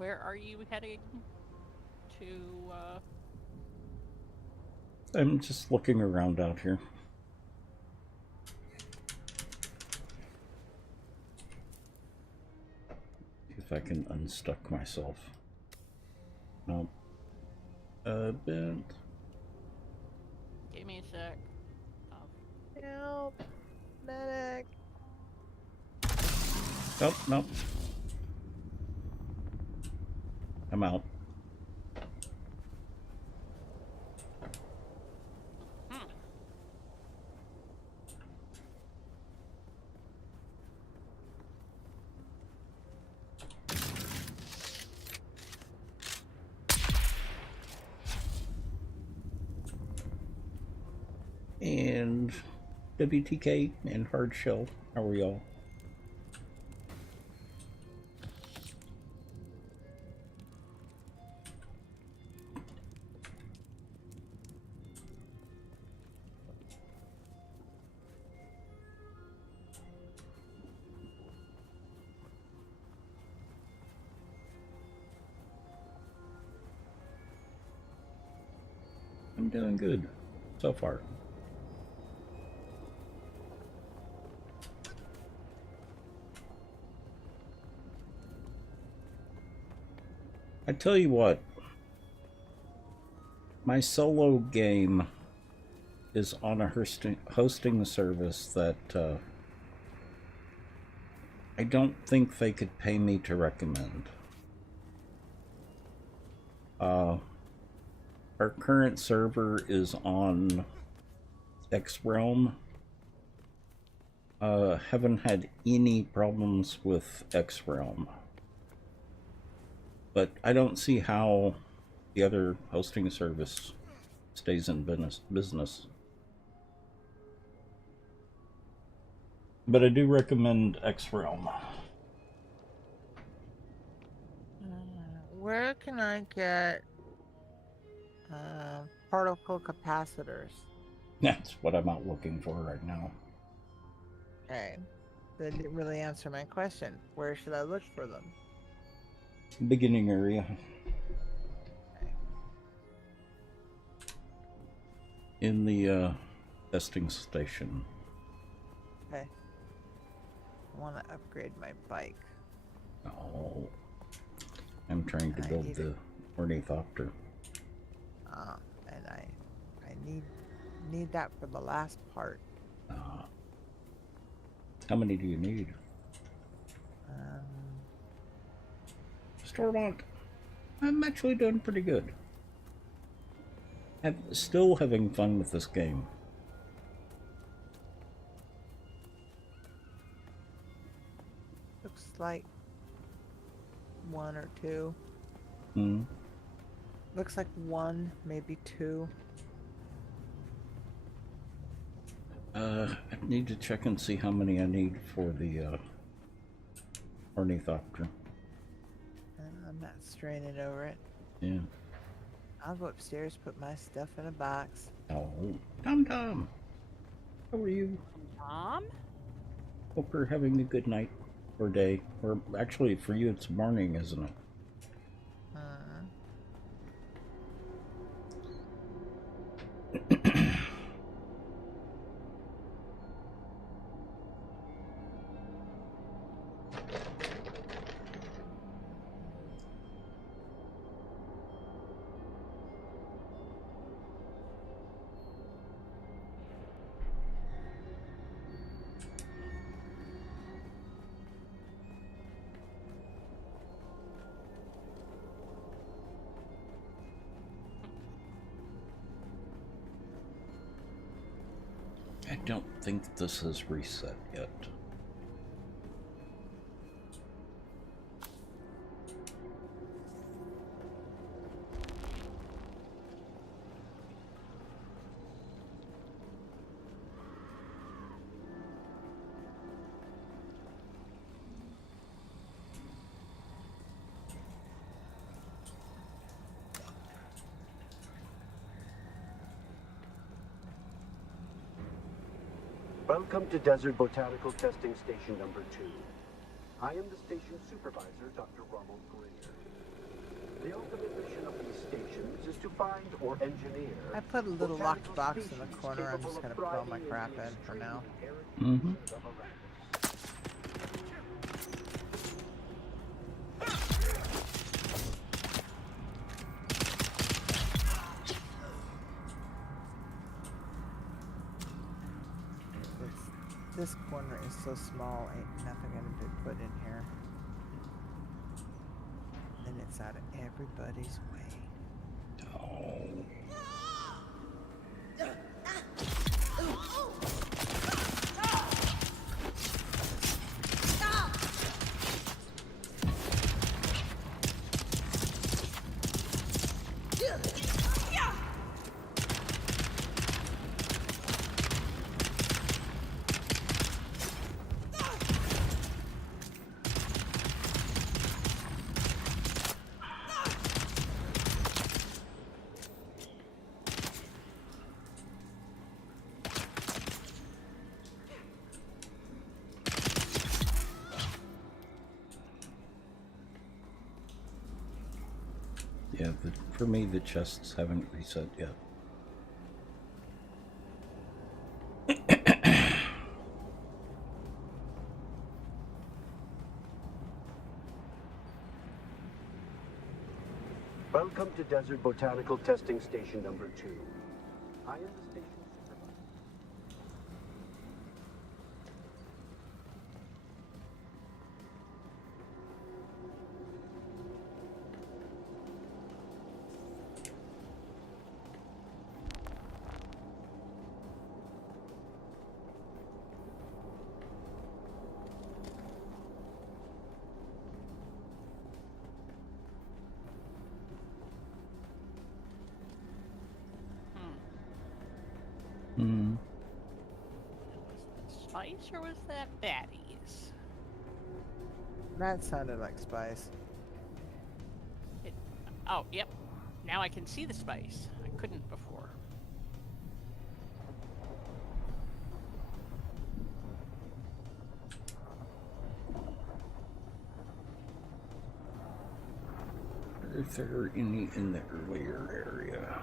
Where are you heading to, I'm just looking around out here. If I can unstuck myself. No. Bent. give me a sec. Oh, Help! Medic! Nope, nope. I'm out. hmm. And WTK and Hard Shell. How are y'all? I'm doing good so far. I tell you what, my solo game is on a hosting service that I don't think they could pay me to recommend. Our current server is on X Realm. Haven't had any problems with X Realm. But I don't see how the other hosting service stays in business. But I do recommend X Realm. Where can I get particle capacitors? That's what I'm out looking for right now. Okay. That didn't really answer my question. Where should I look for them? Beginning area. Okay. In the testing station. Okay. I want to upgrade my bike. Oh. I'm trying to I build need the ornithopter. And I need that for the last part. How many do you need? Um, Start on. I'm actually doing pretty good. I'm still having fun with this game. looks like one or two. Hmm. Looks like one, maybe two. I need to check and see how many I need for the ornithopter. I'm not straining over it. Yeah. I'll go upstairs, put my stuff in a box. Oh, Tom Tom. How are you? Mom? Hope you're having a good night or day. Or actually, for you, it's morning, isn't it? Uh, I don't think this is reset yet. Welcome to Desert Botanical Testing Station number 2. I am the station supervisor, Dr. Ronald Grier. The ultimate mission of these stations is to find or engineer. I put a little locked botanical box in the species corner. I'm capable just of gonna put all my thriving crap the in for now. extremely arid Mm-hmm. desert of Arrakis. This corner is so small, ain't nothing gonna be put in here. And it's out of everybody's way. Oh. Yeah, for me, the chests haven't reset yet. Welcome to Desert Botanical Testing Station number 2. I am the station supervisor. Hmm. Was that spice or was that baddies? That sounded like spice. Oh, yep. Now I can see the spice. I couldn't before. If they're any in the earlier area.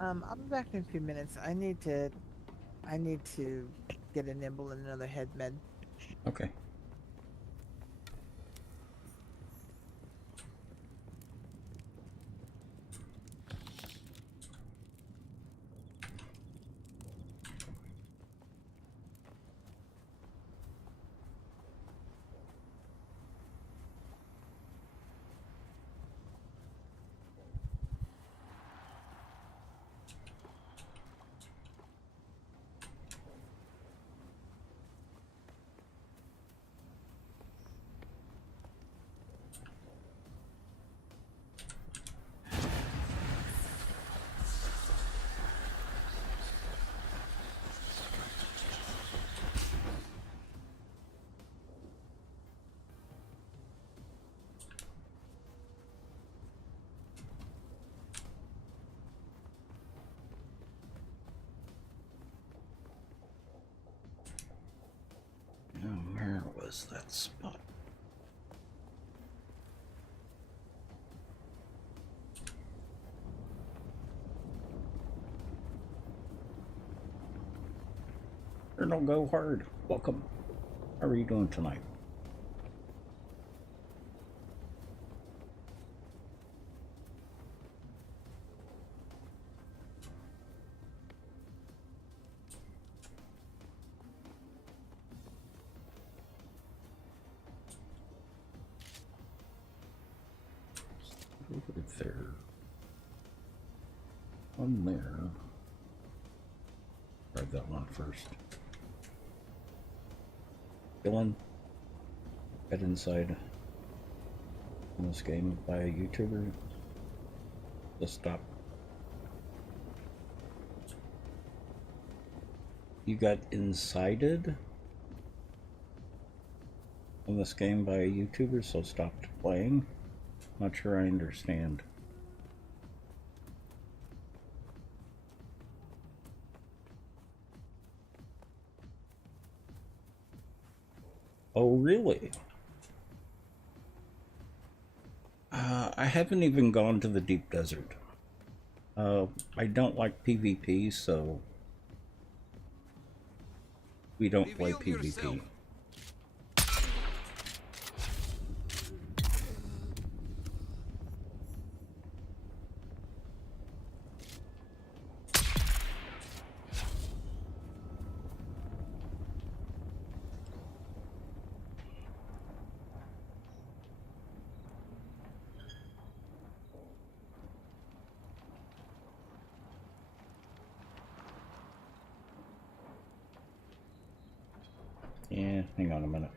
I'll be back in a few minutes. I need to get a nimble and another head med. Okay. Now, where was that spot? Colonel Go Hard, welcome. How are you doing tonight? Over there. One there. Try that one first. Dylan, head inside in this game by a YouTuber. Just stop. You got incited in this game by a YouTuber, so stopped playing? Not sure I understand. Oh, really? I haven't even gone to the deep desert. I don't like PvP, so we don't play PvP. Yeah, hang on a minute.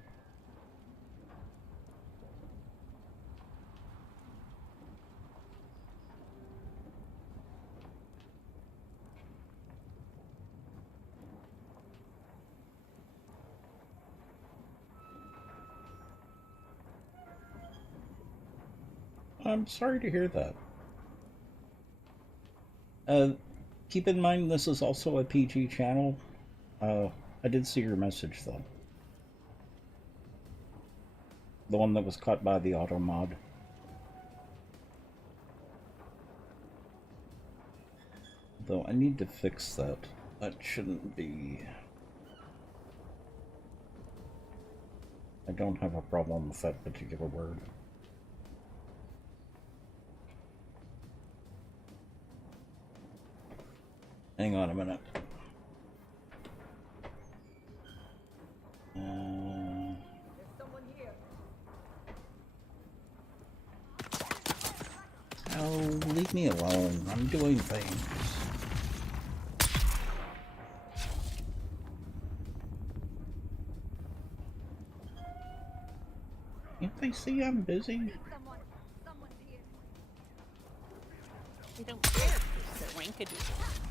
I'm sorry to hear that. Keep in mind this is also a PG channel. I did see your message though. The one that was caught by the auto mod. Though I need to fix that. That shouldn't be... I don't have a problem with that particular word. Hang on a minute. Oh, leave me alone. I'm doing things. Can't they see I'm busy? We don't care because they're wankadoodle.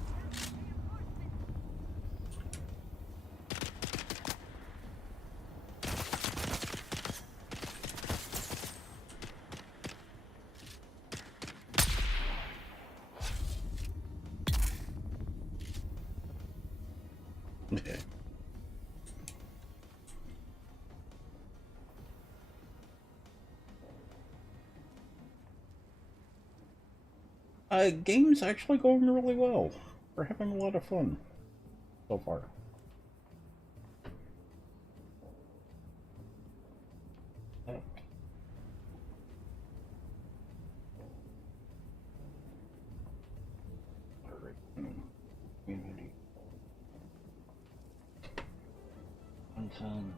Game's actually going really well. We're having a lot of fun so far. Community. Content.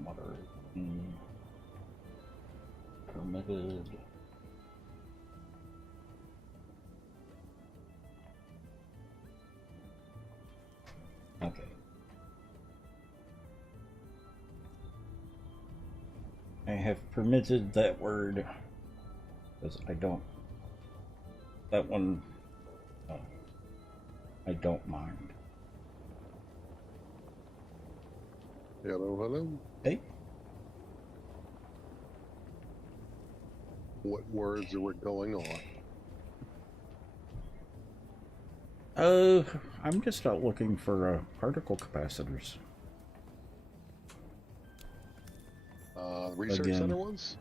Moderate. Permitted. Okay. I have permitted that word because I don't. That one, I don't mind. Hello, hello. Hey. What words are we going on? I'm just out looking for particle capacitors. Research Again. center ones?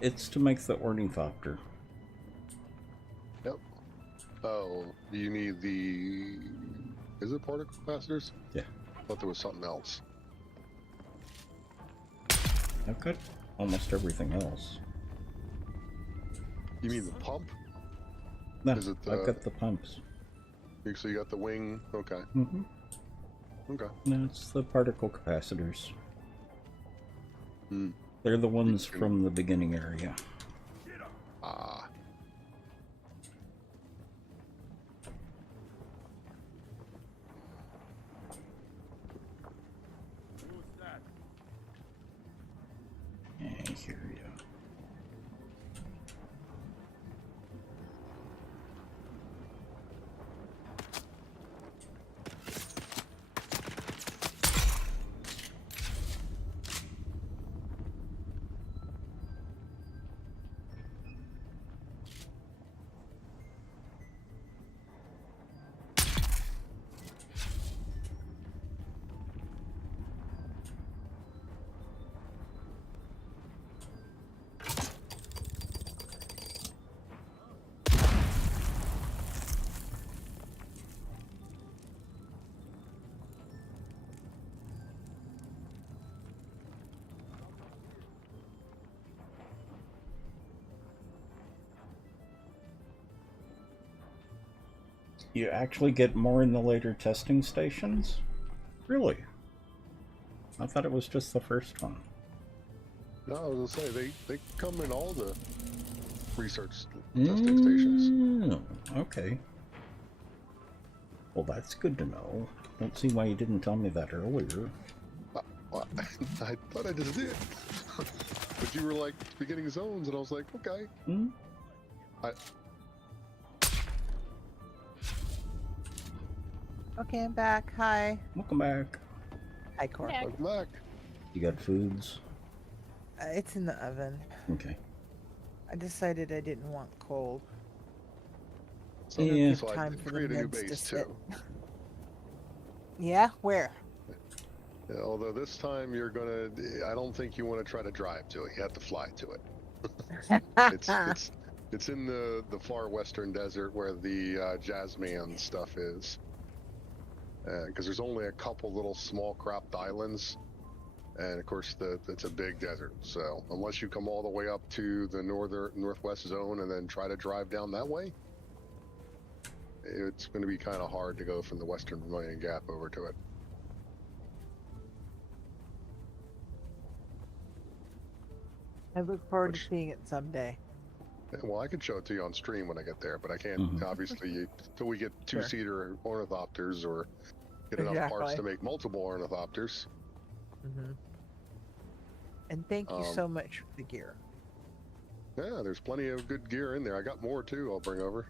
It's to make the ornithopter. Yep. Oh, do you need the... Is it particle capacitors? Yeah. I thought there was something else. I've got almost everything else. You mean the pump? No, Is it I've got the pumps. So you got the wing? Okay. Mm-hmm. Okay. No, it's the particle capacitors. Hmm. They're the ones from the beginning area. Ah. You actually get more in the later testing stations? Really? I thought it was just the first one. No, I was gonna say they come in all the research testing stations. Okay. Well, that's good to know. Don't see why you didn't tell me that earlier. Well, I thought I just did. But you were like beginning zones, and I was like, okay. Okay, I'm back. Hi. Welcome back. Hi, Cor. Welcome back. You got foods? It's in the oven. Okay. I decided I didn't want cold. So, Yeah. so I Time for the created a new meds to base sit. too. Yeah? Where? Yeah, although this time you're gonna, I don't think you want to try to drive to it. You have to fly to it. It's in the far western desert where the Jasmine stuff is. Because there's only a couple little small cropped islands, and of course it's a big desert. So unless you come all the way up to the northwest zone and then try to drive down that way, it's going to be kind of hard to go from the western Vermilion Gap over to it. I look forward to seeing it someday. Well, I can show it to you on stream when I get there, but I can't obviously till we get two-seater ornithopters or get enough parts to make multiple ornithopters. Mm-hmm. And thank you so much for the gear. Yeah, there's plenty of good gear in there. I got more too. I'll bring over.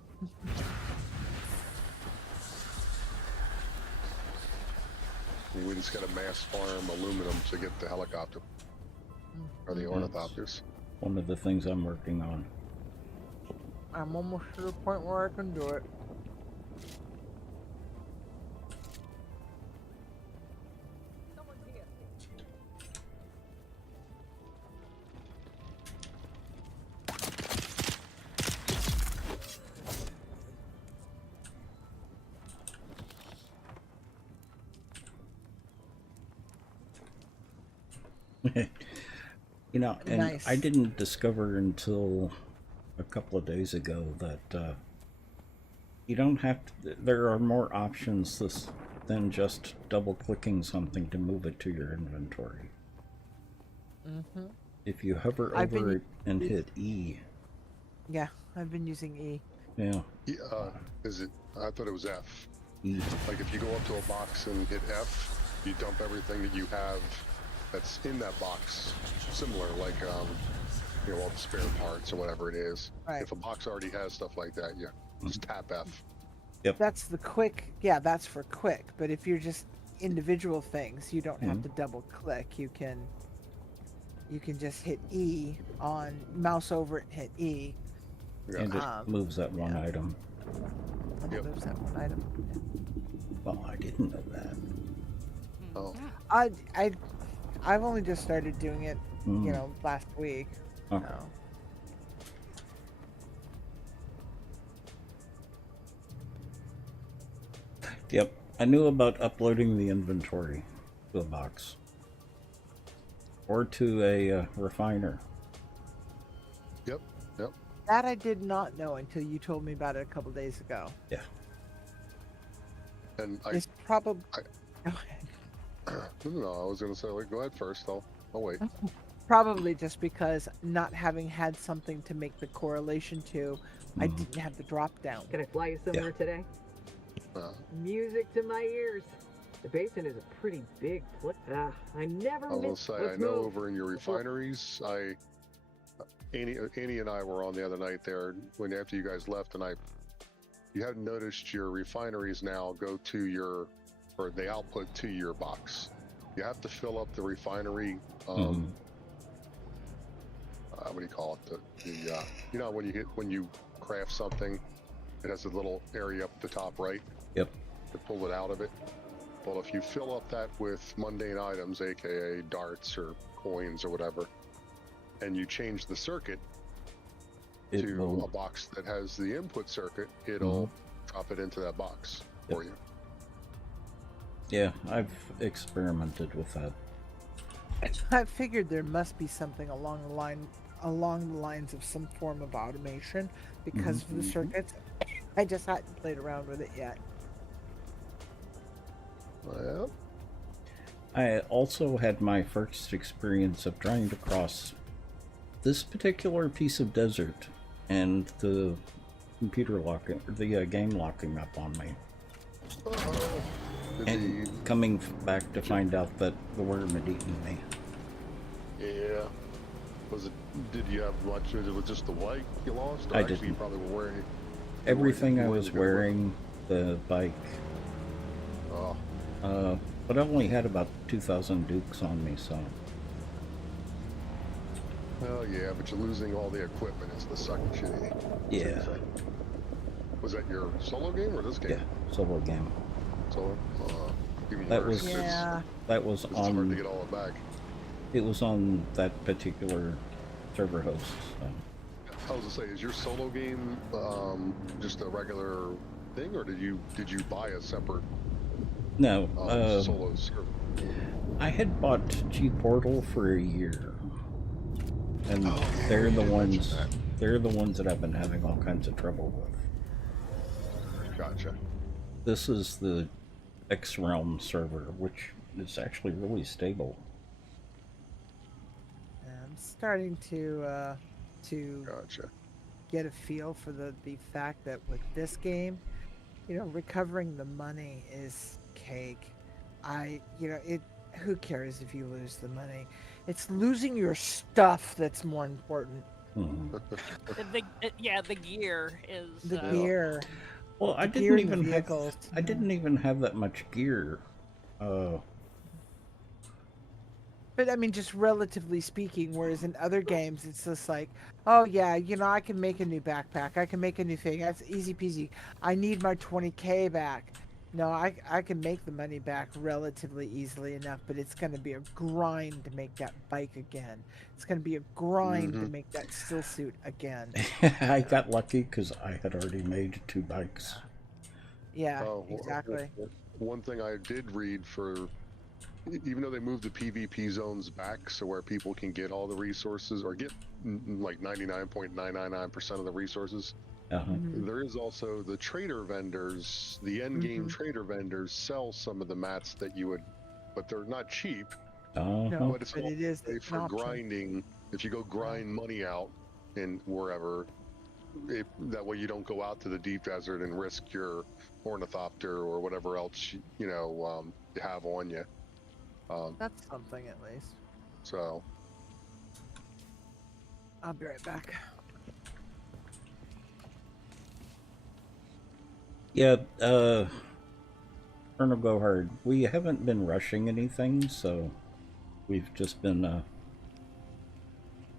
We just got to mass farm aluminum to get the helicopter or the ornithopters. One of the things I'm working on. I'm almost to the point where I can do it. You know, and Nice. I didn't discover until a couple of days ago that you don't have to, there are more options than just double clicking something to move it to your inventory. Mm-hmm. If you hover over it and hit E. Yeah, I've been using E. Yeah. Is it? I thought it was F. E. Like if you go up to a box and hit F, you dump everything that you have that's in that box. Similar, like you know, all the spare parts or whatever it is. Right. If a box already has stuff like that, yeah, just tap F. That's the quick. Yeah, that's for quick. But if you're just individual things, you don't have to double click. You can just hit E on mouse over it and hit E. Yeah. And it moves that one item. And it moves that one item. Well, I didn't know that. Oh. I've only just started doing it, you know, last week. Okay. So. Yep. I knew about uploading the inventory to a box. Or to a refiner. Yep. That I did not know until you told me about it a couple days ago. Yeah. And It's probably. no, I was gonna say, like, go ahead first. I'll wait. Probably just because not having had something to make the correlation to, I didn't have the drop down. Can I fly you somewhere today? Music to my ears. The basin is a pretty big place. I never I will miss. say, Let's I know move. over in your refineries, Annie and I were on the other night there after you guys left, and you hadn't noticed your refineries now go to or they output to your box. You have to fill up the refinery. What do you call it? You know when you craft something, it has a little area up at the top right. Yep. To pull it out of it. Well, if you fill up that with mundane items, aka darts or coins or whatever, and you change the circuit to a box that has the input circuit, it'll drop it into that box for you. Yeah, I've experimented with that. I figured there must be something along the lines of some form of automation because of the circuits. I just hadn't played around with it yet. Well, I also had my first experience of trying to cross this particular piece of desert and the computer locking, the game locking up on me. uh-oh. Did And coming back to find out that the worm had eaten me. yeah. Was it? Did you have much? It was just the white you lost, or I actually you didn't. probably were wearing Everything I you was weren't good wearing, the bike, Oh, but I only had about 2,000 dukes on me, so hell yeah! But you're losing all the equipment. It's the sucking shitty. yeah, Was that your solo game or this game? yeah, solo game. Solo. Even That worse. was- Yeah. That was It's hard to on. get all it back. It was on that particular server host. So. I was to say, is your solo game just a regular thing, or did you buy a separate No, solo server? I had bought G Portal for a year, and Oh, yeah, they're the you mentioned ones. that. They're the ones that I've been having all kinds of trouble with. Gotcha. This is the X Realm server, which is actually really stable. I'm starting to Gotcha. get a feel for the fact that with this game, recovering the money is cake. Who cares if you lose the money? It's losing your stuff that's more important. Mhm. The gear is The gear. Well, I the gear didn't and the even have. vehicles. I didn't even have that much gear. But I mean, just relatively speaking, whereas in other games, it's just like, oh yeah, I can make a new backpack. I can make a new thing. That's easy peasy. I need my 20K back. No, I can make the money back relatively easily enough, but it's going to be a grind to make that bike again. It's going to be a grind to make that still suit again. I got lucky because I had already made 2 bikes. Yeah, Oh, exactly. One thing I did read even though they moved the PvP zones back, so where people can get all the resources or get like 99.999% of the resources. Uh-huh. There is also the trader vendors, the end game trader vendors sell some of the mats that you would, but they're not cheap. Uh-huh. No, But it's but all it is for an option. grinding. If you go grind money out in wherever, that way you don't go out to the deep desert and risk your ornithopter or whatever else you have on you. That's something at least. So I'll be right back. Yeah, Colonel Gohard, we haven't been rushing anything, so we've just been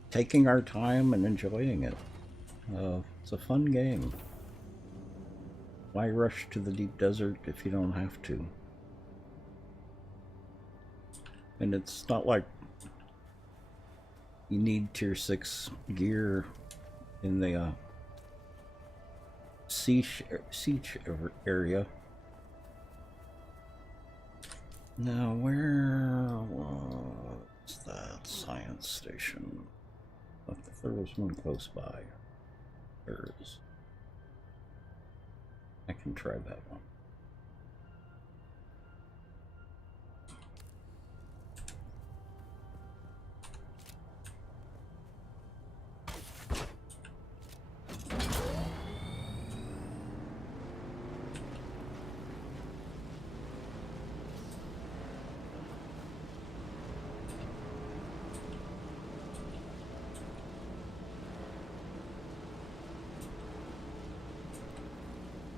taking our time and enjoying it. It's a fun game. Why rush to the deep desert if you don't have to? And it's not like you need tier 6 gear in the siege area. Now, where was that science station? I thought there was one close by. There is. I can try that one.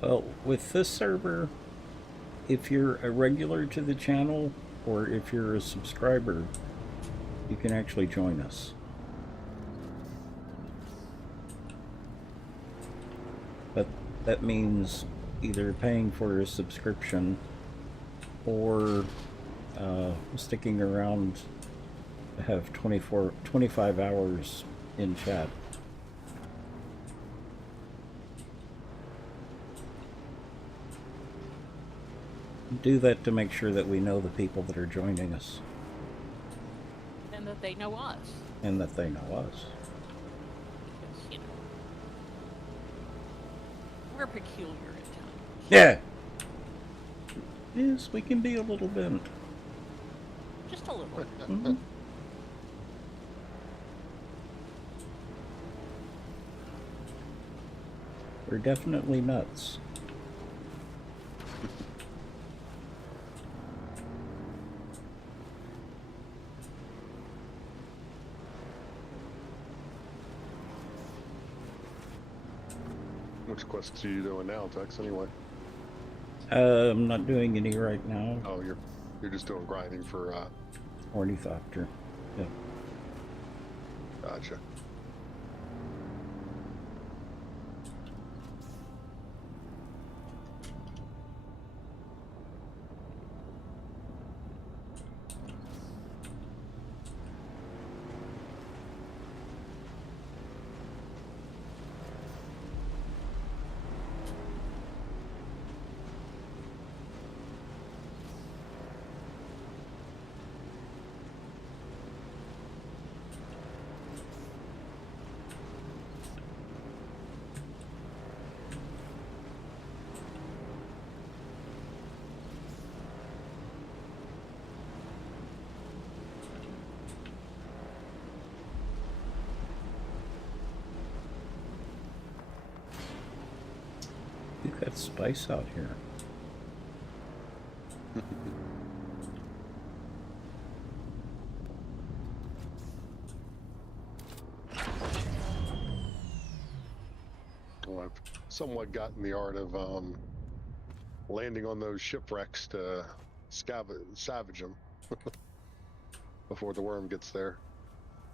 Well, with this server, if you're a regular to the channel, or if you're a subscriber, you can actually join us. But that means either paying for a subscription or sticking around to have 25 hours in chat. Do that to make sure that we know the people that are joining us and that they know us. and that they know us. Because, We're peculiar at times. Yeah. Yes, we can be a little bent. Just a little. Mhm. We're definitely nuts. Which quests are you doing now, Tex? Anyway. I'm not doing any right now. Oh, you're just doing grinding for. Ornithopter. Yep. Gotcha. You got spice out here. Well, I've somewhat gotten the art of landing on those shipwrecks to savage them before the worm gets there.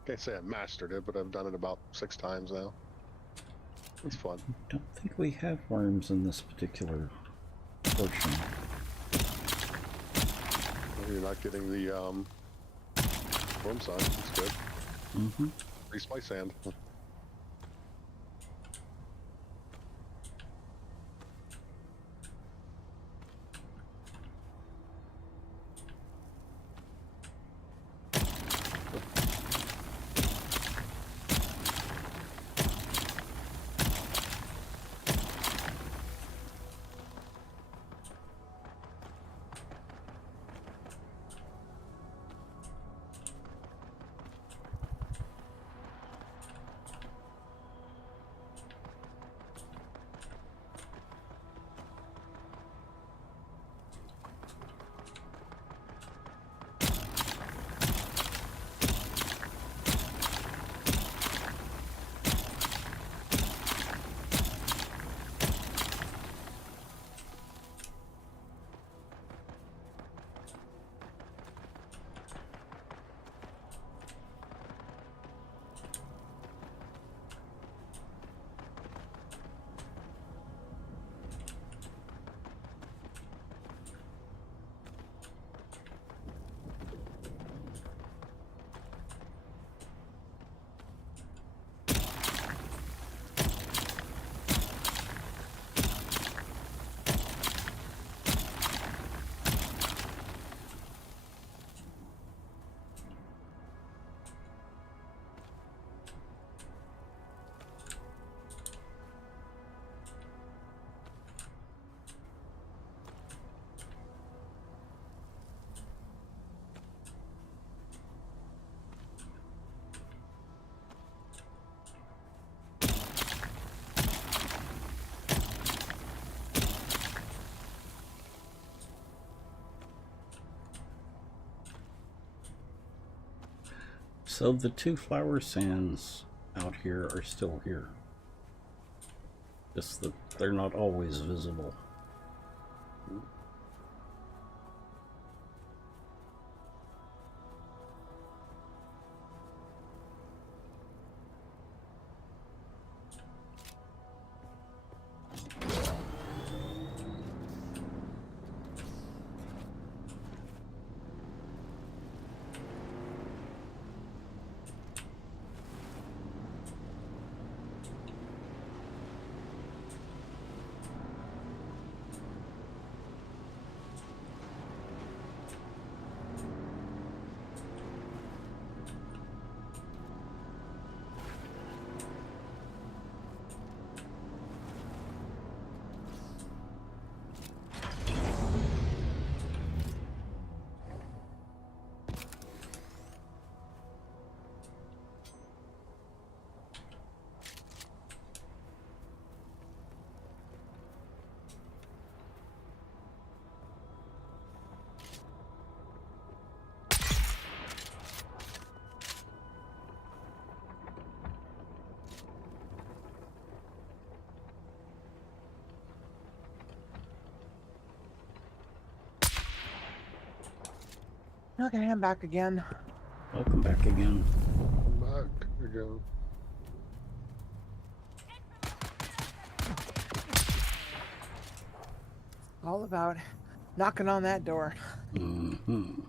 Can't say I mastered it, but I've done it about 6 times now. It's fun. Don't think we have worms in this particular portion. You're not getting the worm sign. It's good. Mm-hmm. Free spice sand. So the 2 flower sands out here are still here. Just that they're not always visible. Okay, I'm back again. Welcome back again. Back again. All about knocking on that door. Mm-hmm.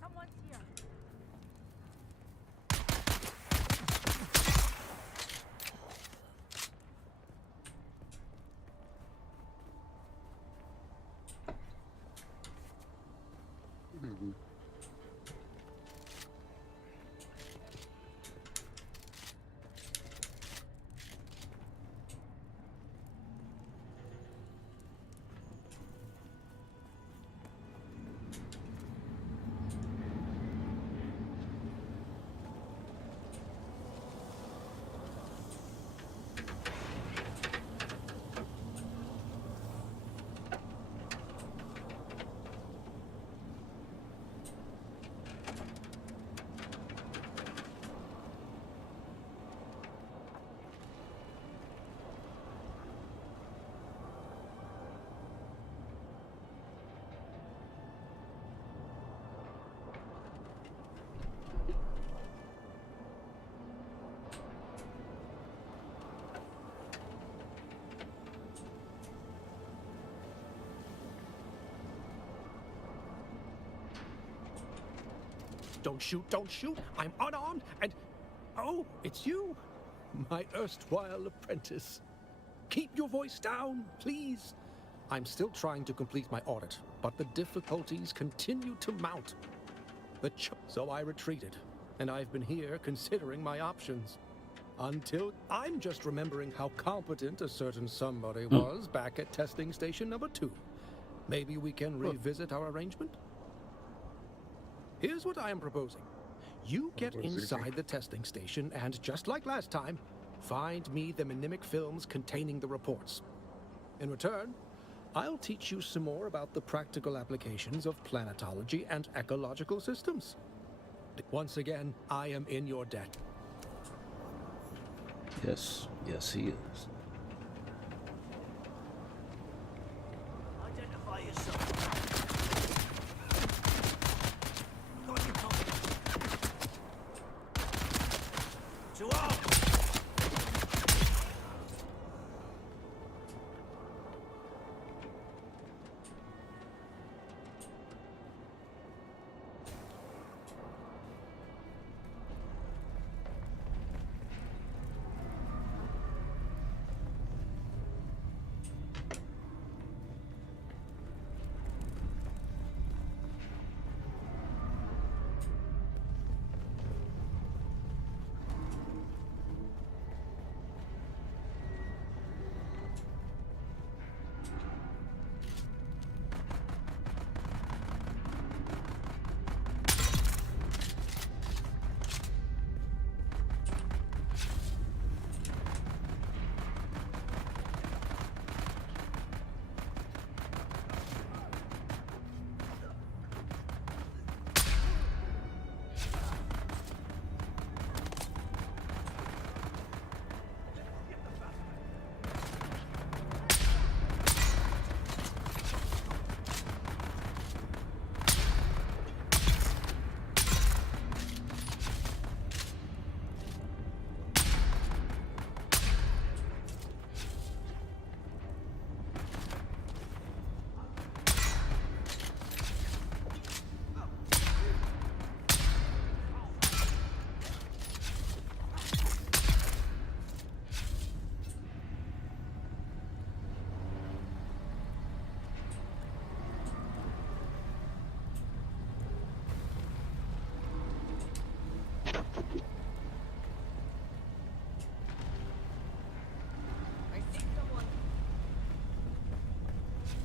Someone's here. Mhm. Don't shoot, don't shoot. I'm unarmed and... Oh, it's you, my erstwhile apprentice. Keep your voice down, please. I'm still trying to complete my audit, but the difficulties continue to mount. So I retreated, and I've been here considering my options. Until I'm just remembering how competent a certain somebody was back at testing station number 2. Maybe we can revisit our arrangement? Here's what I am proposing. You get what is he inside the testing station and, just like last time, find me the mnemic films containing the reports. In return, I'll teach you some more about the practical applications of planetology and ecological systems. Once again, I am in your debt. Yes, yes, he is. Identify yourself. To all.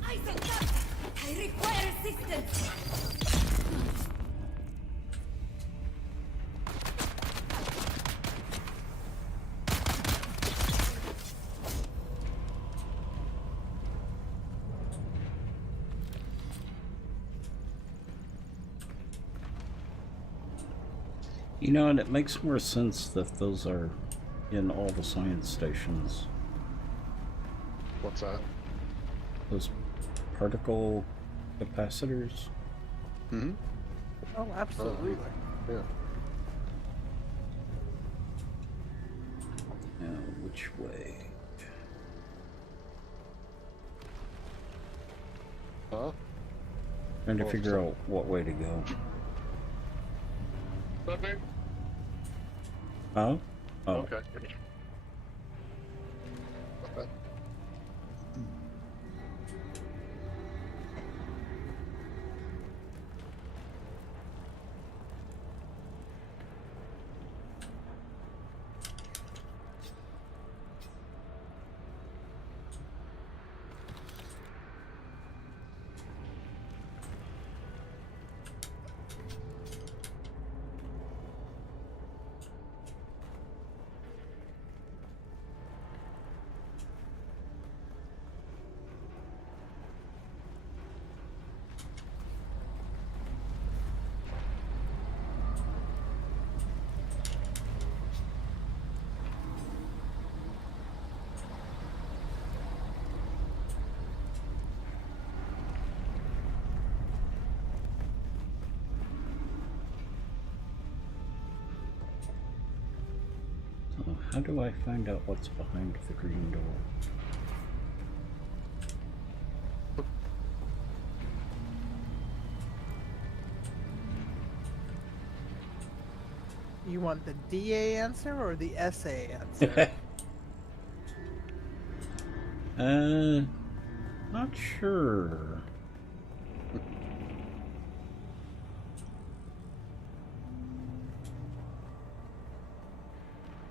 I require assistance! You know, and it makes more sense that those are in all the science stations. What's that? Those particle capacitors. Mm-hmm. Oh, absolutely. Yeah. Now, which way? Huh? Trying to Oh, figure sorry. out what way to go. Nothing? Huh? Oh. Okay. Okay. So how do I find out what's behind the green door? You want the DA answer or the SA answer? Not sure.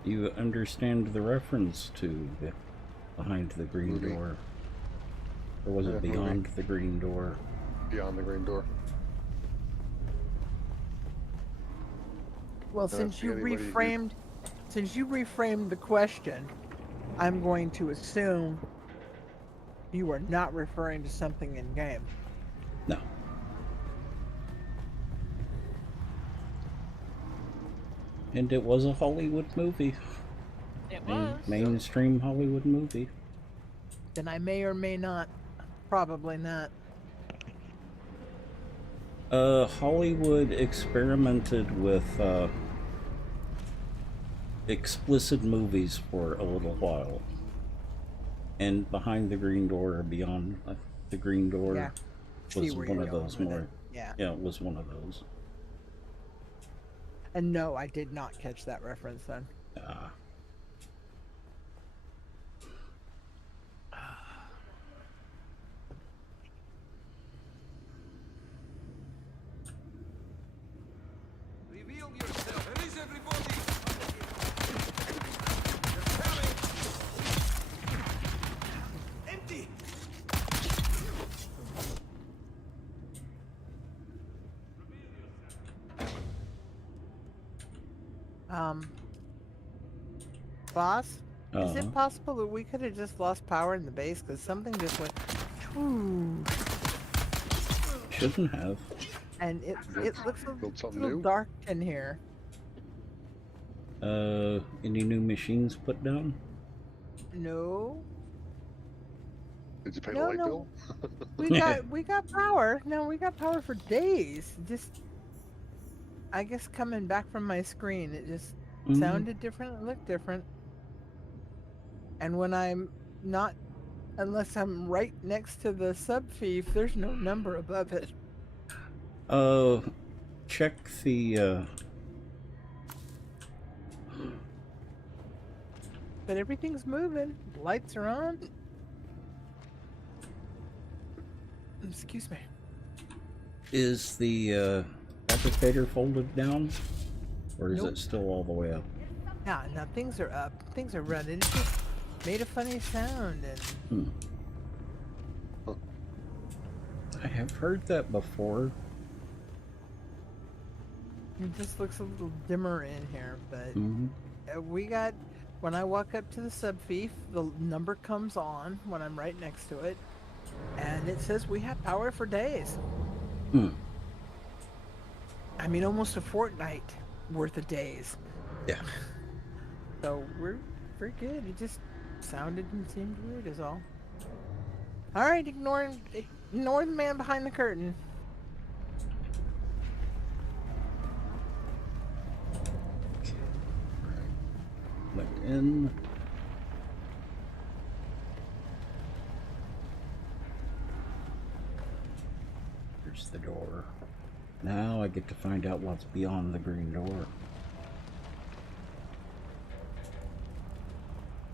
You understand the reference to the behind the green Movie. door? Or was it Yeah, beyond movie. the green door? Beyond the green door. Well, don't since see you anybody who- reframed the question, I'm going to assume you are not referring to something in game. No. And it was a Hollywood movie. It was. Mainstream Hollywood movie. Then I may or may not. Probably not. Hollywood experimented with explicit movies for a little while. And Behind the Green Door or Beyond the Green Door Yeah. See was where one you're of going those with more. it. Yeah. Yeah, it was one of those. And no, I did not catch that reference then. Ah. Reveal yourself. Where is everybody? They're coming. Empty. Boss, is Uh-huh. it possible that we could have just lost power in the base because something just went, "Ooh," Shouldn't have. and it looks a Build something little new? dark in here. Any new machines put down? No, Did you pay No, the light no. bill? we got power. No, we got power for days. Just, I guess coming back from my screen, it just Mhm. sounded different, it looked different. And when I'm not, unless I'm right next to the subfief, there's no number above it. Check the, But everything's moving. Lights are on. Excuse me. is the, fabricator folded down? Or is Nope. it still all the way up? Nah, no, things are up. Things are running. It just made a funny sound, and I have heard that before. it just looks a little dimmer in here. But Mm-hmm. we got, when I walk up to the subfief, the number comes on when I'm right next to it, and it says we have power for days. Hmm. I mean, almost a fortnight worth of days. Yeah. So we're good. It just sounded and seemed weird is all. Alright, ignoring Nor the man behind the curtain. Let in. Here's the door. Now I get to find out what's beyond the green door.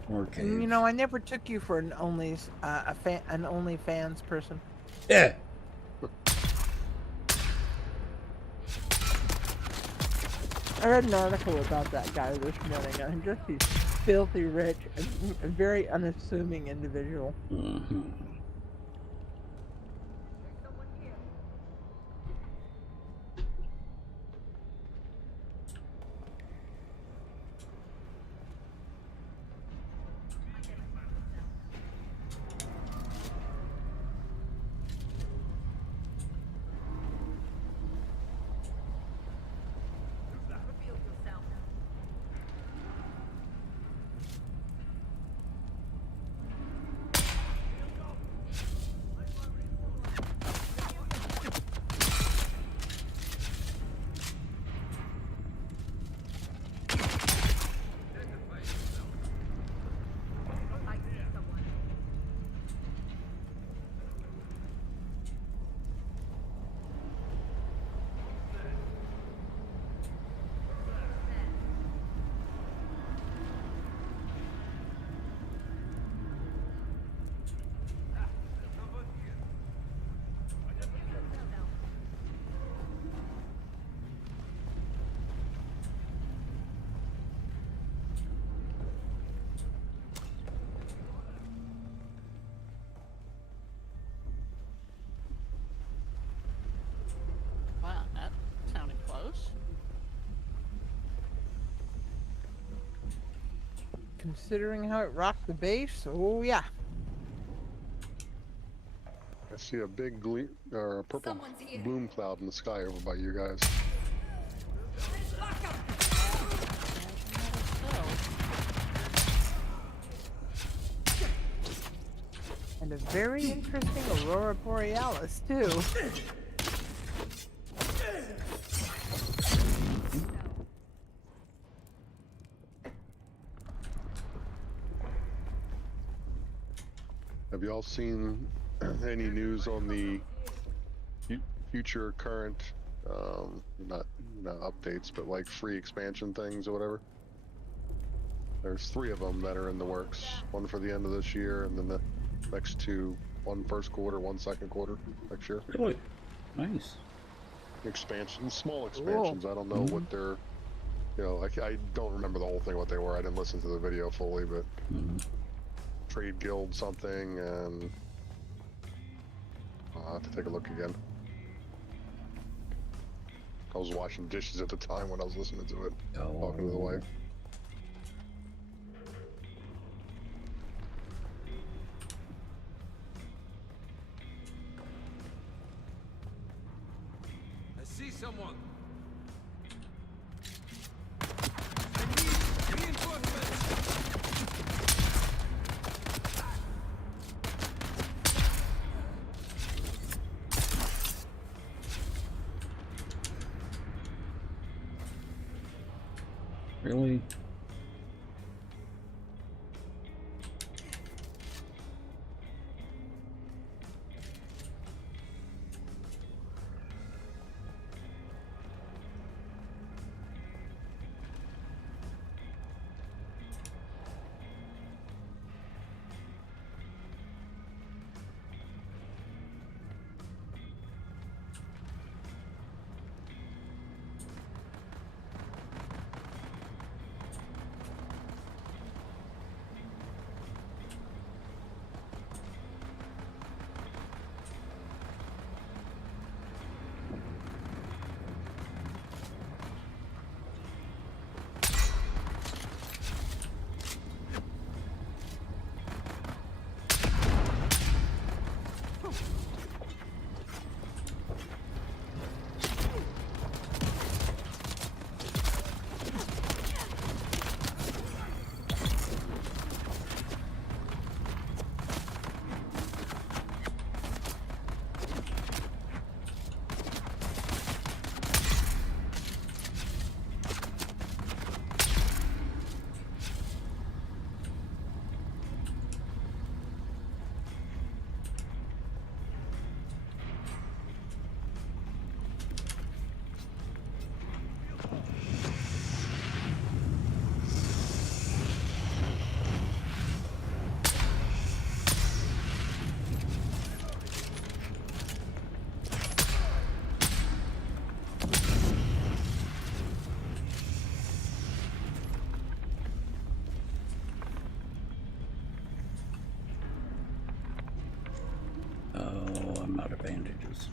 More caves. You know, I never took you for an OnlyFans person. Yeah. I read an article about that guy this morning, and just he's filthy rich and a very unassuming individual. Mm-hmm. Wow, that sounded close. Considering how it rocked the base, oh yeah. I see a big or a purple Someone's here. bloom cloud in the sky over by you guys. And a very interesting Aurora Borealis, too. Have you all seen any news on the future current, not updates, but like free expansion things or whatever? There's 3 of them that are in the works. One for the end of this year, and then the next 2, one first quarter, one second quarter next year. Really? Nice. Expansions, small expansions. I don't know what they're, I don't remember the whole thing, what they were. I didn't listen to the video fully, but Trade Guild something, and I'll have to take a look again. I was washing dishes at the time when I was listening to it, talking to the wife. I see someone. I need reinforcements. Really? stages.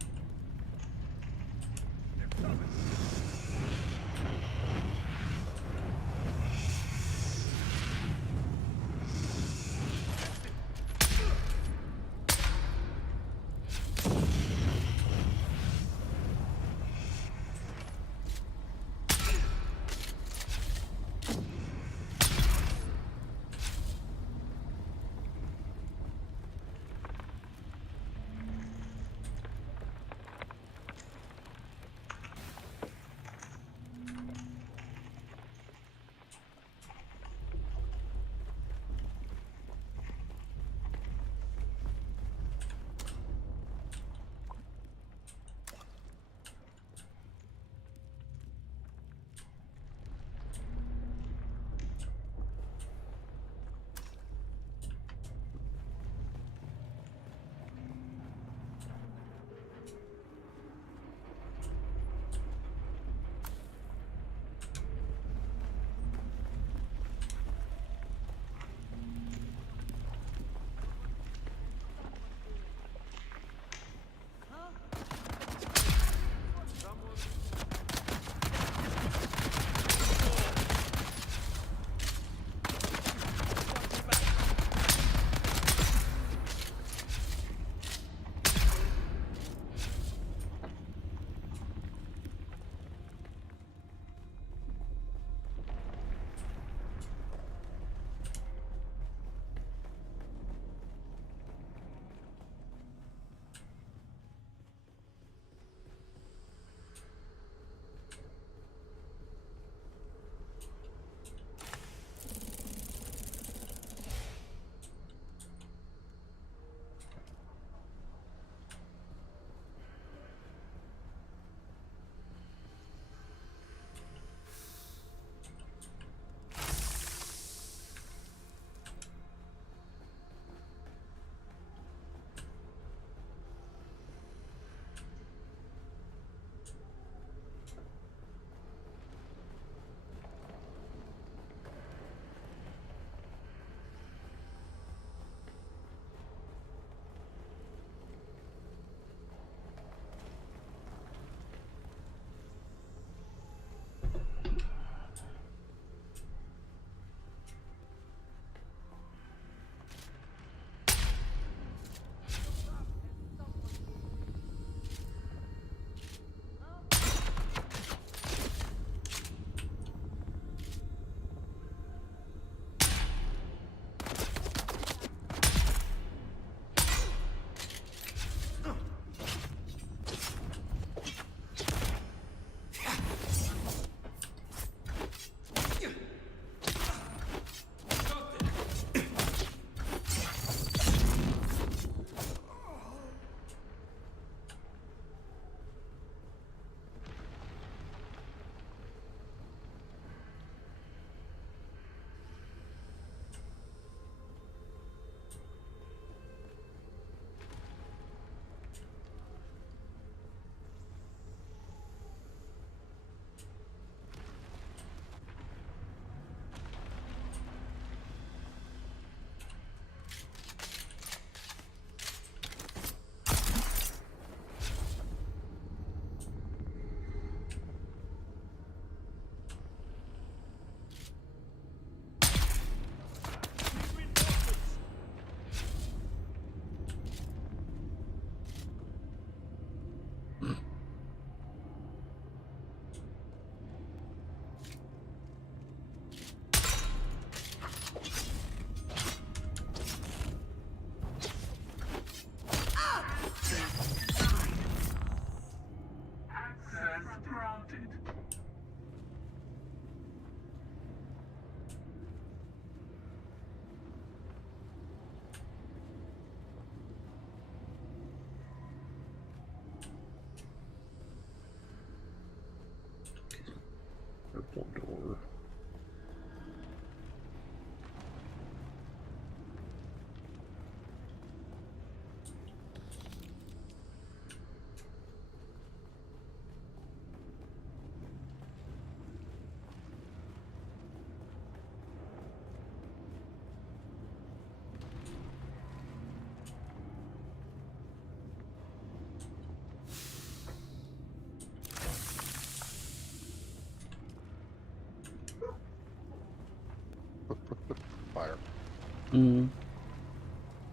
Mm.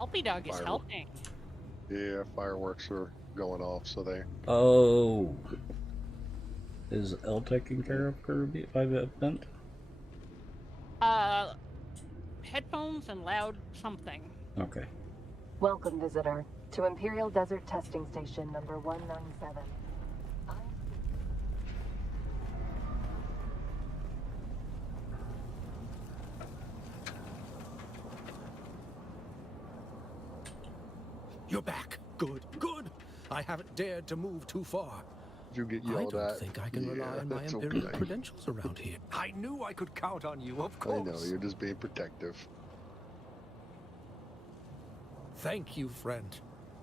Helpy Dog is Firework. helping. Yeah, fireworks are going off, so they. Oh. Is Elle taking care of Kirby by the event? Headphones and loud something. Okay. Welcome, visitor, to Imperial Desert Testing Station number 197. You're back. Good, good. I haven't dared to move too far. You get I yelled don't at. think I can rely on my that's Imperial okay. credentials around here. I knew I could count on you, of I course. know, you're just being protective. Thank you, friend.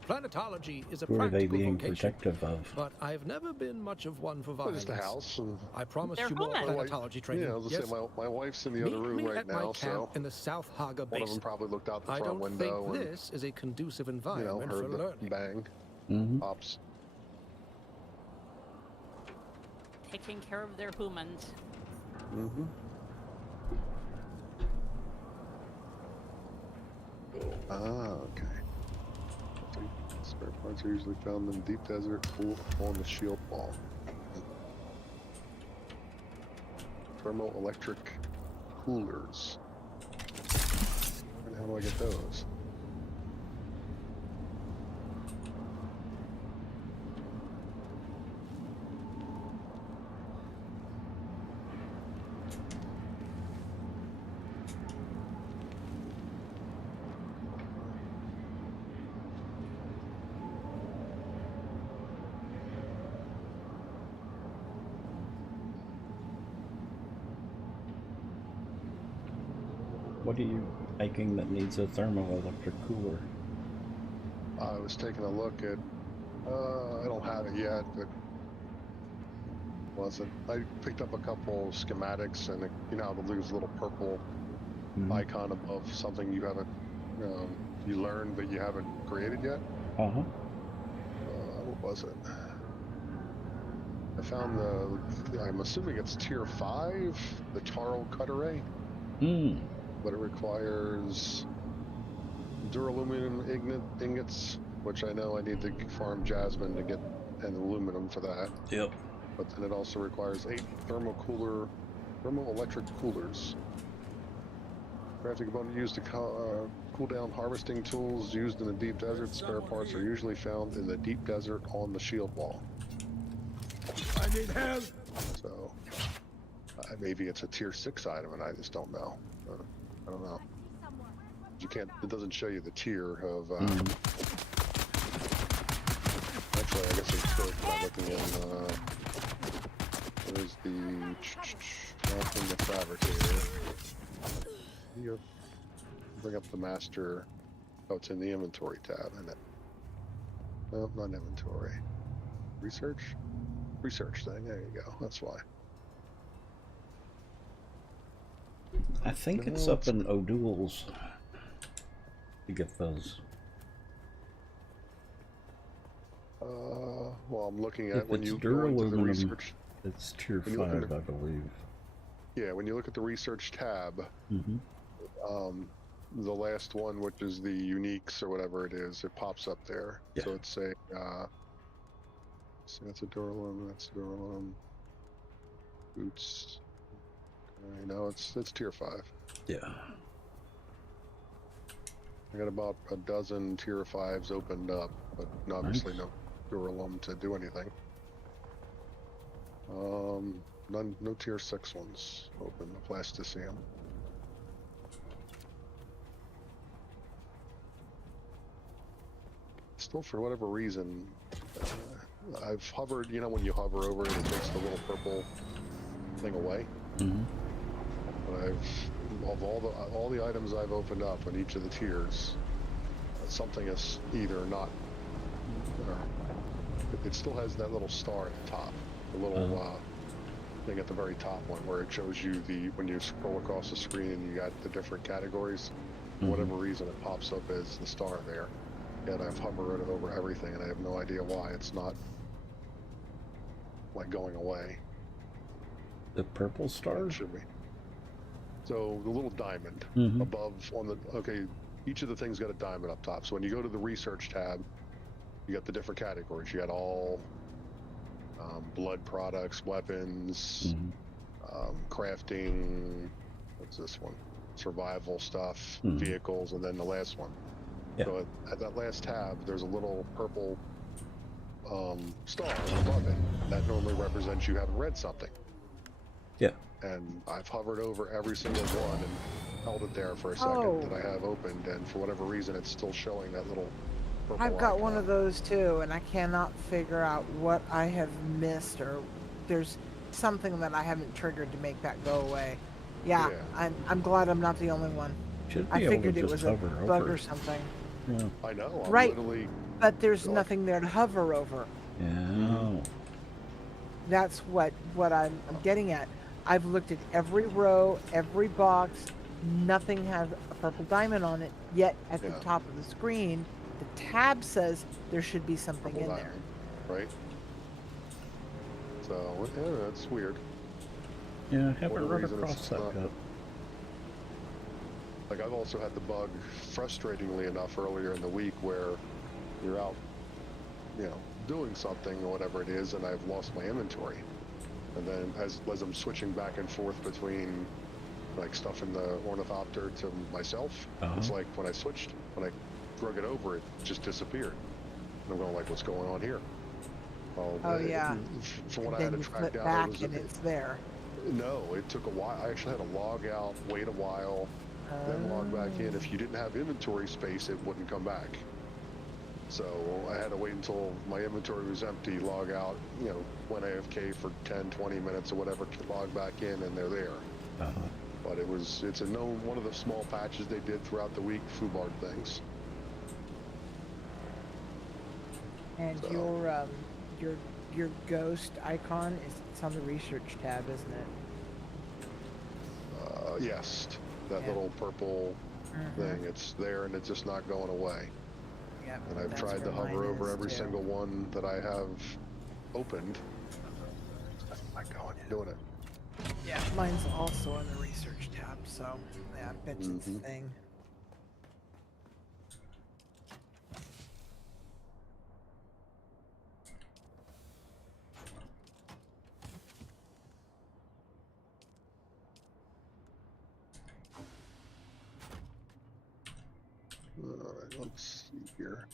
Planetology is a Who are they practical being vocation, protective of? but I've never been much of one for Well, violence. just the house. And I promise They're you more human. planetology training. yeah, I was yes? gonna say, my wife's in the other Meet room me right at my now, camp so in the South Haga one of them Basin. probably looked out the I front don't window think and, this is a conducive you know, environment for heard the learning. bang, Mm-hmm. pops. Taking care of their humans. Mm-hmm. Ah, okay. Spare parts are usually found in deep desert cool on the shield wall. Thermoelectric coolers. Where the hell do I get those? What are you making that needs a thermoelectric cooler? I was taking a look at, I don't have it yet, but wasn't. I picked up a couple schematics and you know how there's a little purple icon above something you haven't, you learned but you haven't created yet? Uh-huh. What was it? I found I'm assuming it's tier 5, the Taro cut array. Hmm. But it requires duraluminum ingots, which I know I need to farm jasmine to get an aluminum for that. Yep. But then it also requires 8 thermoelectric coolers. Crafting component used to cool down harvesting tools used in the deep desert. Spare parts are usually found in the deep desert on the shield wall. I need help. So maybe it's a tier 6 item and I just don't know. I don't know. You can't. It doesn't show you the tier of. Actually, I guess it could by looking in. There's the in the fabricator. You bring up the master. Oh, it's in the inventory tab, isn't it? No, not inventory. Research thing. There you go. That's why. I think it's up in O'Doul's to get those. Well, I'm looking at If when it's you go into the duraluminum, research. it's tier when 5, you look at I believe. Yeah, when you look at the research tab, the last one, which is the uniques or whatever it is, it pops up there. Yeah. So it's a, so that's a duraluminum, that's a duraluminum. Boots. You know, it's tier 5. Yeah. I got about a dozen tier 5s opened up, but obviously no duraluminum to do anything. No tier 6 ones open, the plasticium. Still, for whatever reason, I've hovered, you know when you hover over it, it takes the little purple thing away. But of all the items I've opened up in each of the tiers, something is either not, it still has that little star at the top, the little thing at the very top one where it shows you when you scroll across the screen and you got the different categories. For whatever reason, it pops up as the star there. Yet I've hovered it over everything and I have no idea why it's not like going away. The purple star? It should be. So the little diamond above on the, okay, each of the things got a diamond up top. So when you go to the research tab, you got the different categories. You got all blood products, weapons, crafting, what's this one? Survival stuff, vehicles, and then the last one. Yeah. So at that last tab, there's a little purple star above it. That normally represents you haven't read something. Yeah. And I've hovered over every single one and held it there for a second that I have opened, and for whatever reason, it's still showing that little purple I've got icon. one of those too, and I cannot figure out what I have missed, or there's something that I haven't triggered to make that go away. Yeah. I'm glad I'm not the only one. Should I be able figured to it just was a hover bug over. or something. Yeah. I know. I'm Right. literally. But there's nothing there to hover over. Yeah. That's what I'm getting at. I've looked at every row, every box. Nothing has a purple diamond on it. Yet at the top of the screen, the tab says there should be something Purple in diamond, right? So yeah, that's weird. Yeah, I haven't Whatever run reason, across it's that not- yet. Like I've also had the bug, frustratingly enough, earlier in the week where you're out, doing something or whatever it is, and I've lost my inventory. And then as I'm switching back and forth between like stuff in the ornithopter to myself, it's like when I drug it over, it just disappeared. And I'm going like, what's going on here? Well, from what I had to track down, back it was and it's there. No, it took a while. I actually had to log out, wait a while, then log back in. If you didn't have inventory space, it wouldn't come back. So I had to wait until my inventory was empty, log out, went AFK for 10, 20 minutes or whatever, log back in, and they're there. But it's a known, one of the small patches they did throughout the week, foobarred things. And So. your ghost icon it's on the research tab, isn't it? Yes, that little purple thing, it's there and it's just not going away. Yep, And I've tried to hover over every single one that I have opened. It's not going, doing it. Yeah, mine's also on the research tab, so yeah, I bet you it's a thing. Alright, let's see here.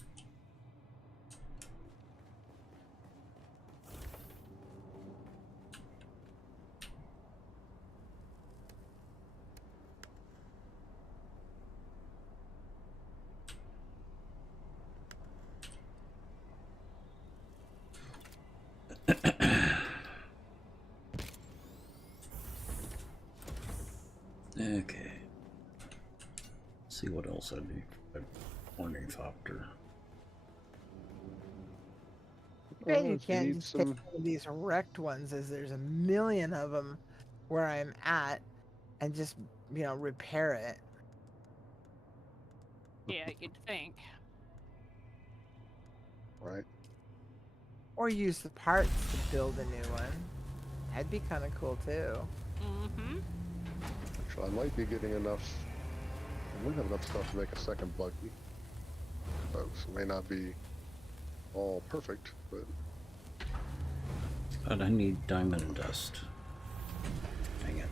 Okay. Let's see what else I need. Ornithopter. Bet you can't just take one of these wrecked ones, as there's a million of them where I'm at, and just repair it. Yeah, you'd think. Right. Or use the parts to build a new one. That'd be kind of cool too. Actually, I might be getting enough. I might have enough stuff to make a second buggy. Folks, it may not be all perfect, but. But I need diamond dust. Dang it.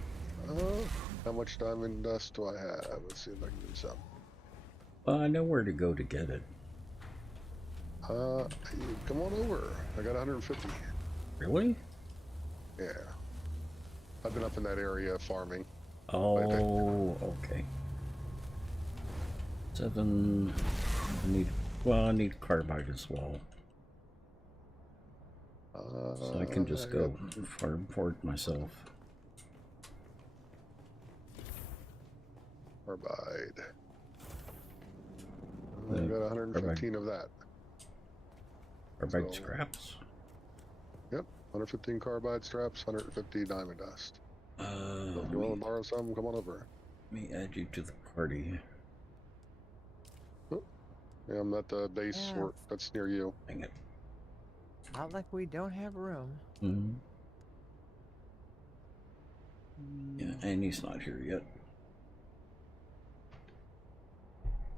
How much diamond dust do I have? Let's see if I can do some. Well, I know where to go to get it. Come on over. I got 150. Really? Yeah. I've been up in that area farming. Oh, okay. 7. I need carbide as well. So I can just go farm for it myself. Carbide. I've got 115 of that. Carbide scraps? Yep, 115 carbide straps, 150 diamond dust. So if you want to borrow some, come on over. Let me add you to the party. Oh, yeah, I'm at the base that's near you. Dang it. Not like we don't have room. Yeah, and he's not here yet.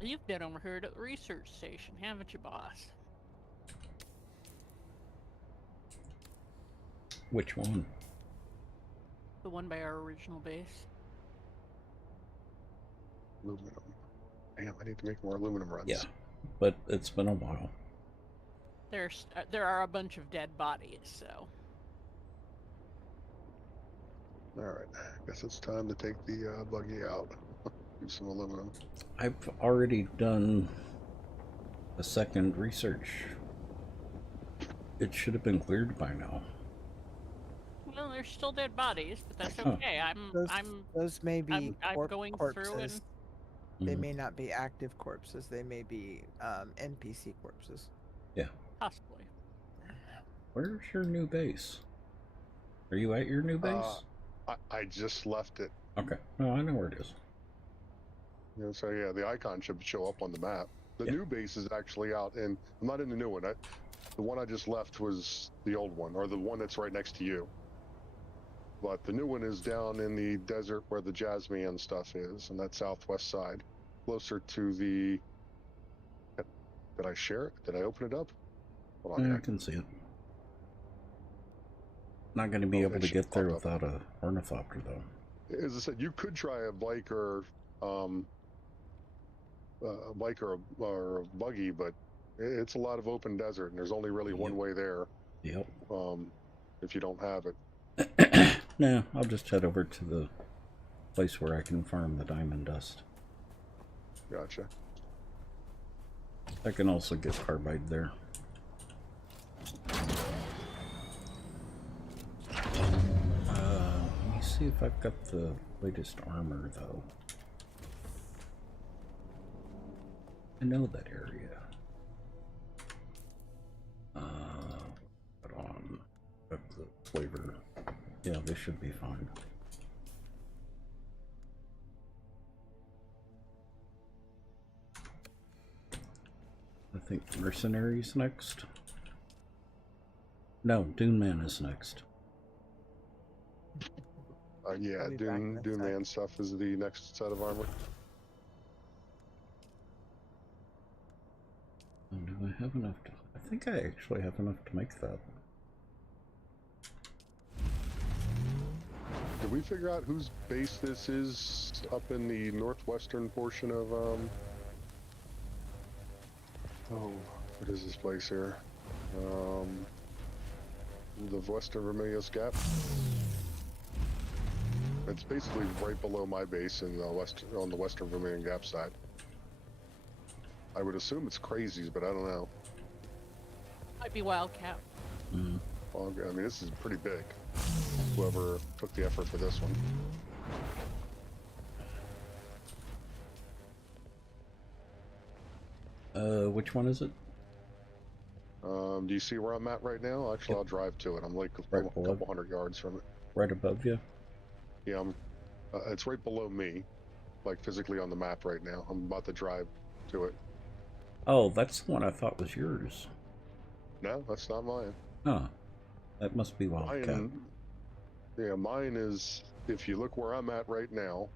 You've been over here at the research station, haven't you, boss? Which one? The one by our original base. Aluminum. Damn, I need to make more aluminum runs. Yeah, but it's been a while. There are a bunch of dead bodies, so. Alright, I guess it's time to take the buggy out. Do some aluminum. I've already done a second research. It should have been cleared by now. Well, there's still dead bodies, but that's okay. Those may be I'm going corpses. through and They may not be active corpses. They may be NPC corpses. Yeah. possibly. Where's your new base? Are you at your new base? I just left it. Okay. No, I know where it is. You know, so yeah, the icon should show up on the map. The new base is actually out, and I'm not in the new one. The one I just left was the old one, or the one that's right next to you. But the new one is down in the desert where the Jasmine stuff is, on that southwest side, closer to the. Did I share it? Did I open it up? Hold on, I can see it. Not going to be able to get there without a ornithopter, though. As I said, you could try a bike or a buggy, but it's a lot of open desert, and there's only really one way there. Yep. If you don't have it. No, I'll just head over to the place where I can farm the diamond dust. Gotcha. I can also get carbide there. Let me see if I've got the latest armor, though. I know that area. Put on up the flavor. Yeah, this should be fine. I think Mercenary's next. No, Dune Man is next. Yeah, Dune Man stuff is the next set of armor. And do I have enough to... I think I actually have enough to make that. Did we figure out whose base this is up in the northwestern portion of, oh, what is this place here? The Western Vermilios Gap. It's basically right below my base in the on the Western Vermilion Gap side. I would assume it's Crazies, but I don't know. Might be Wildcat. Mm-hmm. Well, I mean, this is pretty big. Whoever took the effort for this one. Which one is it? Do you see where I'm at right now? Actually, I'll drive to it. I'm like a couple hundred yards from it. Right above you? Yeah, it's right below me, like physically on the map right now. I'm about to drive to it. Oh, that's the one I thought was yours. No, that's not mine. Huh. That must be Wildcat. Mine is, if you look where I'm at right now,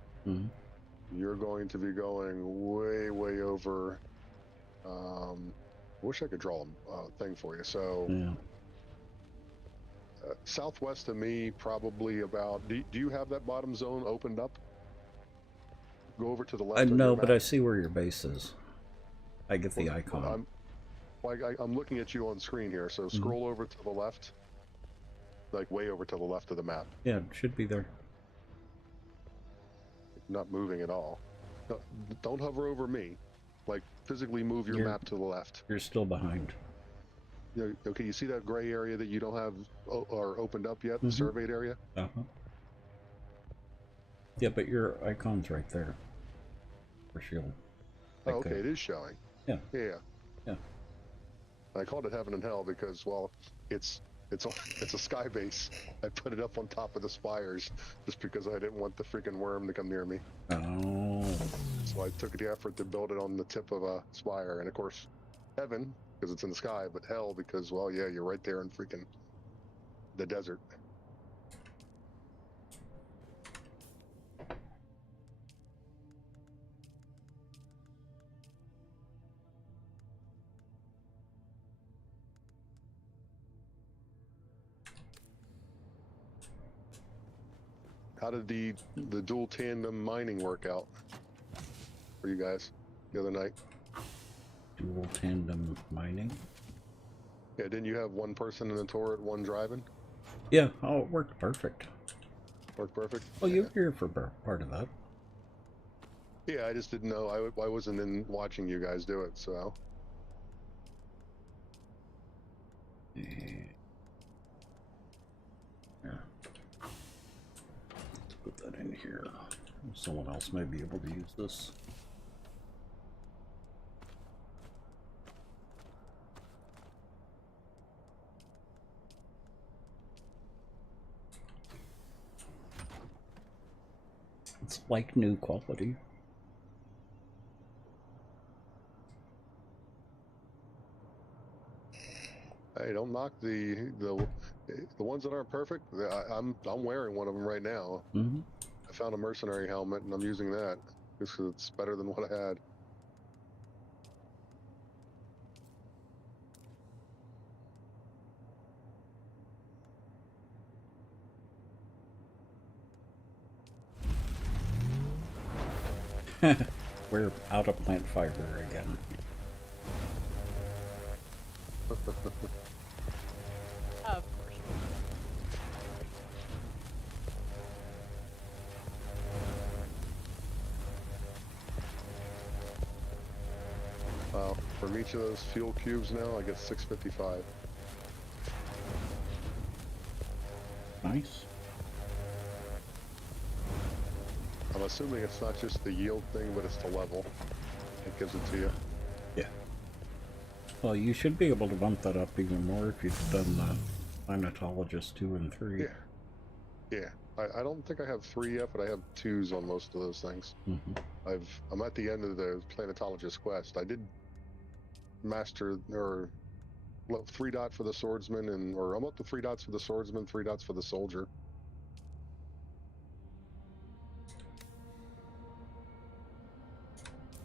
you're going to be going way, way over. I wish I could draw a thing for you. So, southwest of me, probably about. Do you have that bottom zone opened up? Go over to the left. No, but I see where your base is. I get the icon. I'm looking at you on screen here, so scroll over to the left. Like way over to the left of the map. Yeah, it should be there. Not moving at all. No, don't hover over me. Like physically move your map to the left. You're still behind. Okay, you see that gray area that you don't have or opened up yet, the surveyed area? Uh-huh. Yeah, but your icon's right there. For shield. Oh, okay, it is showing. Yeah. Yeah. I called it Heaven and Hell because, well, it's a sky base. I put it up on top of the spires just because I didn't want the freaking worm to come near me. Oh. So I took the effort to build it on the tip of a spire, and of course, Heaven because it's in the sky, but Hell because, well, yeah, you're right there in freaking the desert. How did the dual tandem mining work out for you guys the other night? Dual tandem mining? Yeah, didn't you have one person in the turret, one driving? Yeah, oh, it worked perfect. Worked perfect? Well, you were here for part of that. Yeah, I just didn't know. I wasn't in watching you guys do it, so. Yeah. Let's put that in here. Someone else may be able to use this. It's like new quality. Hey, don't knock the ones that aren't perfect. I'm wearing one of them right now. Mm-hmm. I found a mercenary helmet and I'm using that just 'cause it's better than what I had. We're out of plant fiber again. Of course. Wow, from each of those fuel cubes now, I get 655. Nice. I'm assuming it's not just the yield thing, but it's the level. It gives it to you. Yeah. Well, you should be able to bump that up even more if you've done the Minotaurologist 2 and 3. Yeah. Yeah. I don't think I have 3 yet, but I have 2s on most of those things. Mm-hmm. I'm at the end of the Planetologist quest. I did master, or 3 dot for the swordsman, or I'm up to 3 dots for the swordsman, 3 dots for the soldier.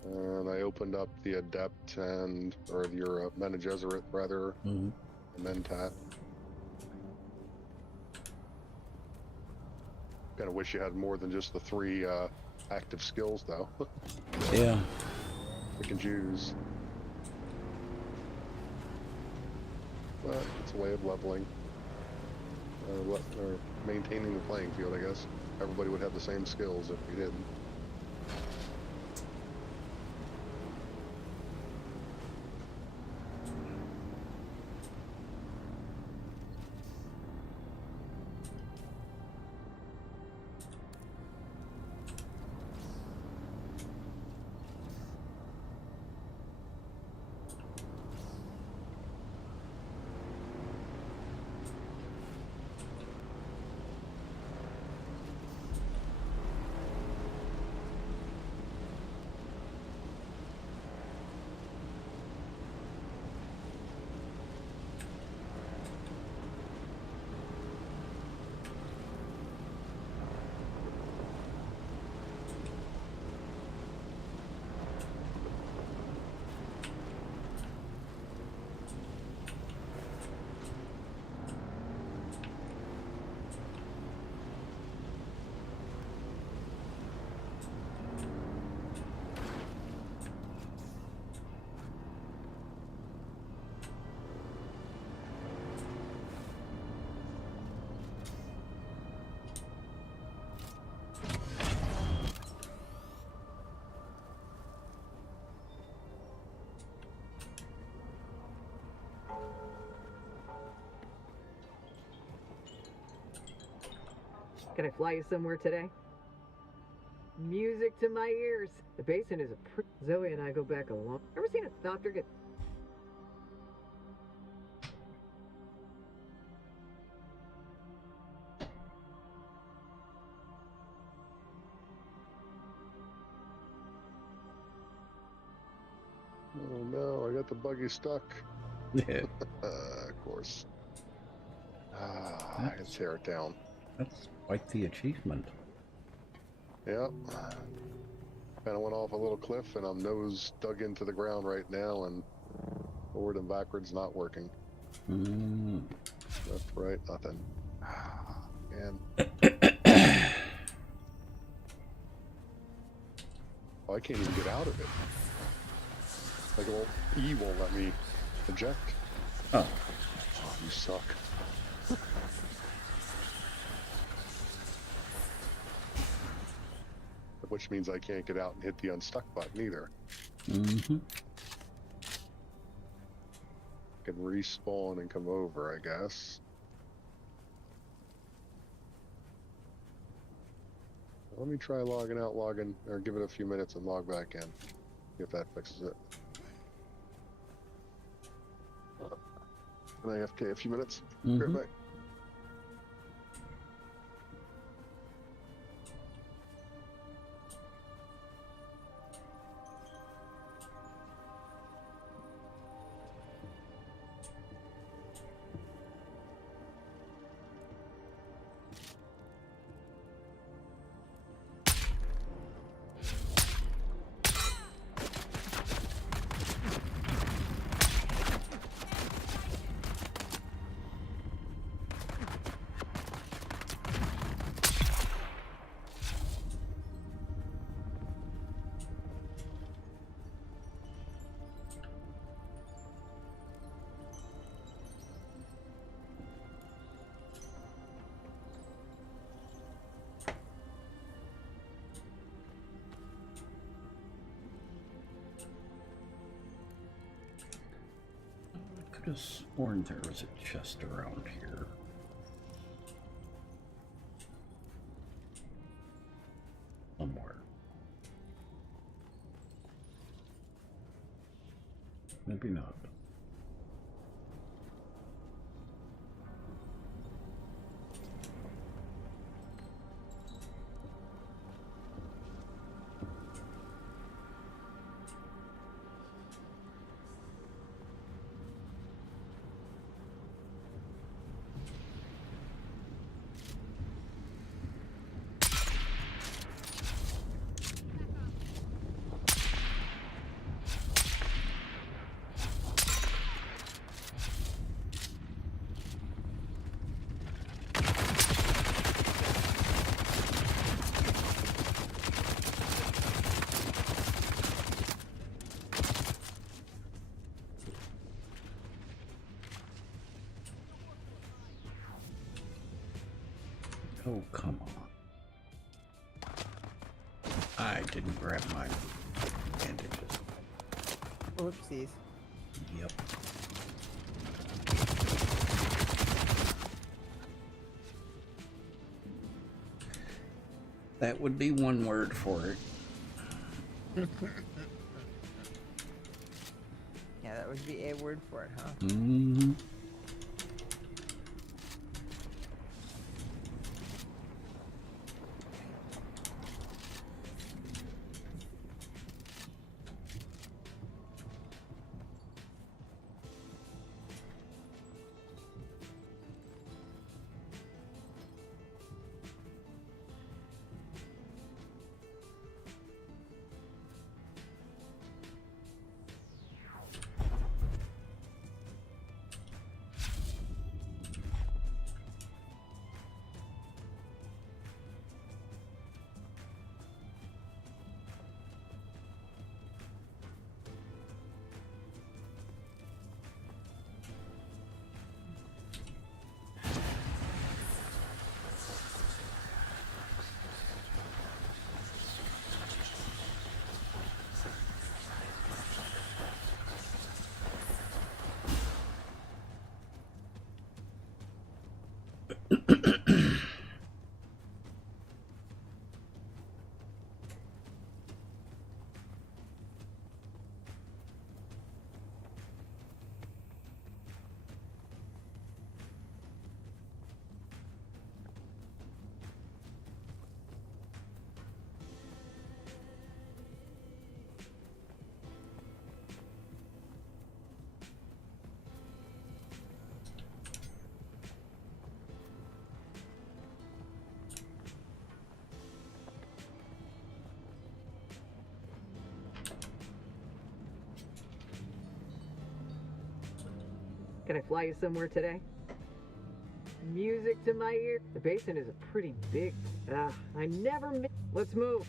And I opened up the Adept or your Bene Gesserit, rather, Mm-hmm. and Mentat. Kind of wish you had more than just the 3 active skills, though. Yeah. Pick and choose. But it's a way of leveling. Or maintaining the playing field, I guess. Everybody would have the same skills if we didn't. Can I fly you somewhere today? Music to my ears. The basin is a Zoe and I go back a long... Ever seen a doctor get... Oh no, I got the buggy stuck. Yeah. Of course. I can tear it down. That's quite the achievement. Yep. Kind of went off a little cliff, and I'm nose dug into the ground right now, and forward and backwards not working. Mm. Left, right, nothing. Man. Oh, I can't even get out of it. Like, well, E won't let me eject. Oh. Oh, you suck. Which means I can't get out and hit the unstuck button either. Mm-hmm. I can respawn and come over, I guess. Let me try logging out, or give it a few minutes and log back in. See if that fixes it. Can I AFK a few minutes? Mm-hmm. Right back. I could have sworn there was a chest around here. Somewhere. Maybe not. Oh, come on. I didn't grab my bandages. Oopsies. Yep. That would be one word for it. Yeah, that would be a word for it, huh? Mm-hmm. Can I fly you somewhere today? Music to my ear. The basin is a pretty big. I never. Let's move.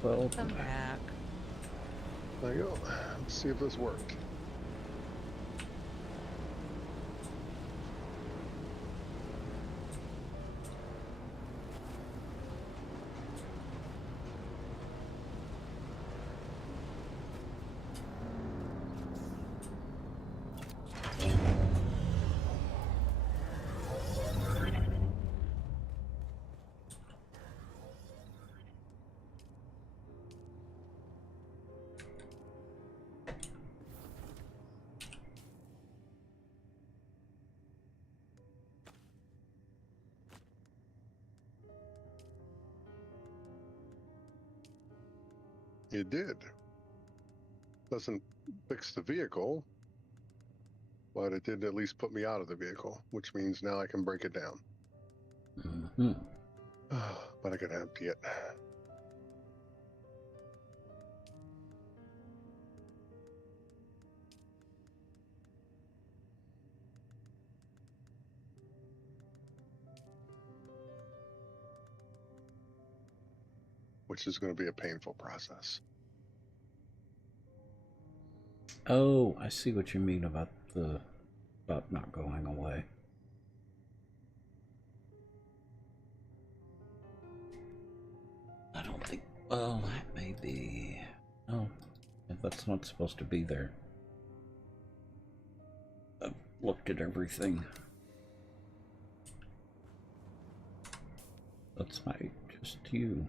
Well, Come back. There you go. Let's see if this worked. It did. Doesn't fix the vehicle, but it did at least put me out of the vehicle, which means now I can break it down. mm-hmm. But I gotta empty it. Which is going to be a painful process. Oh, I see what you mean about not going away. I don't think. Well, that may be. Oh, if that's not supposed to be there. I've looked at everything. That's not just you.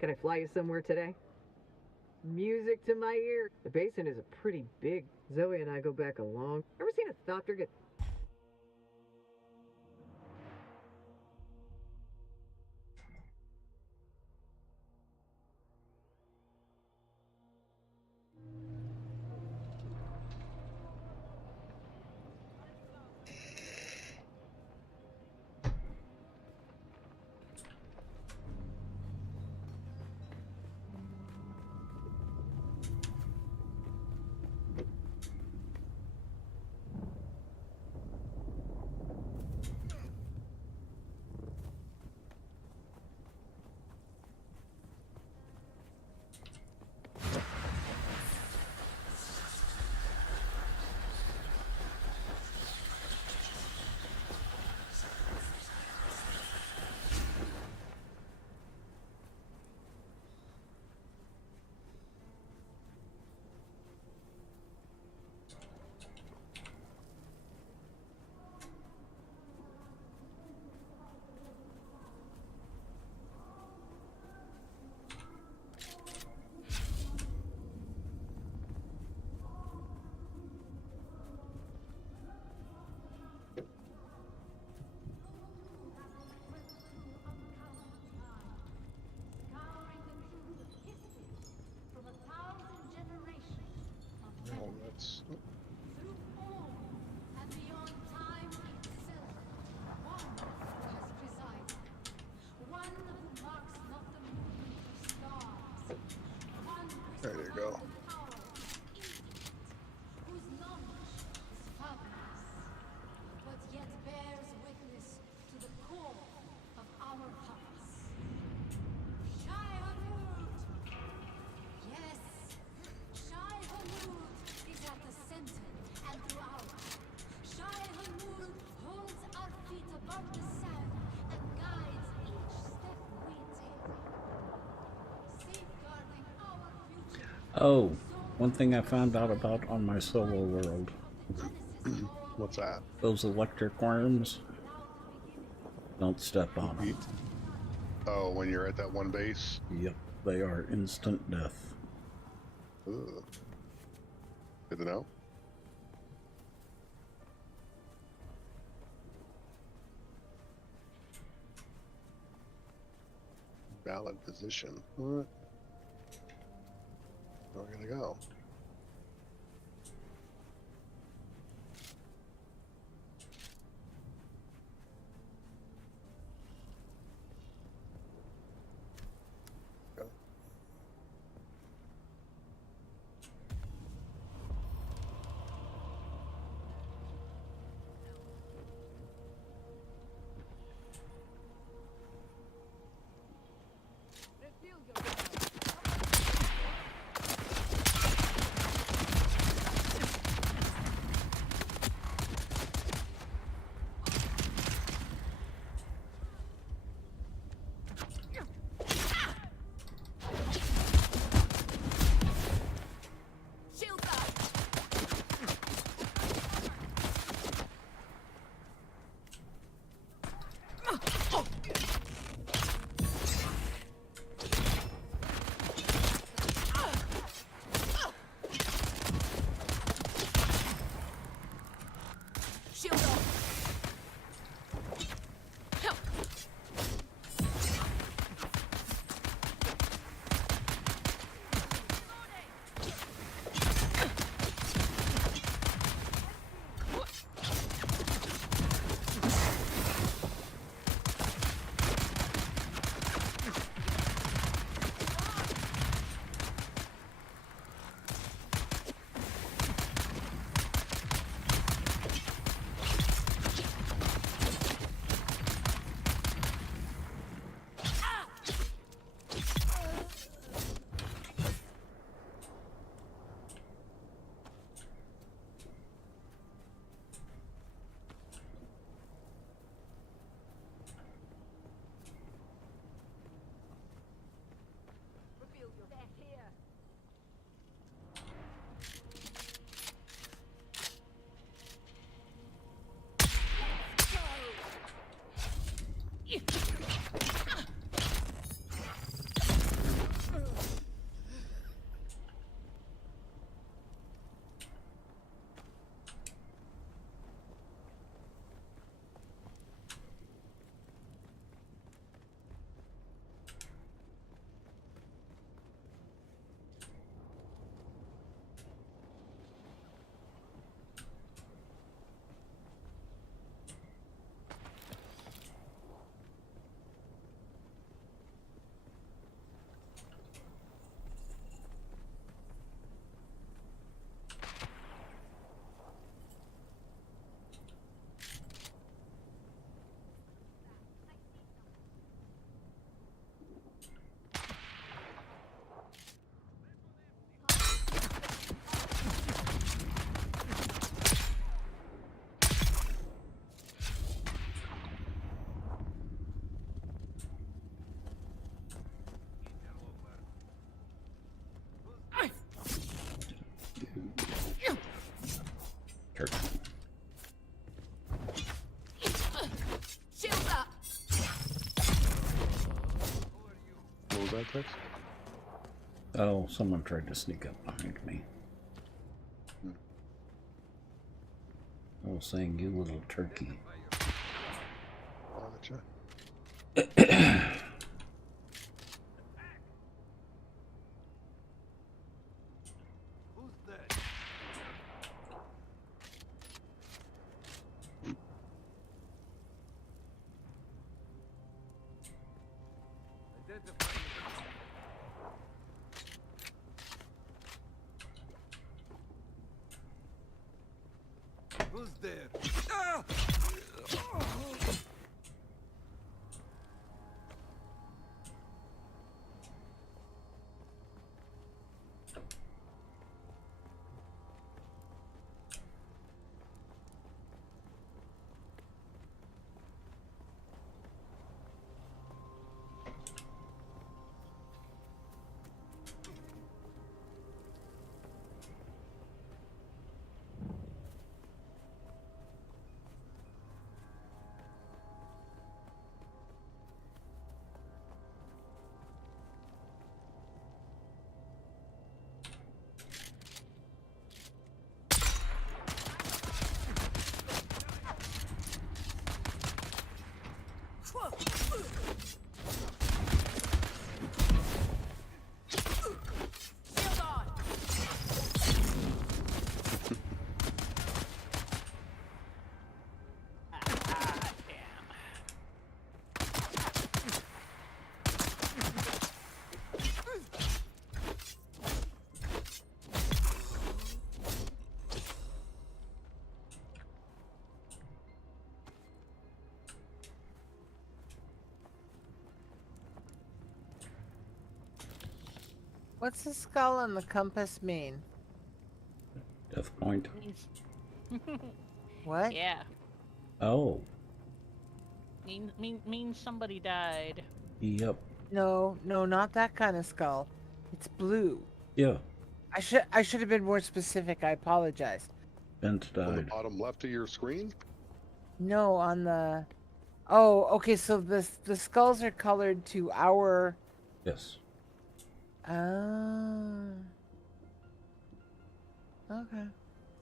Can I fly you somewhere today? Music to my ear. The basin is a pretty big. Zoe and I go back a long. Ever seen a doctor get... you go. Oh, one thing I found out about on my solo world. What's that? Those electric worms. Don't step on them. Oh, when you're at that one base? Yep, they are instant death. Ugh. Good to know. Valid position. What? Where are we gonna go? Go. What was that, Tex? Oh, someone tried to sneak up behind me. I was saying, you little turkey. Gotcha. What's the skull and the compass mean? Death point. What? Yeah. Oh. Means somebody died. Yep. No, not that kind of skull. It's blue. Yeah. I should have been more specific. I apologize. Bent On the died. bottom left of your screen? No, on the. Oh, okay. So the skulls are colored to our. Yes. Okay.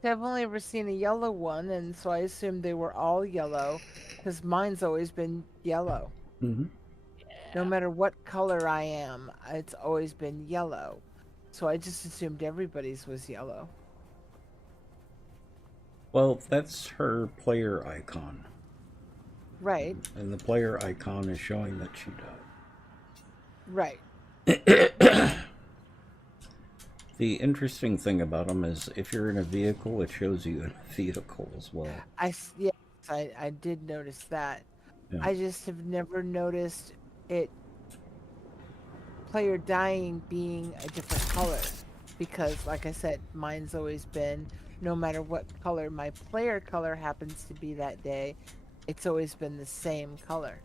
I've only ever seen a yellow one, and so I assumed they were all yellow, because mine's always been yellow. Mm-hmm. No matter what color I am, it's always been yellow. So I just assumed everybody's was yellow. Well, that's her player icon. Right. And the player icon is showing that she died. Right. The interesting thing about them is if you're in a vehicle, it shows you in a vehicle as well. Yes, I did notice that. Yeah. I just have never noticed it player dying being a different color, because like I said, mine's always been, no matter what color my player color happens to be that day, it's always been the same color.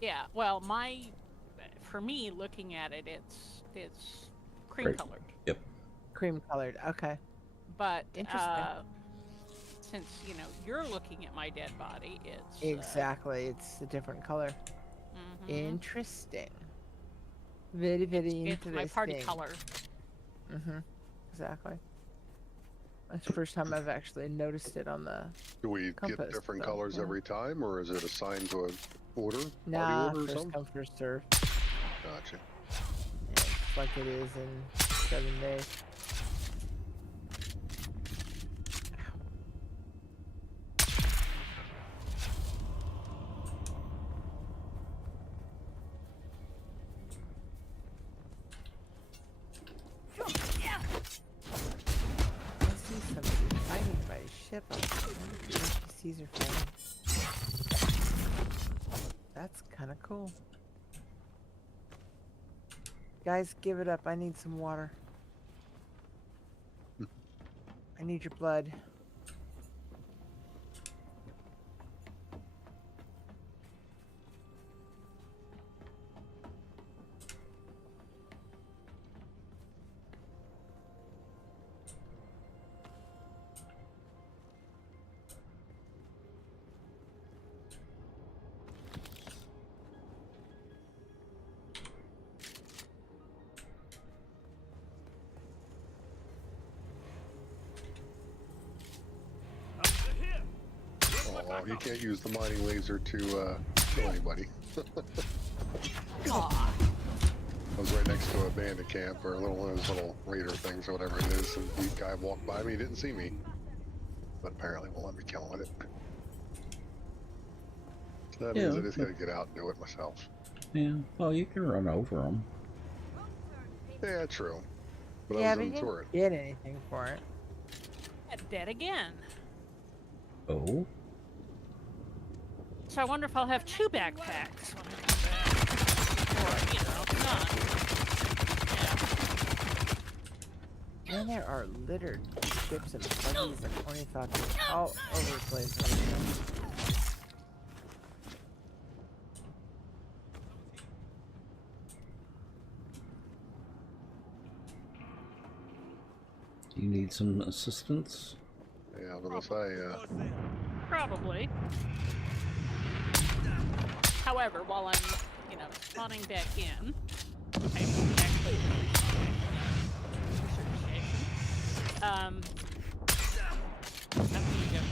Yeah. Well, for me, looking at it, it's cream Right. colored. Yep. Cream colored. Okay. But Interesting. since you're looking at my dead body, it's Exactly. It's a different color. Mhm. Interesting. Very, very It's interesting. my party color. Exactly. That's the first time I've actually noticed it on the. Do we Compass, get different so, colors yeah. every time, or is it assigned to a order? Nah, Party order or first something? come, first serve. Gotcha. Yeah, it's like it is in 7 days. I see somebody fighting by a ship. I wonder if the NPCs are fighting. That's kind of cool. Guys, give it up. I need some water. I need your blood. Oh, you can't use the mining laser to kill anybody. Aw. I was right next to a bandit camp, or one of those little raider things, or whatever it is, and the guy walked by me, didn't see me. But apparently won't let me kill him with it. So that means I just gotta get out and do it myself. Yeah, well, you can run over them. Yeah, true. But Yeah, I but was you on the turret. didn't get anything for it. Dead again. Oh? So I wonder if I'll have 2 backpacks when I come back. Or, none. And there are littered ships and buggies and ornithopters all over the place right now. Do you need some assistance? Yeah, I was gonna say, Probably. However, while I'm, spawning back in, I actually I'm gonna go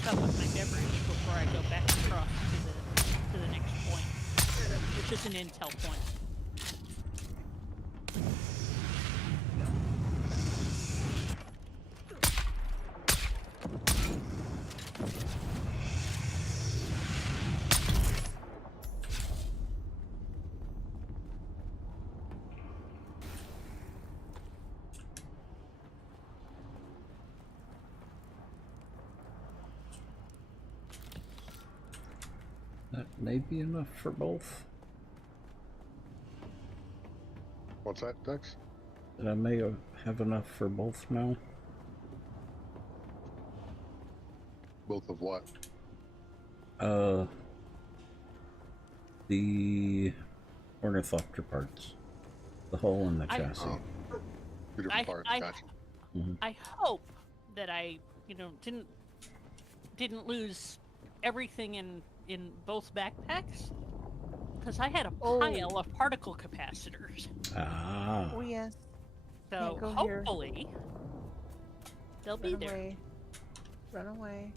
fill up my beverage before I go back across to the next point, which is an intel point. That may be enough for both. What's that, Dex? That I may have enough for both now. Both of what? The ornithopter parts. The hole in the chassis. Oh. Two different parts. Gotcha. I hope that I, didn't lose everything in both backpacks, because I had a pile of particle capacitors. Ah. Oh yes. So go here. hopefully they'll be there. Away. Run away.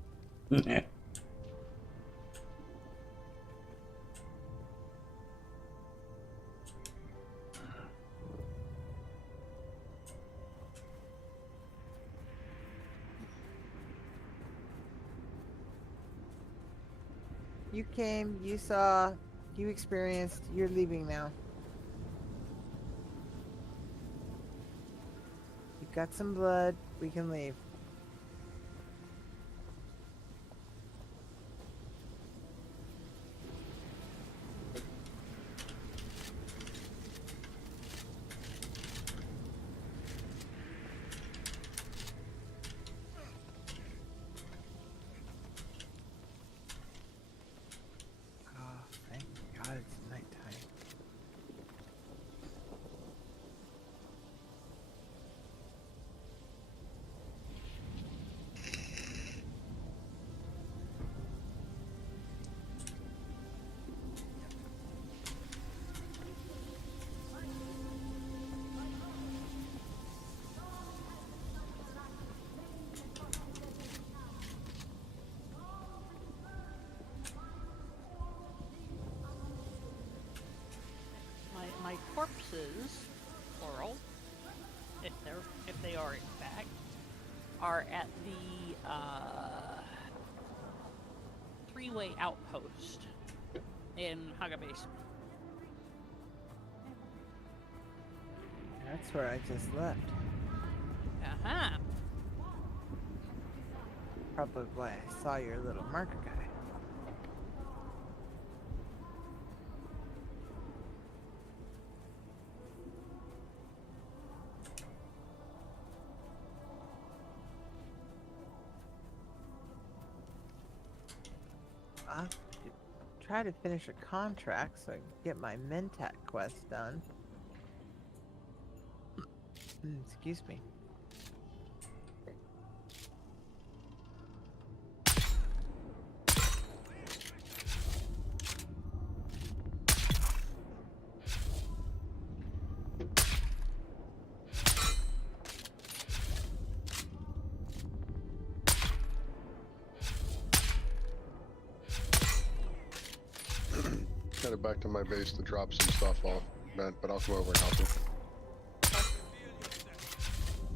You came, you saw, you experienced, you're leaving now. You've got some blood, we can leave. God, it's nighttime. My corpses, plural, if they are in fact, are at the three-way outpost in Haga Base. That's where I just left. Uh-huh. Probably why I saw your little marker guy. I'll try to finish a contract so I can get my Mentat quest done. Excuse me. Headed back to my base to drop some stuff off, but I'll come over and help you.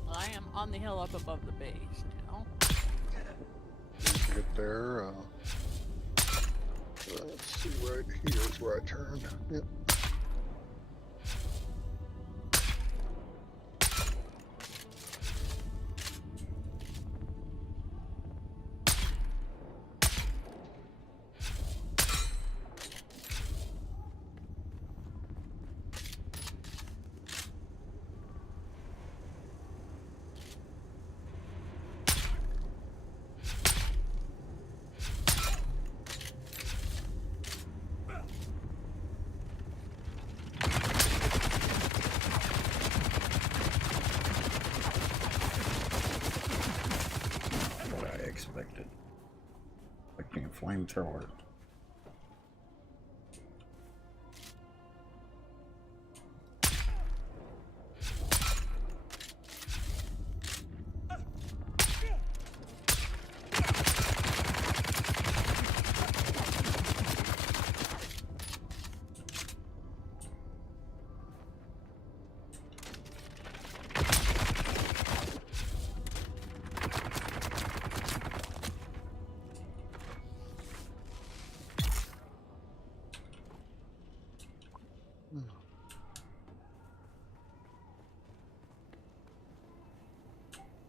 Well, I am on the hill up above the base now. To get there, let's see, right here is where I turned. Yep. Expecting a flamethrower.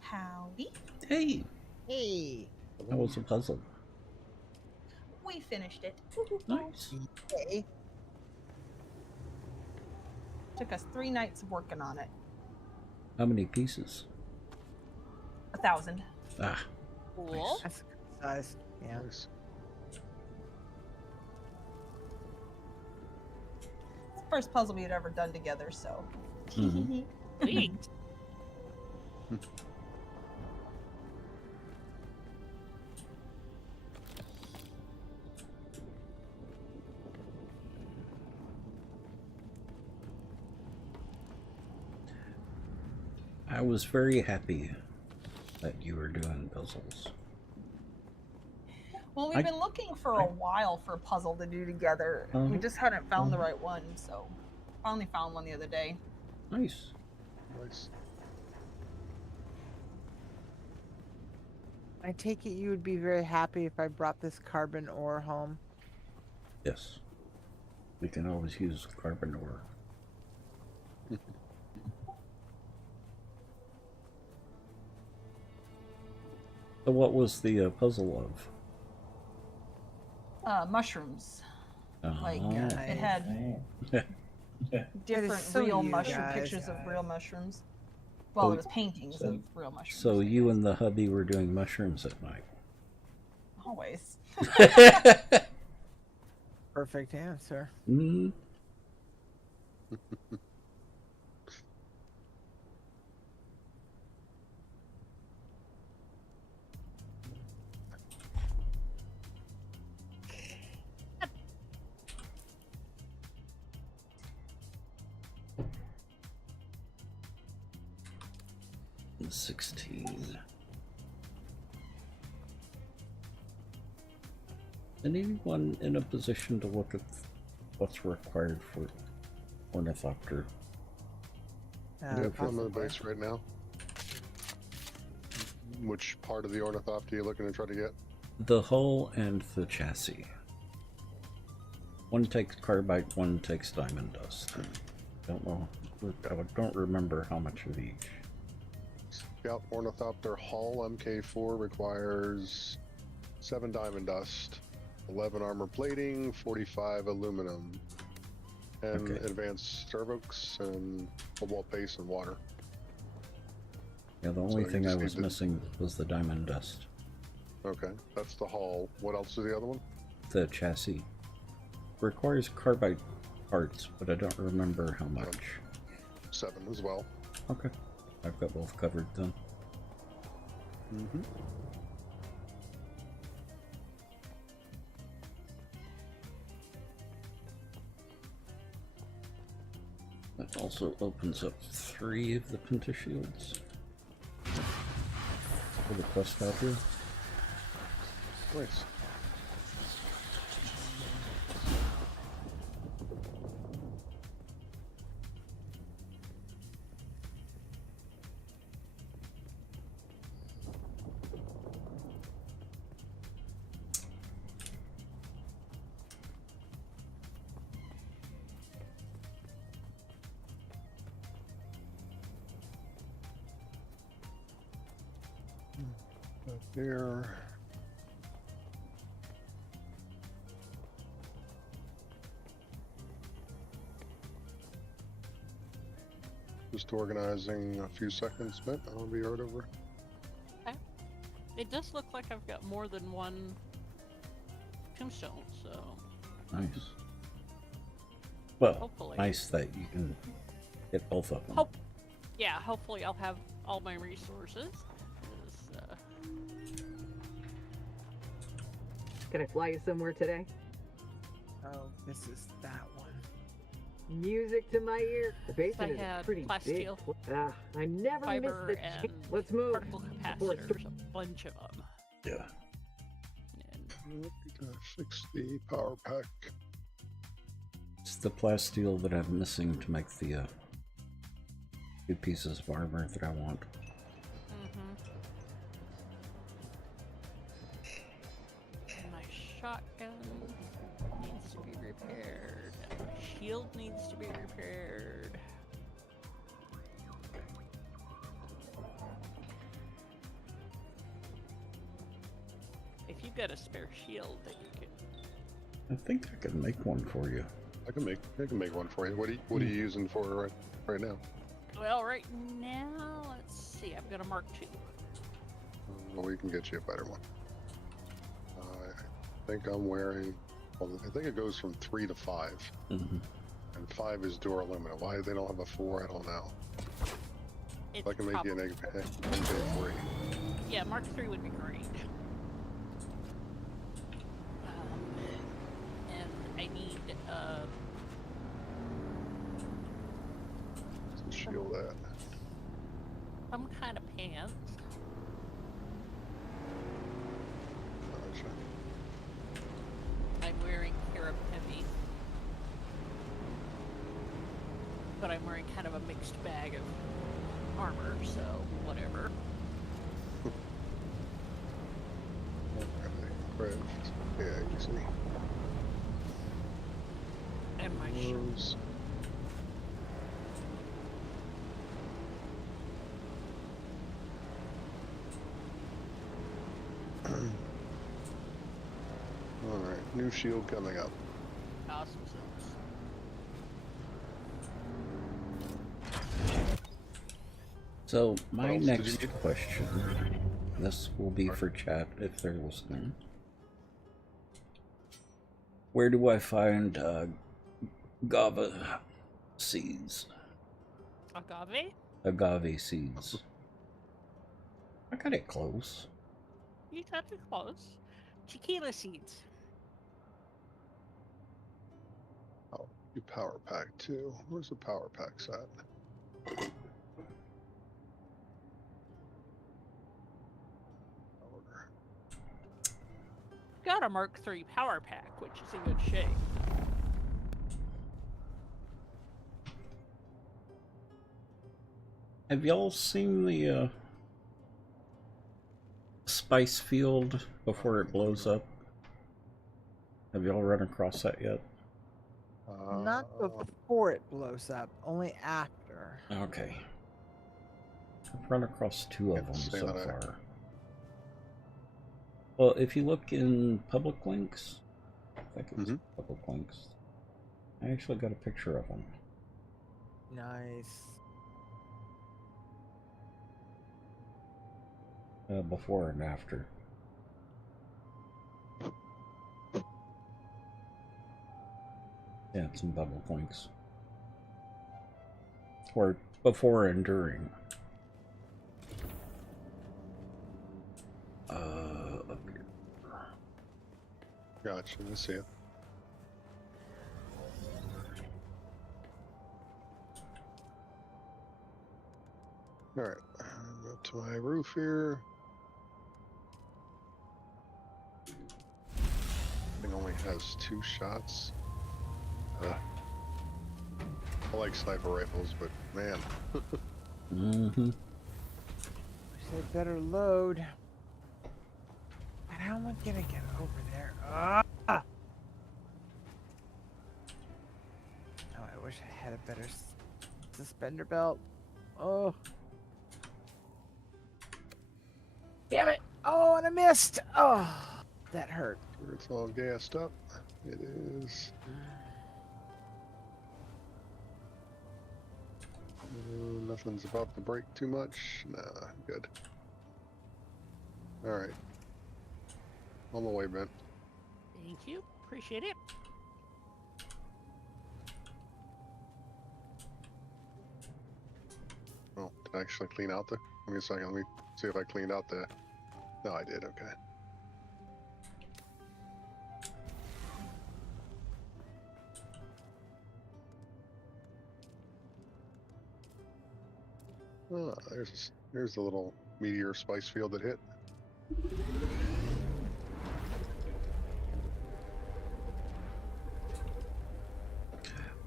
Howdy. Hey! Hey! That was a puzzle. We finished it. Nice. Hey. Took us 3 nights of working on it. How many pieces? 1,000. Ah. Cool. That's a good size. Yeah. Nice. It's the first puzzle we had ever done together, so. Mm-hmm. Sweet. I was very happy that you were doing puzzles. Well, we've been looking for a while for a puzzle to do together. We just hadn't found the right one, so finally found one the other day. Nice. Nice. I take it you would be very happy if I brought this carbon ore home. Yes. We can always use carbon ore. So what was the puzzle of? Mushrooms. Like, Ah. it had different so real you mushroom guys. pictures of real mushrooms. Well, So- it was paintings of real mushrooms. So you and the hubby were doing mushrooms at night. Always. Perfect answer. Mm. And 16. Anyone in a position to look at what's required for ornithopter? Yeah, I'm in the base right now. Which part of the ornithopter are you looking to try to get? The hull and the chassis. One takes carbide, one takes diamond dust. Don't know. I don't remember how much of each. Scout Ornithopter Hull MK4 requires 7 diamond dust, 11 armor plating, 45 aluminum, and advanced servokes and cobalt base and water. Yeah, the only thing I was missing was the diamond dust. Okay, that's the hull. What else is the other one? The chassis. Requires carbide parts, but I don't remember how much. 7 as well. Okay. I've got both covered then. Mm-hmm. That also opens up 3 of the pentashields for the quest out here. Nice. Here. Just organizing a few seconds, but I'll be right over. Okay. It does look like I've got more than one tombstone, so. Nice. Well, hopefully. nice that you can get both of them. Yeah, hopefully I'll have all my resources. Can I fly you somewhere today? Oh, this is that one. Music to my ear. The basin is had pretty glass big. steel, I never miss fiber, the and chance. Let's move. particle capacitors, a bunch of them. Yeah. Fix the power pack. It's the plasteel that I'm missing to make the 2 pieces of armor that I want. My shotgun needs to be repaired. And my shield needs to be repaired. If you've got a spare shield that you could... I think I can make one for you. I can make one for you. What are you using for right now? Well, right now, let's see. I've got a Mark II. Well, we can get you a better one. I think I'm wearing. Well, I think it goes from 3 to 5, and 5 is duralumin. Why they don't have a 4, I don't know. It's I can make you an MJ3. Yeah, Mark III would be great. And I need shield that. some kind of pants. I'm wearing Carib Heavy, but I'm wearing kind of a mixed bag of armor, so whatever. Yeah, you see. And my shoes. Alright, new shield coming up. Awesome. So, my next question, this will be for chat if they're listening. Where do I find agave seeds? Agave? Agave seeds. I got it close. You got it close. Tequila seeds. Oh, you power pack too. Where's the power packs at? Got a Mark III power pack, which is in good shape. Have y'all seen the spice field before it blows up? Have y'all run across that yet? Not before it blows up, only after. Okay. I've run across 2 of them so far. Well, if you look in public links, I think it was public links, I actually got a picture of them. Nice. Before and after. Yeah, some public links. Or before and during. Up here. Gotcha, I see it. Alright, I'm up to my roof here. It only has 2 shots. I like sniper rifles, but man. Wish they'd better load. But how am I gonna get over there? Oh, I wish I had a better suspender belt. Oh. Damn it! Oh, and I missed! Oh, that hurt. It's all gassed up. It is. Nothing's about to break too much. Nah, good. Alright. On the way, Brent. Thank you. Appreciate it. Oh, did I actually clean out the... Give me a second, let me see if I cleaned out the... No, I did, okay. Oh, there's the little meteor spice field that hit.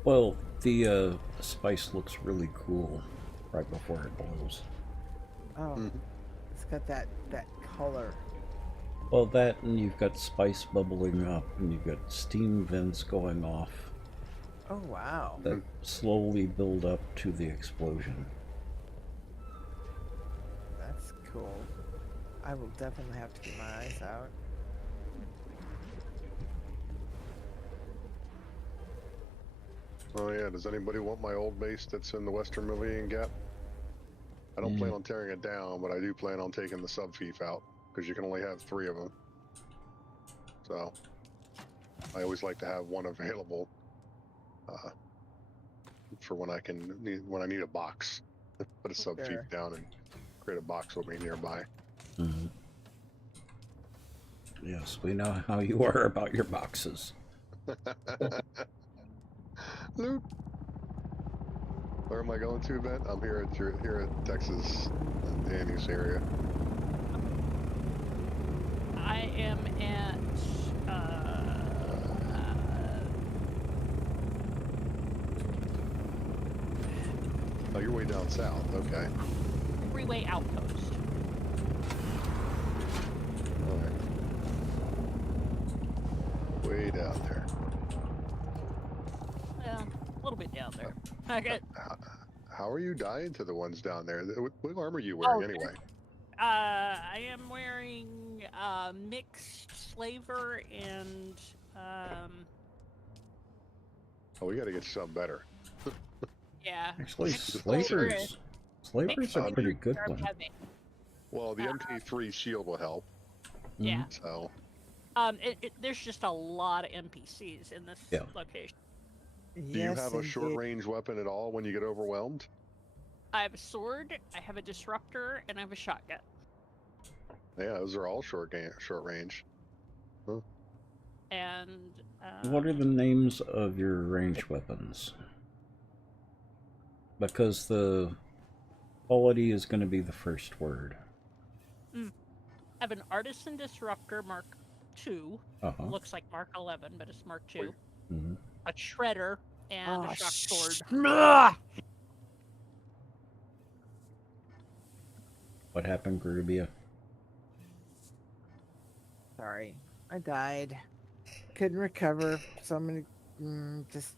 Well, the spice looks really cool right before it blows. Oh, it's got that color. Well, that, and you've got spice bubbling up, and you've got steam vents going off. Oh, wow. That slowly build up to the explosion. That's cool. I will definitely have to keep my eyes out. Oh yeah, does anybody want my old base that's in the Western Meridian Gap? I don't plan on tearing it down, but I do plan on taking the sub-fief out, because you can only have 3 of them. So, I always like to have one available for when I need a box. Put a sub-fief down and create a box with me nearby. Mm-hmm. Yes, we know how you are about your boxes. Loot. Where am I going to, Ben? I'm here at Texas, Danny's area. I am at Oh, you're way down south. Okay. Freeway Outpost. All right. Way down there. Well, a little bit down there. Okay. How are you dying to the ones down there? What armor are you wearing anyway? I am wearing mixed slaver and Oh, we got to get you something better. yeah. Actually, Slaver's a pretty good one. Well, the MP3 shield will help. Yeah. So. There's just a lot of NPCs in this location. Do you have a short-range weapon at all when you get overwhelmed? I have a sword, I have a disruptor, and I have a shotgun. Yeah, those are all short range. Huh. And what are the names of your ranged weapons? Because the quality is going to be the first word. I have an artisan disruptor Mark II. Looks like Mark 11, but it's Mark II. A shredder and a shock sword. What happened, Garubia? Sorry, I died. Couldn't recover, so I'm gonna just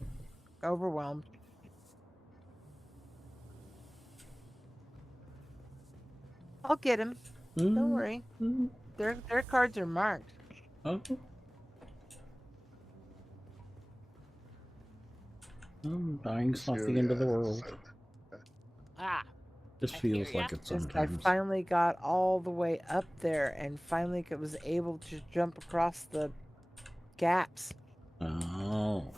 overwhelmed. I'll get him. Don't worry. Their cards are marked. Oh. Dying's not the end of the world. Just feels like it sometimes. I finally got all the way up there and finally was able to jump across the gaps. Oh.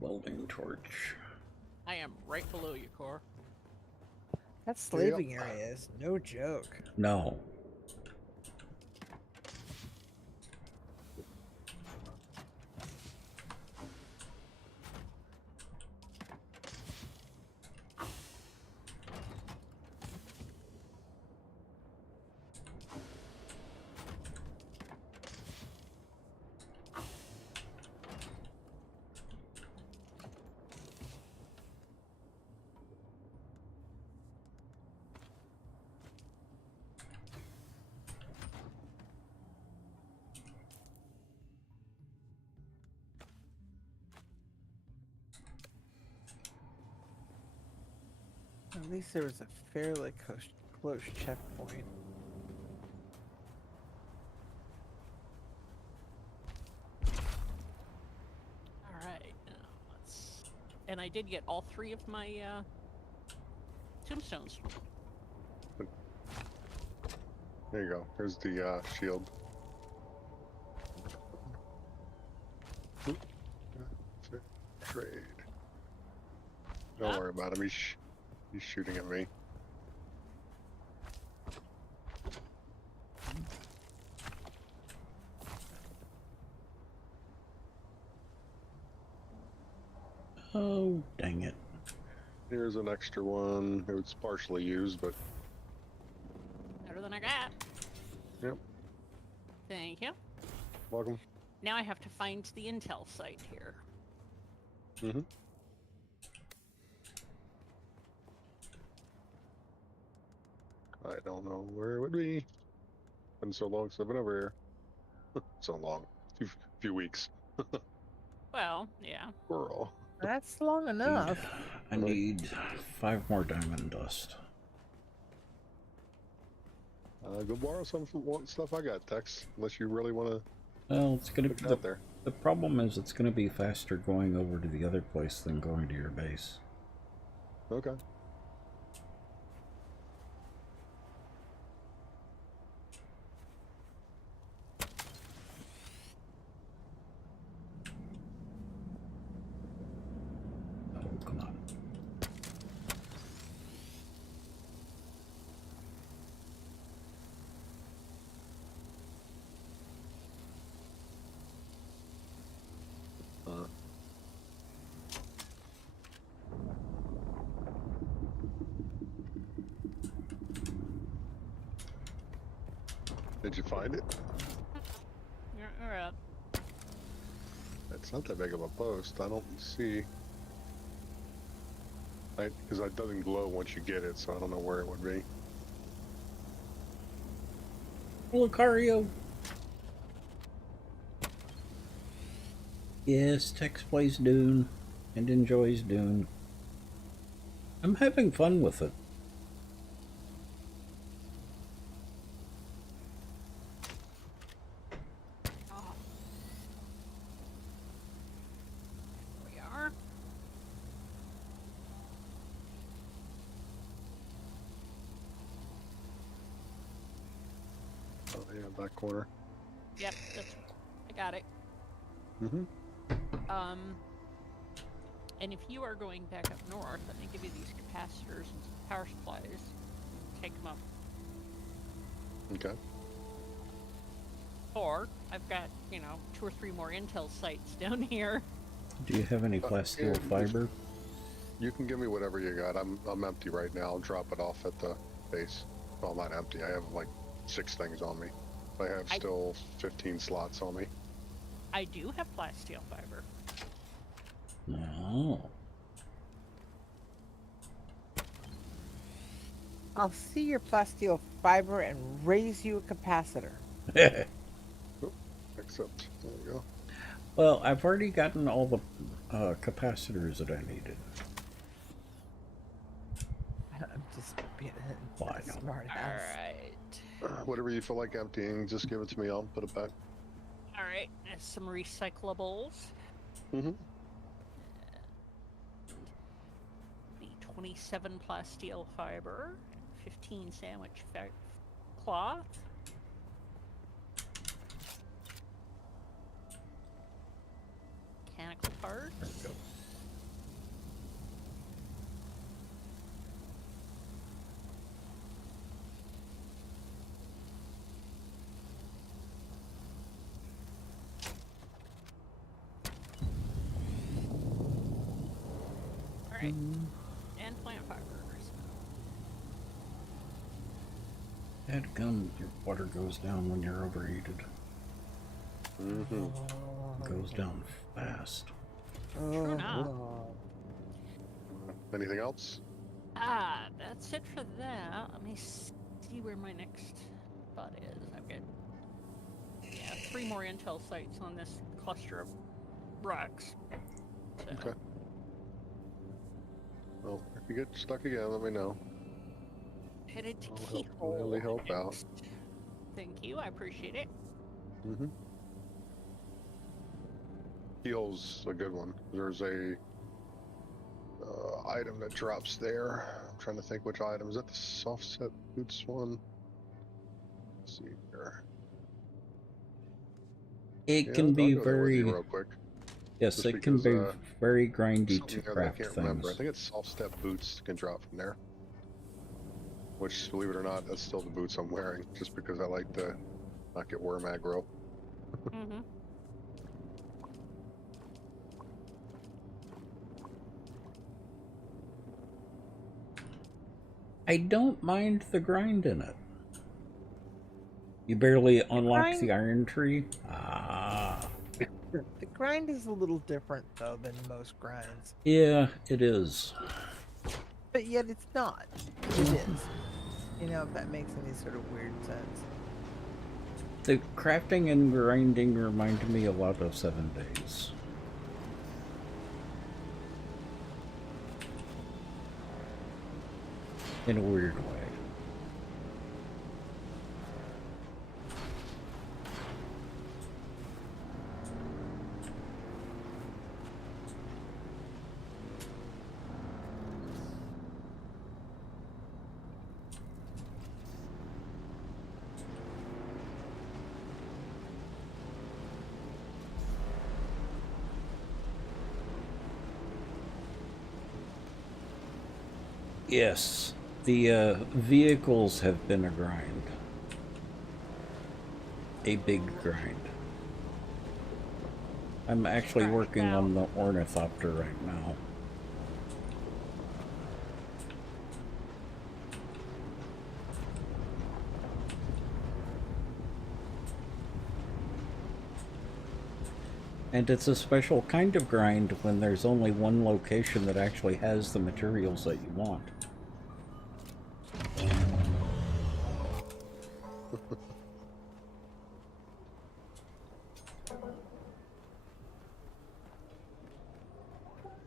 Welding torch. I am right below you, Core. That slaving area is no joke. No. At least there was a fairly close checkpoint. Alright, and I did get all 3 of my tombstones. There you go. Here's the shield. Trade. Don't worry about him. He's shooting at me. Oh, dang it. Here's an extra one. It's partially used, but... Better than I got. Yep. Thank you. Welcome. Now I have to find the intel site here. Mm-hmm. I don't know where it would be. Been so long since I've been over here. So long. Few weeks. Well, yeah. Girl. That's long enough. I need 5 more diamond dust. Go borrow some stuff I got, Tex. Unless you really want to Well, it's gonna be out there. the problem is it's gonna be faster going over to the other place than going to your base. Okay. Oh, come on. Did you find it? You're up. It's not that big of a post. I don't see. Because it doesn't glow once you get it, so I don't know where it would be. Lucario. Yes, Tex plays Dune and enjoys Dune. I'm having fun with it. We are. Oh yeah, back corner. Yep, I got it. Mm-hmm. And if you are going back up north, let me give you these capacitors and some power supplies. Take them up. Okay. Or I've got, 2 or 3 more intel sites down here. Do you have any plasteel fiber? You can give me whatever you got. I'm empty right now. I'll drop it off at the base. Well, not empty. I have like 6 things on me. I have still 15 slots on me. I do have plasteel fiber. No. I'll see your plasteel fiber and raise you a capacitor. Except, there you go. Well, I've already gotten all the capacitors that I needed. I'm just being Fine. a smart ass. Alright. Whatever you feel like emptying, just give it to me. I'll put it back. Alright, there's some recyclables. Mm-hmm. 27 plasteel fiber, 15 sandwich cloth, mechanical parts. There we go. All right, and plant fibers. Dadgum, your water goes down when you're overheated. Mm-hmm. Goes down fast. True enough. Anything else? That's it for that. Let me see where my next spot is. I've got 3 more intel sites on this cluster of rocks. So. Okay. Well, if you get stuck again, let me know. Headed to I'll Keyhole. really help out. Thank you, I appreciate it. Mm-hmm. Keyhole's a good one. There's a item that drops there. I'm trying to think which item. Is that the soft set boots one? Let's see here. It can be I'll go there with you very... real quick. Yes, Just it can because, be very grindy something to there that I craft can't things. remember. I think it's soft step boots can drop from there. Which, believe it or not, that's still the boots I'm wearing, just because I like to not get worm aggro. Mm-hmm. I don't mind the grind in it. You barely unlock grind? the iron tree. Ah. The grind is a little different, though, than most grinds. Yeah, it is. But yet it's not. It is. You know, if that makes any sort of weird sense. The crafting and grinding remind me a lot of 7 Days. In a weird way. Yes, the vehicles have been a grind. A big grind. I'm actually working on the ornithopter right now. And it's a special kind of grind when there's only one location that actually has the materials that you want.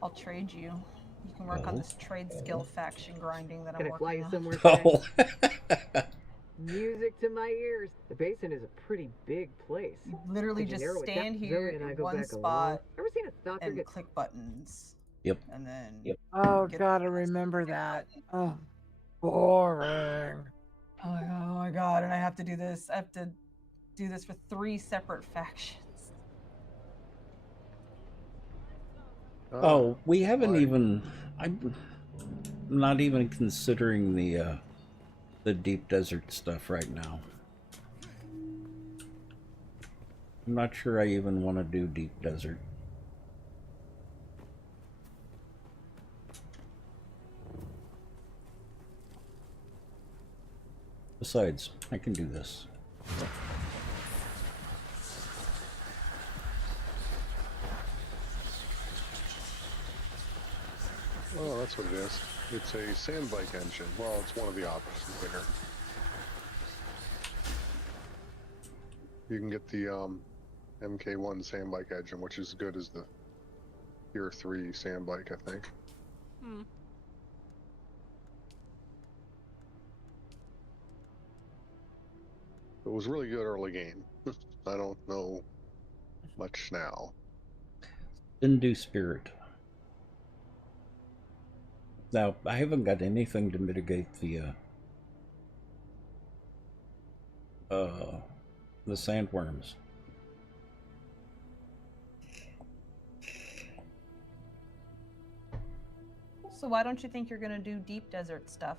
I'll trade you. You can work on this trade skill faction grinding that I'm Can I fly working you on. somewhere today? Oh. Music to my ears. The basin is a pretty big place. You literally Could you just narrow it down? stand here Zoe and I in go one back a long- spot Ever seen a stalker and get click buttons. Yep. And then Oh, get gotta remember that. Oh, boring. oh my god, and I have to do this. I have to do this for 3 separate factions. Oh, we haven't even... I'm not even considering the deep desert stuff right now. I'm not sure I even want to do deep desert. Besides, I can do this. Oh, that's what it is. It's a sand bike engine. Well, it's one of the options there. You can get the MK1 sand bike engine, which is as good as the Tier 3 sand bike, I think. Hmm. It was really good early game. I don't know much now. Didn't do spirit. Now, I haven't got anything to mitigate the sandworms. So why don't you think you're gonna do deep desert stuff?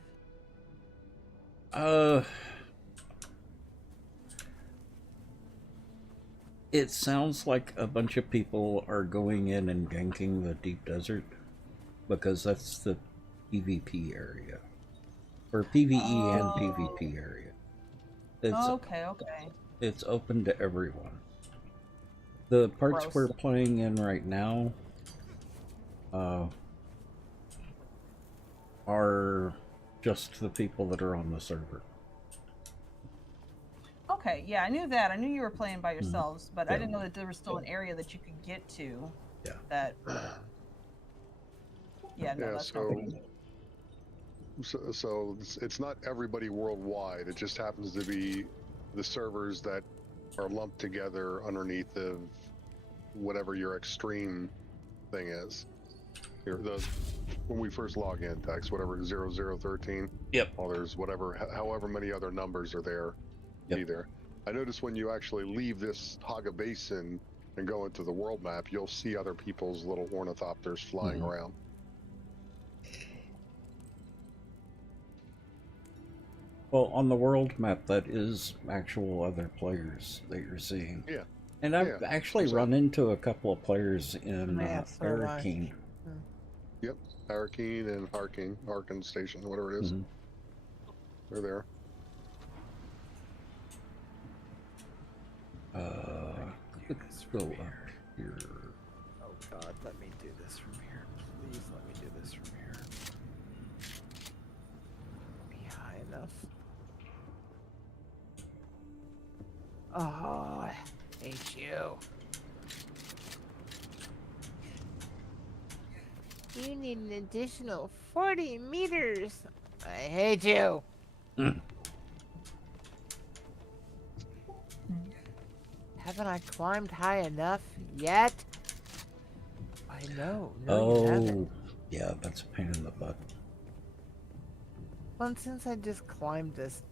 It sounds like a bunch of people are going in and ganking the deep desert because that's the PvP area. Or PvE and PvP area. It's, okay. It's open to everyone. The parts Gross. we're playing in right now are just the people that are on the server. Okay, yeah, I knew that. I knew you were playing by yourselves, but I Yeah. didn't know that there was still an area that you could get to. Yeah. That. Yeah, no, Yeah, that's not good. So it's not everybody worldwide. It just happens to be the servers that are lumped together underneath of whatever your extreme thing is. When we first log in, text whatever 0013. Yep. Well, there's however many other numbers are there. Yep. Either. I noticed when you actually leave this Haga Basin and go into the world map, you'll see other people's little ornithopters flying around. Well, on the world map, that is actual other players that you're seeing. Yeah. And I've actually run into a couple of players in Arakeen. Yep, Arakeen and Harkin Station, whatever it is. They're there. Let's go up here. Oh god, let me do this from here. Please let me do this from here. Be high enough. Oh, I hate you. You need an additional 40 meters. I hate you. Haven't I climbed high enough yet? I know. No, you haven't. Yeah, that's a pain in the butt. Well, and since I just climbed this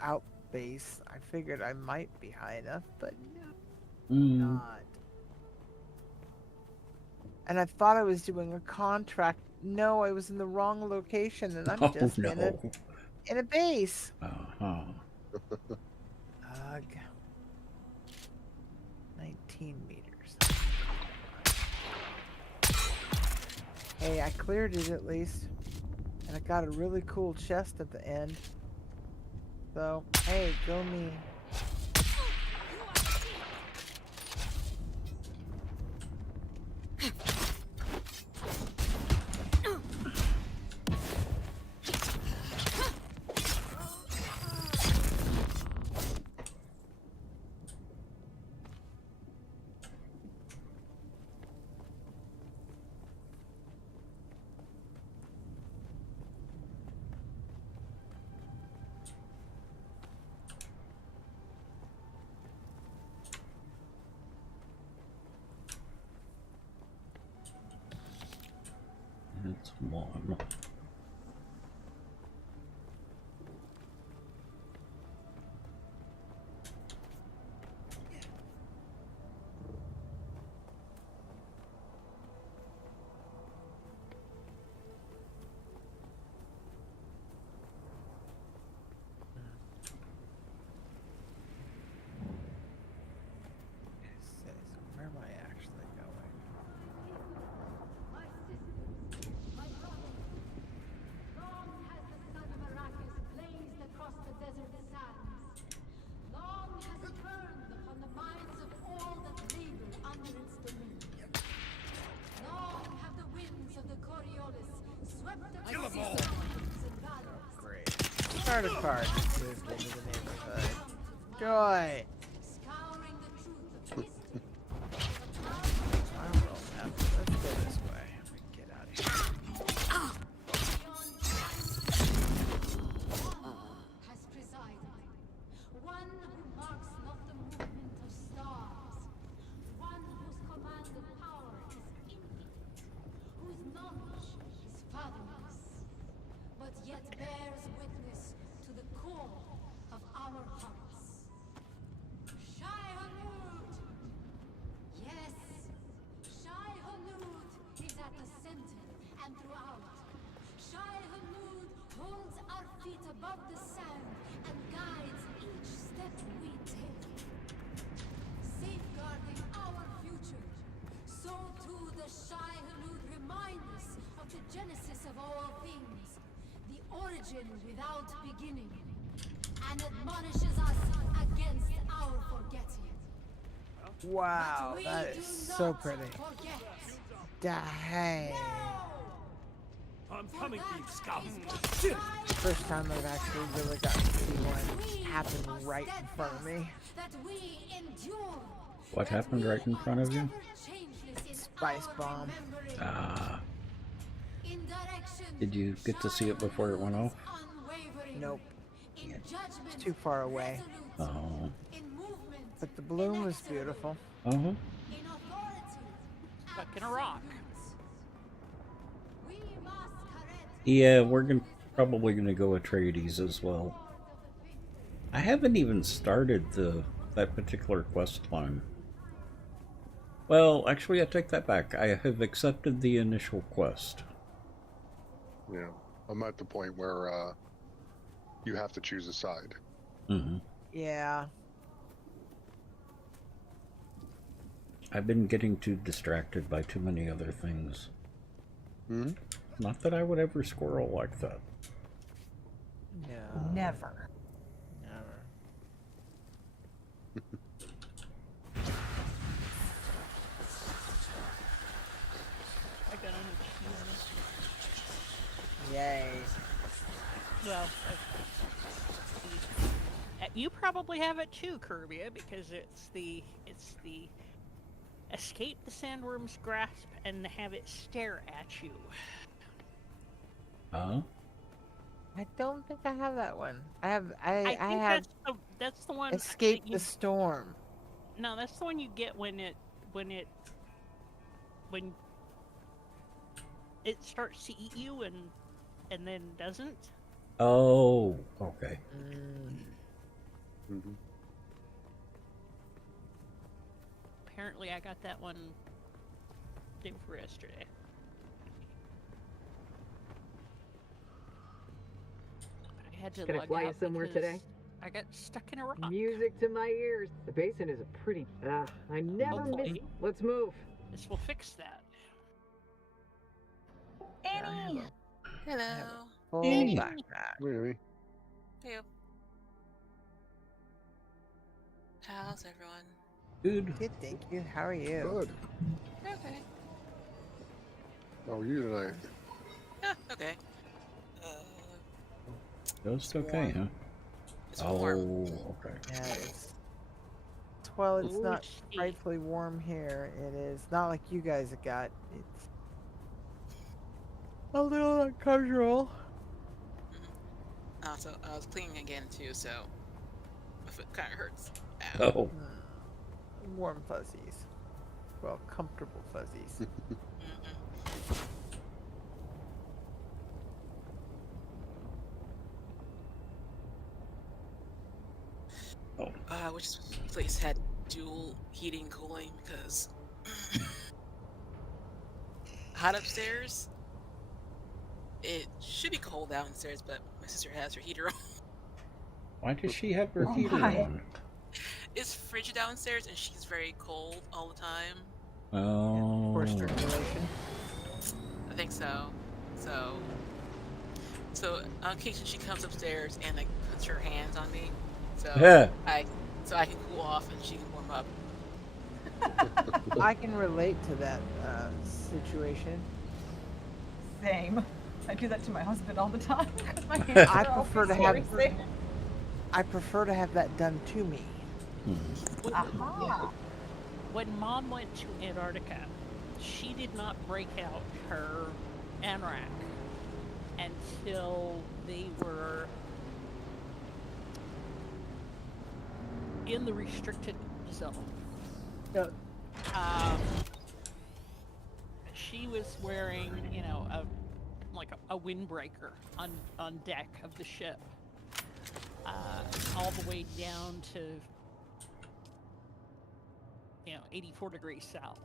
out base, I figured I might be high enough, but no, not. and I thought I was doing a contract. No, I was in the wrong location, and I'm just in a base. Uh-huh. Ugh. 19 meters. Hey, I cleared it at least. And I got a really cool chest at the end. So, hey, go me. It's warm. Where am I actually going? Kill them all. Great. Start a card. Moved into the neighborhood. Joy. Let's go this way. Get out of here. Has presided. One who marks not the movement of stars. One whose command of power is infinite. Whose knowledge is fathomless. But yet bears witness to the core of our hearts. Shai Hulud! Yes, Shai Hulud is at the center and throughout. Shai Hulud holds our feet above the sand and guides each step we take. Safeguarding our future, so too the Shai Hulud remind us of the genesis of all things, the origin without beginning, and admonishes us against our forgetting. Wow, that is so pretty. Dang. I'm coming for you, scum. First time I've actually really gotten to see one happen right in front of me. What happened right in front of you? Spice bomb. Ah. Did you get to see it before it went off? Nope. It's too far away. Oh. But the bloom was beautiful. Uh-huh. Stuck in a rock. Yeah, we're probably gonna go Atreides as well. I haven't even started that particular quest line. Well, actually, I take that back. I have accepted the initial quest. Yeah, I'm at the point where you have to choose a side. Mm-hmm. Yeah. I've been getting too distracted by too many other things. Hmm? Not that I would ever squirrel like that. No. Never. Never. I got an achievement. Yay. Well, you probably have it too, Kirby, because it's the escape the sandworm's grasp and have it stare at you. Huh? I don't think I have that one. I have that's the one. escape the storm. No, that's the one you get when it starts to eat you and then doesn't. Oh, okay. Mm-hmm. Apparently, I got that one day before yesterday. I had to Can I lug fly you out somewhere because today? I got stuck in a rock. Music to my ears. The basin is a pretty. I never miss. Hopefully. Let's move. This will fix that. Annie! Hello. Full Annie. backpack. Really? Hey. How's everyone? Good. Good, thank you. How are you? Good. Okay. How are you tonight? Yeah, okay. Just okay, huh? It's warm. Okay. Yeah, it's well, it's not frightfully warm here. It is not like you guys have got. It's a little uncomfortable. So I was cleaning again too, so my foot kind of hurts. Oh. Warm fuzzies. Well, comfortable fuzzies. Which place had dual heating cooling because hot upstairs. It should be cold downstairs, but my sister has her heater on. Why does she have her heater on? It's frigid downstairs, and she's very cold all the time. Oh. Poor circulation. I think so. So on occasion she comes upstairs and like puts her hands on me, so Yeah. I can cool off and she can warm up. I can relate to that situation. Same. I do that to my husband all the time. My hands I are prefer to always have. freezing. I prefer to have that done to me. Aha. When Mom went to Antarctica, she did not break out her anorak until they were in the restricted zone. Yep. She was wearing, a windbreaker on deck of the ship, all the way down to 84 degrees south.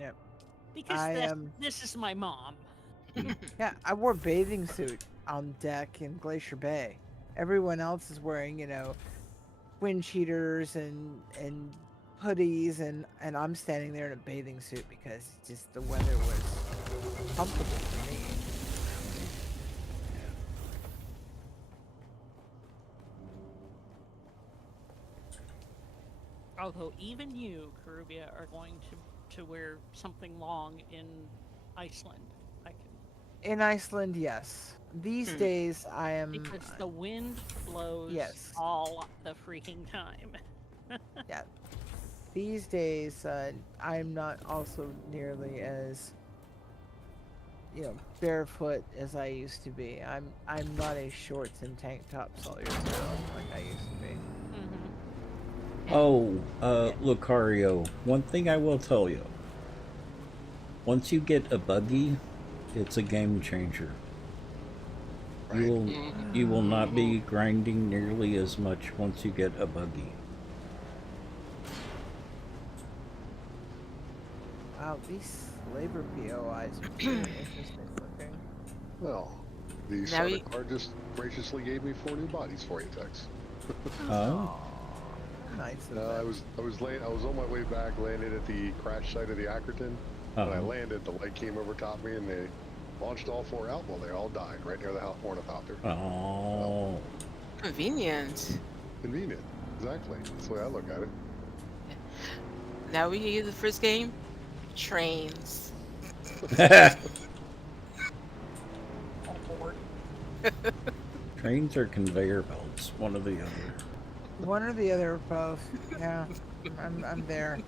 Yep. Because this is my mom. Yeah, I wore a bathing suit on deck in Glacier Bay. Everyone else is wearing, wind cheaters and hoodies, and I'm standing there in a bathing suit because just the weather was comfortable for me. Although even you, Karubia, are going to wear something long in Iceland. In Iceland, yes. These days, I am... Because the wind blows yes. all the freaking time. Yeah. These days, I'm not also nearly as, barefoot as I used to be. I'm not a shorts and tank tops all year round like I used to be. Oh, Lucario, one thing I will tell you. Once you get a buggy, it's a game changer. You will not be grinding nearly as much once you get a buggy. Wow, these labor POIs are pretty interesting looking. Well, the Summit car just graciously gave me 4 new bodies for you, Tex. Oh. Nice. I was on my way back, landed at the crash site of the Ackerton. When I landed, the light came over top me, and they launched all 4 out. Well, they all died right near the ornithopter. Oh. Convenient. Convenient. Exactly. That's the way I look at it. Now we need the first game. Trains. Trains or conveyor belts, one or the other. One or the other, both. Yeah, I'm there.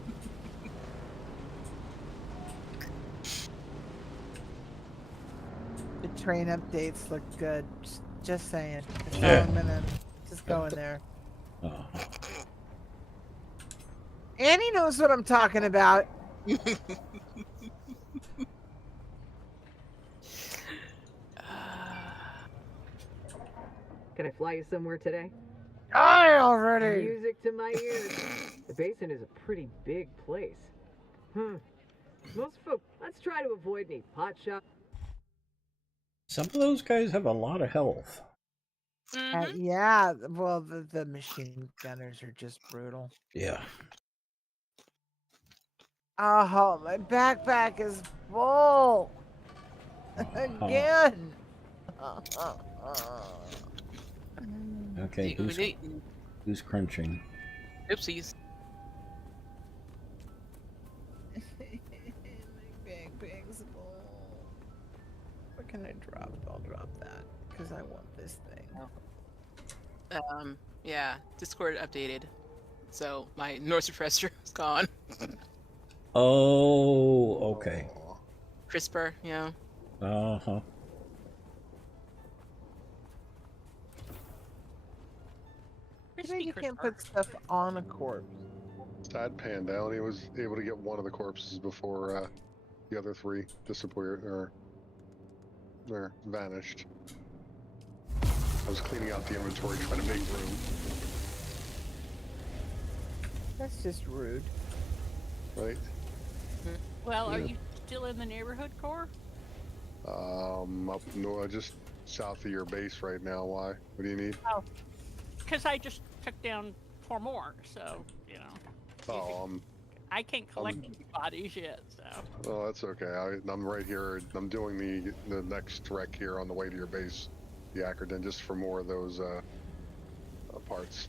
The train updates look good. Just saying. Just going there. Annie knows what I'm talking about. Can I fly you somewhere today? I already. Music to my ears. The basin is a pretty big place. Most folk, let's try to avoid any pot shop. Some of those guys have a lot of health. Yeah, well, the machine gunners are just brutal. Yeah. Oh, my backpack is full again. Okay, who's crunching? Oopsies. My backpack's full. What can I drop? I'll drop that because I want this thing. Yeah, Discord updated, so my noise suppressor is gone. Oh, okay. CRISPR, yeah. Uh-huh. You can't put stuff on a corpse. Sad Panda only was able to get one of the corpses before the other three disappeared or vanished. I was cleaning out the inventory trying to make room. That's just rude. Right? Well, are you still in the neighborhood core? Up north, just south of your base right now. Why? What do you need? Oh, because I just took down 4 more, so, you know. Oh, I can't collect any bodies yet, so. Oh, that's okay. I'm right here. I'm doing the next wreck here on the way to your base, the Ackerton, just for more of those parts.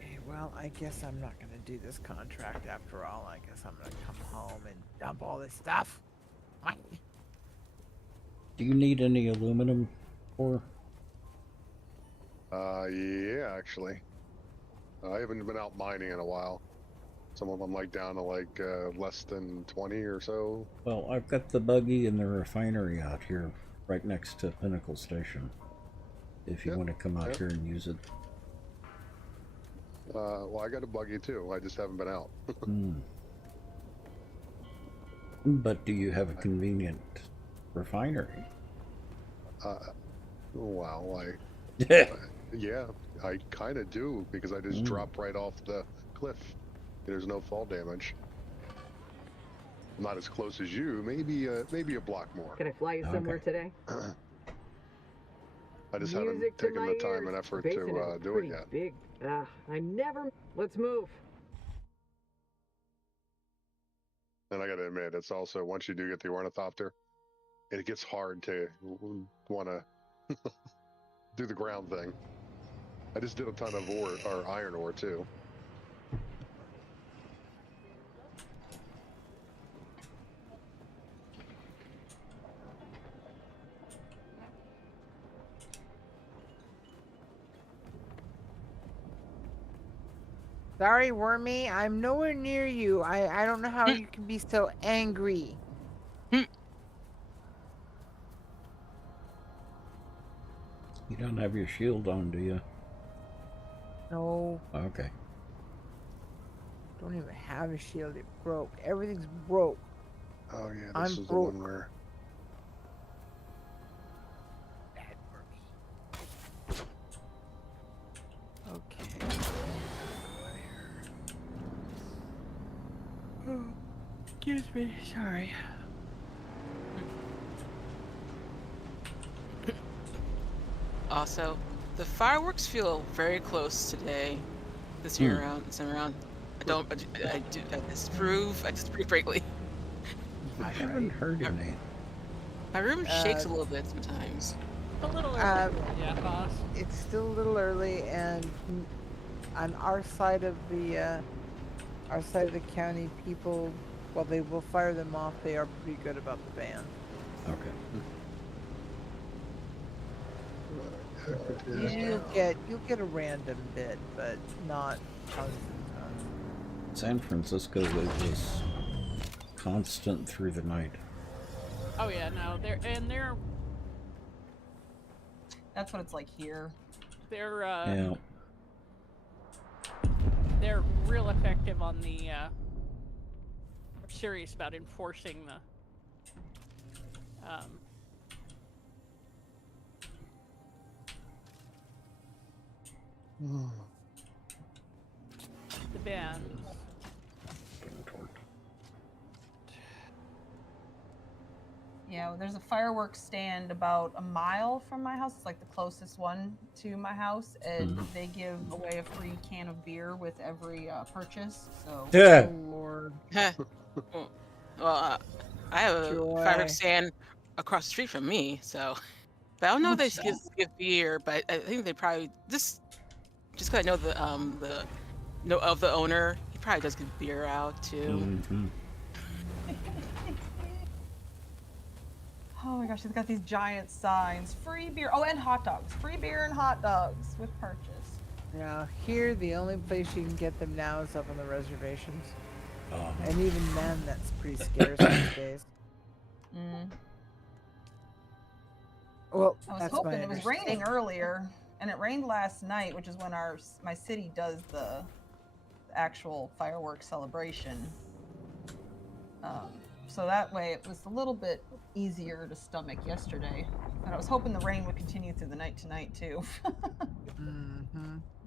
Okay, well, I guess I'm not going to do this contract after all. I guess I'm going to come home and dump all this stuff. Do you need any aluminum or? Yeah, actually. I haven't been out mining in a while. Some of them like down to like less than 20 or so. Well, I've got the buggy and the refinery out here, right next to Pinnacle Station. If you want to come out here and use it. Well, I got a buggy too. I just haven't been out. But do you have a convenient refinery? Wow, yeah, I kind of do because I just drop right off the cliff. There's no fall damage. I'm not as close as you. Maybe a block more. Can I fly you somewhere today? I just haven't taken the time and effort to do it yet. Big. I never. Let's move. And I gotta admit, it's also once you do get the ornithopter, it gets hard to want to do the ground thing. I just did a ton of ore or iron ore too. Sorry, Wormy. I'm nowhere near you. I don't know how you can be so angry. You don't have your shield on, do you? No. Okay. Don't even have a shield. It broke. Everything's broke. Oh yeah, I'm this is broke. the one where. Bad Wormy. Okay. Oh, excuse me. Sorry. Also, the fireworks feel very close today. This year around, I disapprove. I disapprove greatly. I haven't heard any. My room shakes a little bit sometimes. A little early. Yeah, boss. It's still a little early, and on our side of the county, people, well, they will fire them off. They are pretty good about the ban. Okay. You'll get a random bit, but not tons and tons. San Francisco was constant through the night. Oh yeah, no, they're That's what it's like here. They're they're real effective on the serious about enforcing the bans. Yeah, there's a fireworks stand about a mile from my house. It's like the closest one to my house, and they give away a free can of beer with every purchase. So, Yeah. Oh Lord. Well, I have a Joy. fireworks stand across the street from me, so. But I don't know if they give beer, but I think they probably just because I know the know of the owner, he probably does give beer out too. Mm-hmm. Oh my gosh, they've got these giant signs. Free beer. Oh, and hot dogs. Free beer and hot dogs with purchase. Now here, the only place you can get them now is up on the reservations, Oh. and even then, that's pretty scarce these days. Mm. Well, I was that's hoping my it was understanding. raining earlier, and it rained last night, which is when my city does the actual fireworks celebration. So that way it was a little bit easier to stomach yesterday. But I was hoping the rain would continue through the night tonight too.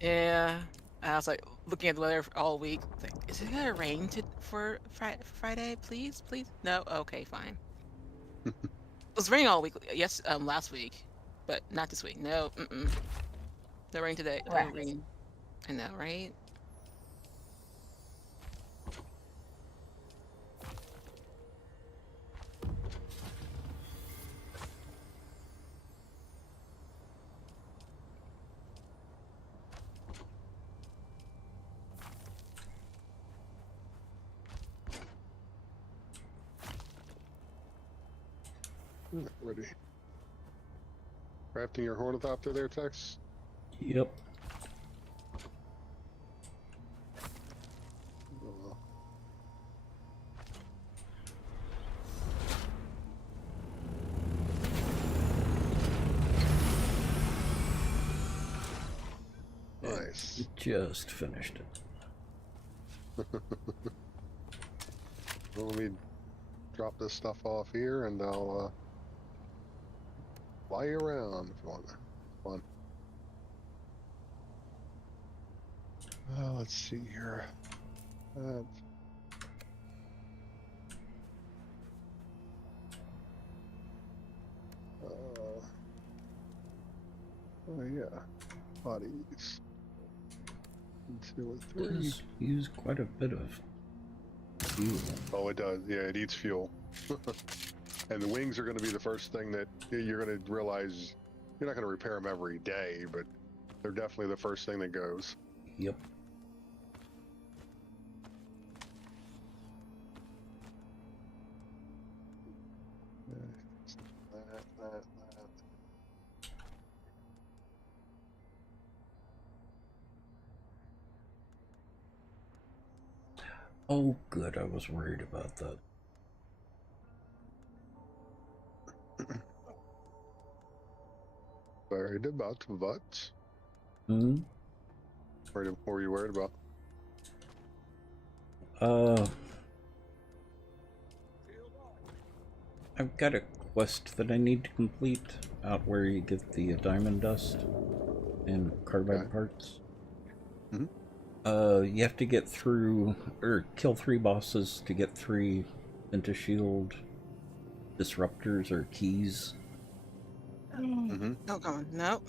Yeah, I was like looking at the weather all week. Like, is it gonna rain for Friday? Please, please. No. Okay, fine. It was raining all week. Yes, last week, but not this week. No. No rain today. No Right. rain. I know, right? Ready. Crafting your ornithopter there, Tex? Yep. Oh. Nice. Just finished it. Well, let me drop this stuff off here, and I'll fly you around if you want. Fun. Let's see here. Oh yeah, bodies. 2 and 3. Does use quite a bit of fuel. Oh, it does. Yeah, it eats fuel. And the wings are going to be the first thing that you're going to realize. You're not going to repair them every day, but they're definitely the first thing that goes. Yep. That. Oh, good. I was worried about that. Worried about what? Hmm? What were you worried about? I've got a quest that I need to complete out where you get the diamond dust and carbide parts. Mm-hmm. You have to get through, or kill 3 bosses to get 3 into shield disruptors or keys. Mm-hmm. Oh, come on. No.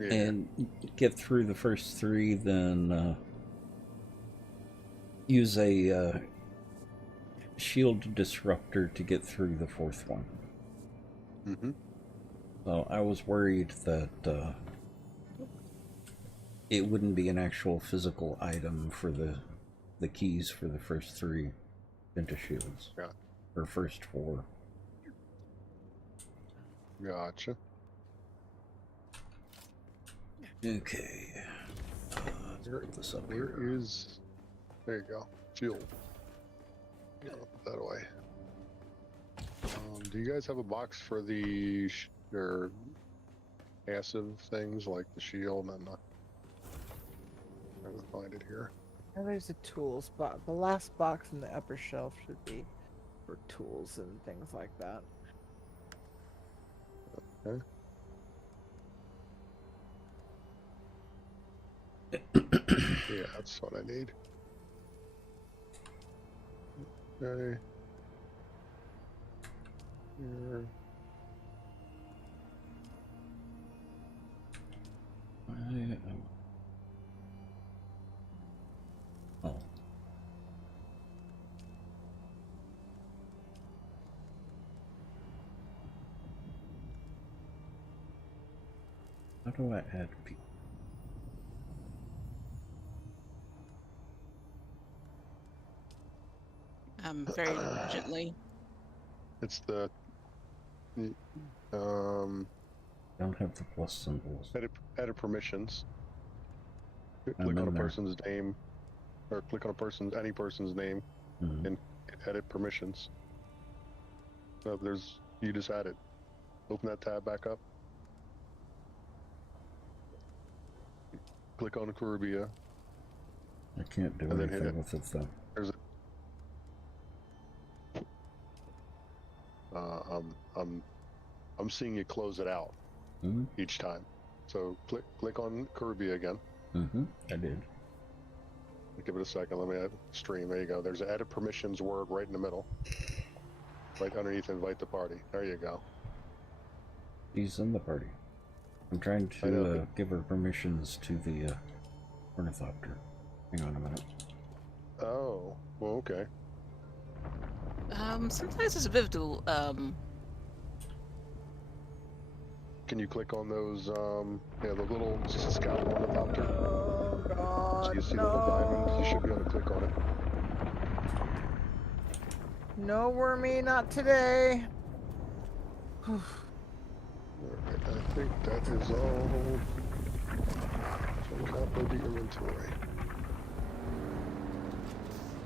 Yeah. And get through the first 3, then use a shield disruptor to get through the 4th one. Mm-hmm. So I was worried that it wouldn't be an actual physical item for the keys for the first 3 into shields. Yeah. Or first 4. Gotcha. Okay. There is. There you go. Fuel. Yeah, put that away. Do you guys have a box for the or passive things like the shield and the? I'm gonna find it here. Now there's a tools box. The last box in the upper shelf should be for tools and things like that. Okay. Yeah, that's what I need. Okay. Here. Oh. How do I add people? Very urgently. It's the Don't have the plus symbols. edit permissions. I'm Click on a in there. person's name, or click on any person's name, and edit permissions. So you just add it. Open that tab back up. Click on Caribbean. I can't do anything with it though. There's I'm seeing you close it out each time. So click on Caribbean again. I did. Give it a second. Let me add stream. There you go. There's an edit permissions word right in the middle. Right underneath invite the party. There you go. He's in the party. I'm trying to give her permissions to the ornithopter. Hang on a minute. Oh, well, okay. Sometimes it's a bit of Can you click on those, the little scout ornithopter? Oh, God, So you see the little diamond? You should be able to click on it. No, Wormy, not today. Alright, I think that is all. So copy the inventory.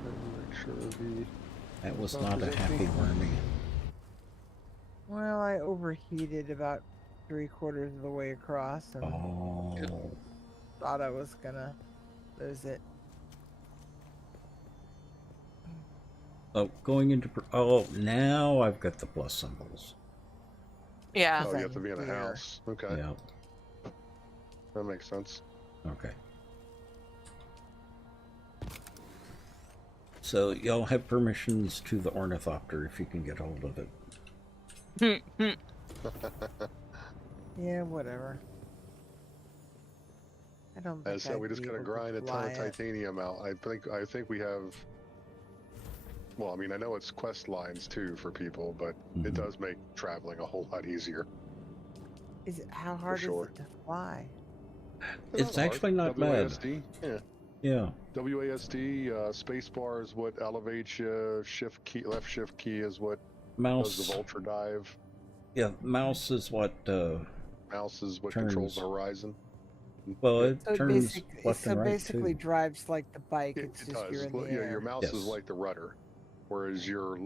And make sure that was not a happy Wormy. Well, I overheated about 3/4 of the way across and thought I was gonna lose it. Oh, going into now I've got the plus symbols. Yeah. Oh, you have to be in a house. Okay. Yeah. That makes sense. Okay. So y'all have permissions to the ornithopter if you can get hold of it. Yeah, whatever. I don't think As I said, we just gotta grind a ton of titanium out. I think we have. Well, I mean, I know it's quest lines too for people, but it does make traveling a whole lot easier. Is it how hard is it to fly? It's actually not bad. WASD, yeah. Yeah. WASD, spacebar is what elevates you. Shift key, left shift key is what Mouse. does the vulture dive. Yeah, mouse is what. Mouse is what turns. controls the horizon. Well, it So turns left and right basically too. drives like the bike. It's It just does. you're in the Yeah, air. your mouse is like the rudder, whereas your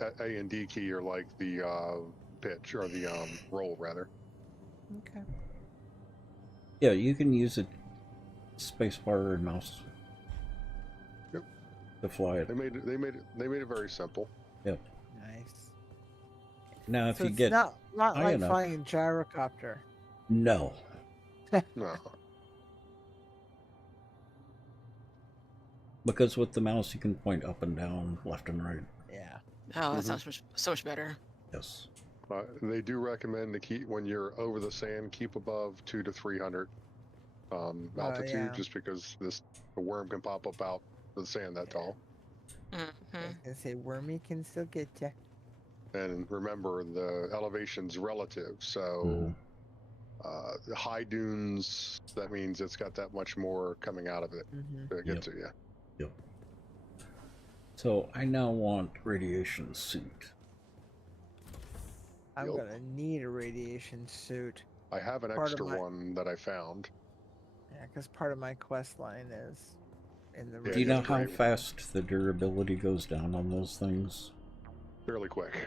A and D key are like the pitch or the roll rather. Okay. Yeah, you can use a spacebar and mouse. Yep. To fly it. They made it very simple. Yep. Nice. Now, if So you it's get not high like enough, flying a gyrocopter. no. No. Because with the mouse you can point up and down, left and right. Yeah. Oh, that sounds so much better. Yes. They do recommend to keep when you're over the sand, keep above 200 to 300 altitude, yeah. just because the worm can pop up out of the sand that tall. I was gonna say Wormy can still get you. And remember, the elevation's relative, so the high dunes, that means it's got that much more coming out of it to get to you. Yep. So I now want radiation suit. I'm gonna need a radiation suit. I have an Part of extra my- one that I found. Yeah, because part of my quest line is in the. Do you know how fast the durability goes down on those things? Fairly quick.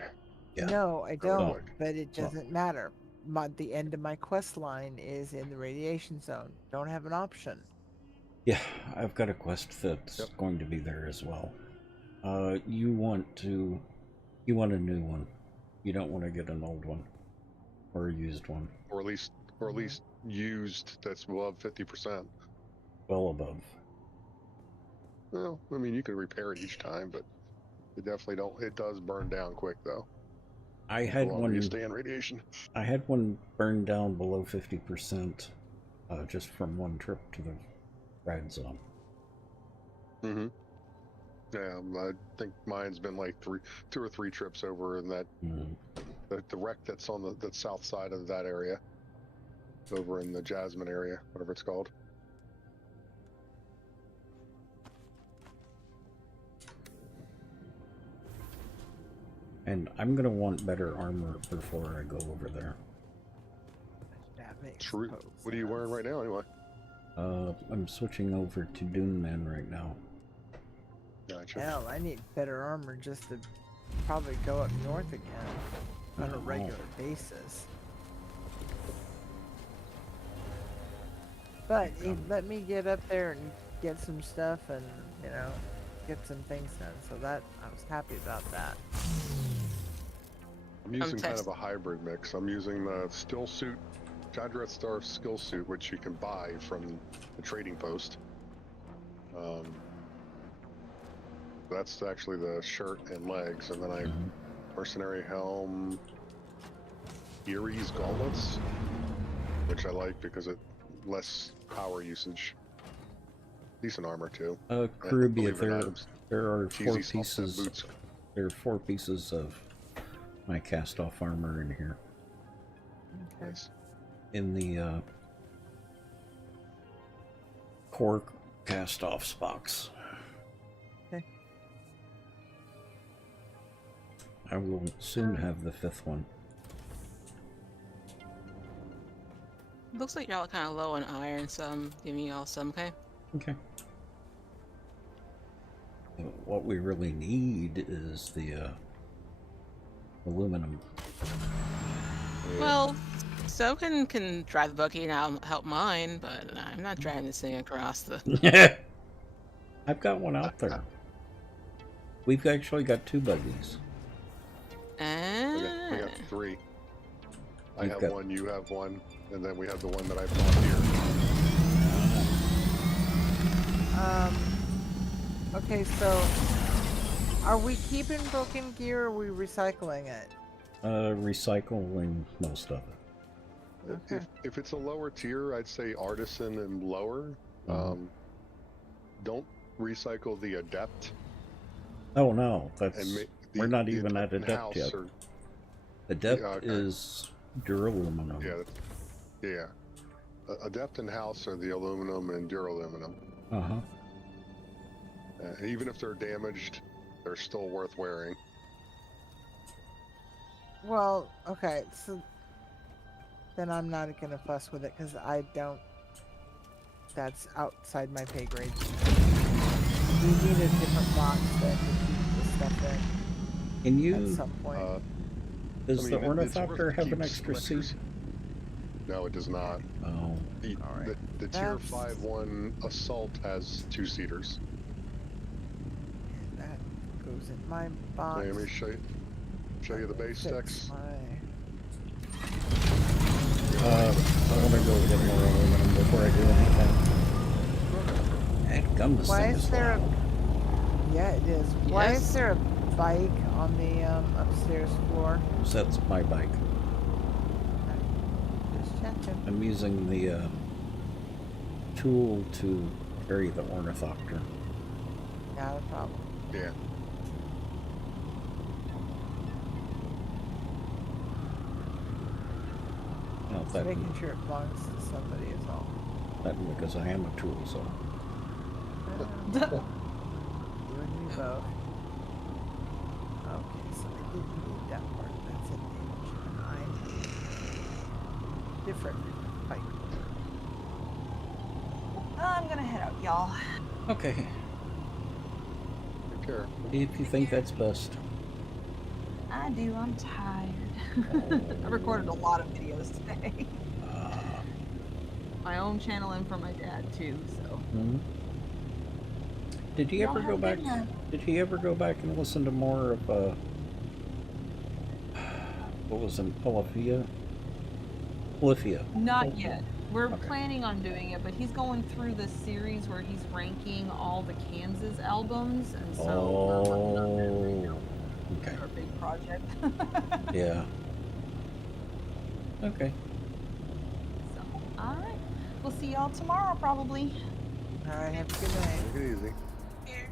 Yeah. No, I Really don't. quick. But it doesn't matter. The end of my quest line is in the radiation zone. Don't have an option. Yeah, I've got a quest that's going to be there as well. You want a new one. You don't want to get an old one or a used one. Or at least used that's above 50%. Well above. Well, I mean, you can repair it each time, but it definitely don't. It does burn down quick, though. I had The longer one. you stay in radiation. I had one burned down below 50%, just from one trip to the rad zone. Mm-hmm. Yeah, I think mine's been like 2 or 3 trips over in that the wreck that's on the south side of that area, over in the Jasmine area, whatever it's called. And I'm gonna want better armor before I go over there. That makes True. total What are you wearing sense. right now, anyway? I'm switching over to Dune Man right now. Gotcha. Hell, I need better armor just to probably go up north again on a regular basis. But let me get up there and get some stuff and, you know, get some things done. So that, I was happy about that. I'm using kind of a hybrid mix. I'm using the still suit, Jadret Star skill suit, which you can buy from the trading post. That's actually the shirt and legs, and then I mercenary helm, Erie's gauntlets, which I like because it less power usage. Decent armor too. Caribbean, believe it or not, there are cheesy 4 soft pieces. boots. There are 4 pieces of my cast-off armor in here. Okay. Nice. In the core cast-offs box. Okay. I will soon have the 5th one. Looks like y'all kind of low on iron, so I'm giving y'all some, okay? Okay. What we really need is the aluminum. Well, Soken can drive the buggy and I'll help mine, but I'm not driving this thing across the... I've got one out there. We've actually got 2 buggies. I got 3. I You've have got... one, you have one, and then we have the one that I bought here. Okay, so are we keeping broken gear or are we recycling it? Recycling most of it. Okay. If it's a lower tier, I'd say artisan and lower. Don't recycle the adept. Oh no, that's And we're not even at adept yet. Or, Adept okay. is duraluminum. Yeah. Adept and house are the aluminum and duraluminum. Even if they're damaged, they're still worth wearing. Well, okay, so then I'm not gonna fuss with it because I don't. That's outside my pay grade. We need a different box then to keep the stuff in. Can you? At some point. Does the Ornithopter have an extra seat? No, it does not. Oh. The tier 5-1 assault has 2-seaters. That goes in my box. Let me show you the base specs. I want to go get more aluminum before I do anything. And gum this Why thing is is there loud. Yeah, it is. Why is there a bike on the upstairs floor? So that's my bike. Just checking. I'm using the tool to carry the Ornithopter. Not a problem. Yeah. No, Just that, making sure it belongs to somebody is all. that because I am a tool, so. You and me both. Okay, so I didn't need that part. That's an engine. I need different pipe. I'm gonna head out, y'all. Okay. Take care. If you think that's best. I do. I'm tired. I recorded a lot of videos today. My own channel and for my dad too. So. Did he ever go back? Did he ever go back and listen to more of what was it, Polyphia? Not yet. We're planning on doing it, but he's going through this series where he's ranking all the Kansas albums, and so okay. Our big project. Yeah. Okay. So, all right. We'll see y'all tomorrow, probably. All right, have a good night. Take it easy. Here.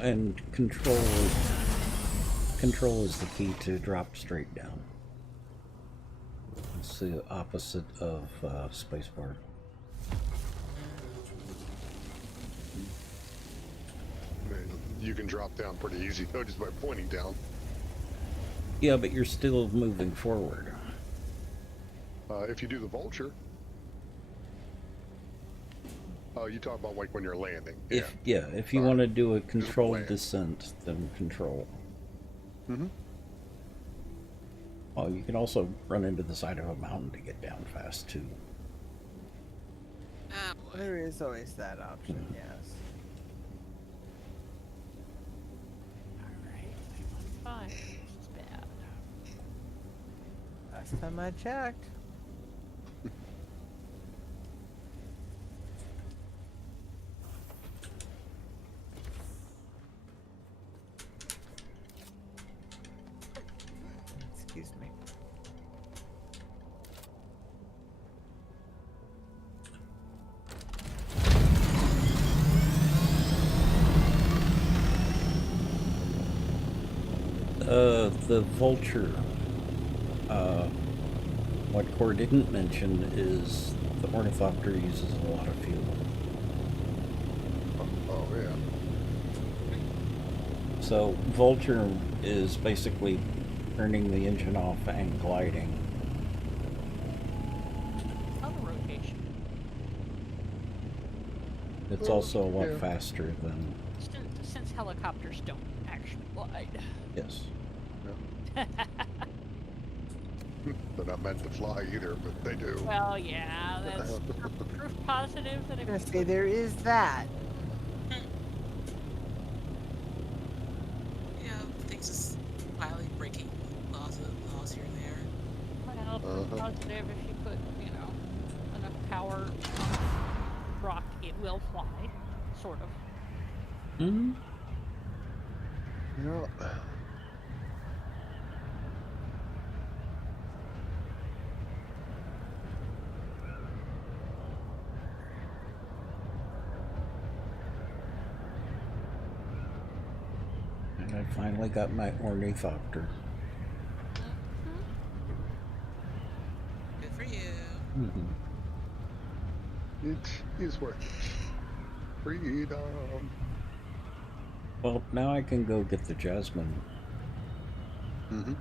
And control is the key to drop straight down. It's the opposite of spacebar. You can drop down pretty easy though, just by pointing down. Yeah, but you're still moving forward. If you do the vulture. Oh, you talk about like when you're landing. If you want to do a controlled descent, then control. Mm-hmm. Oh, you can also run into the side of a mountain to get down fast too. There is always that option, yes. Alright, 5. This is bad. Last time I checked. Excuse me. The vulture. What Core didn't mention is the ornithopter uses a lot of fuel. Oh yeah. So vulture is basically turning the engine off and gliding. Auto rotation. It's also a lot faster than... Since helicopters don't actually glide. Yes. They're not meant to fly either, but they do. Well, yeah, that's proof positive that I'm gonna say there is that. Yeah, things just quietly breaking laws here and there. Well, proof positive if you put, enough power on a rock, it will fly, sort of. Mm-hmm. Yeah. And I finally got my ornithopter. Good for you. Mm-hmm. It is worth it. Freedom. Well, now I can go get the jasmine. Mm-hmm.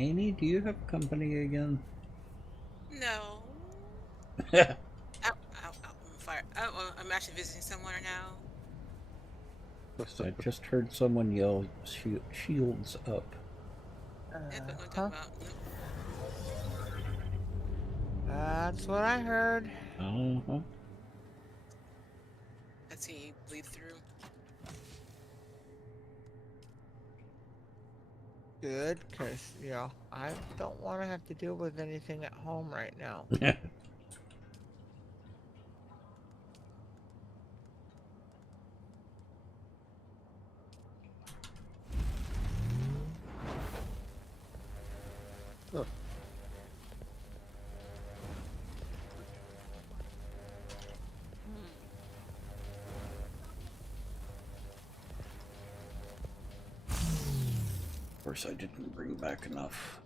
Annie, do you have company again? No. Ow, ow, ow, I'm fire. Oh, I'm actually visiting somewhere now. I just heard someone yell, shields up. Yep, I'm talking about. Nope. That's what I heard. Uh-huh. Let's see, bleed through. Good, because, you know, I don't want to have to deal with anything at home right now. Huh. Of course, I didn't bring back enough.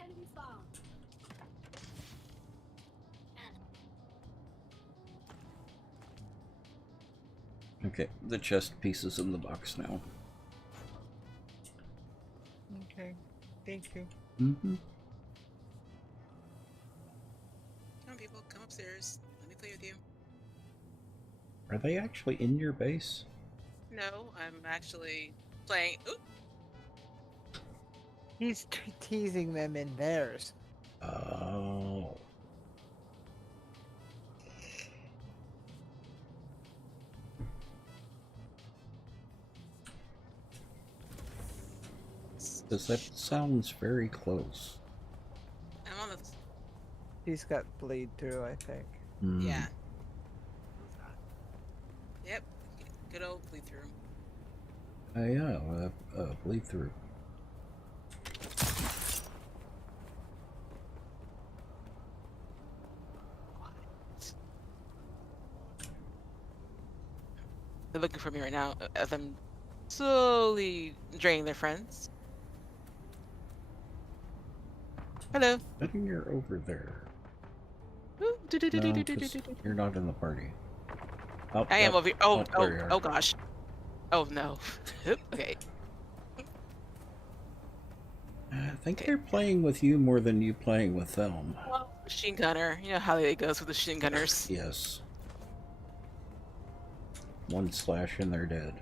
Enemy found. Okay, the chest piece is in the box now. Okay, thank you. Mm-hmm. Come on, people, come upstairs. Let me play with you. Are they actually in your base? No, I'm actually playing. Oop. He's teasing them in theirs. Oh. Because that sounds very close. I'm on the. He's got bleed through, I think. Mm. Yeah. Yep. Good old bleed through. Yeah, bleed through. They're looking for me right now as I'm slowly draining their friends. Hello. I think you're over there. Ooh, No, 'cause you're not in the party. Oh, I am yep. over here. Oh, there you are. oh gosh. Oh no. Okay. I think they're playing with you more than you playing with them. Well, machine gunner. You know how it goes with the machine gunners. Yes. One slash and they're dead.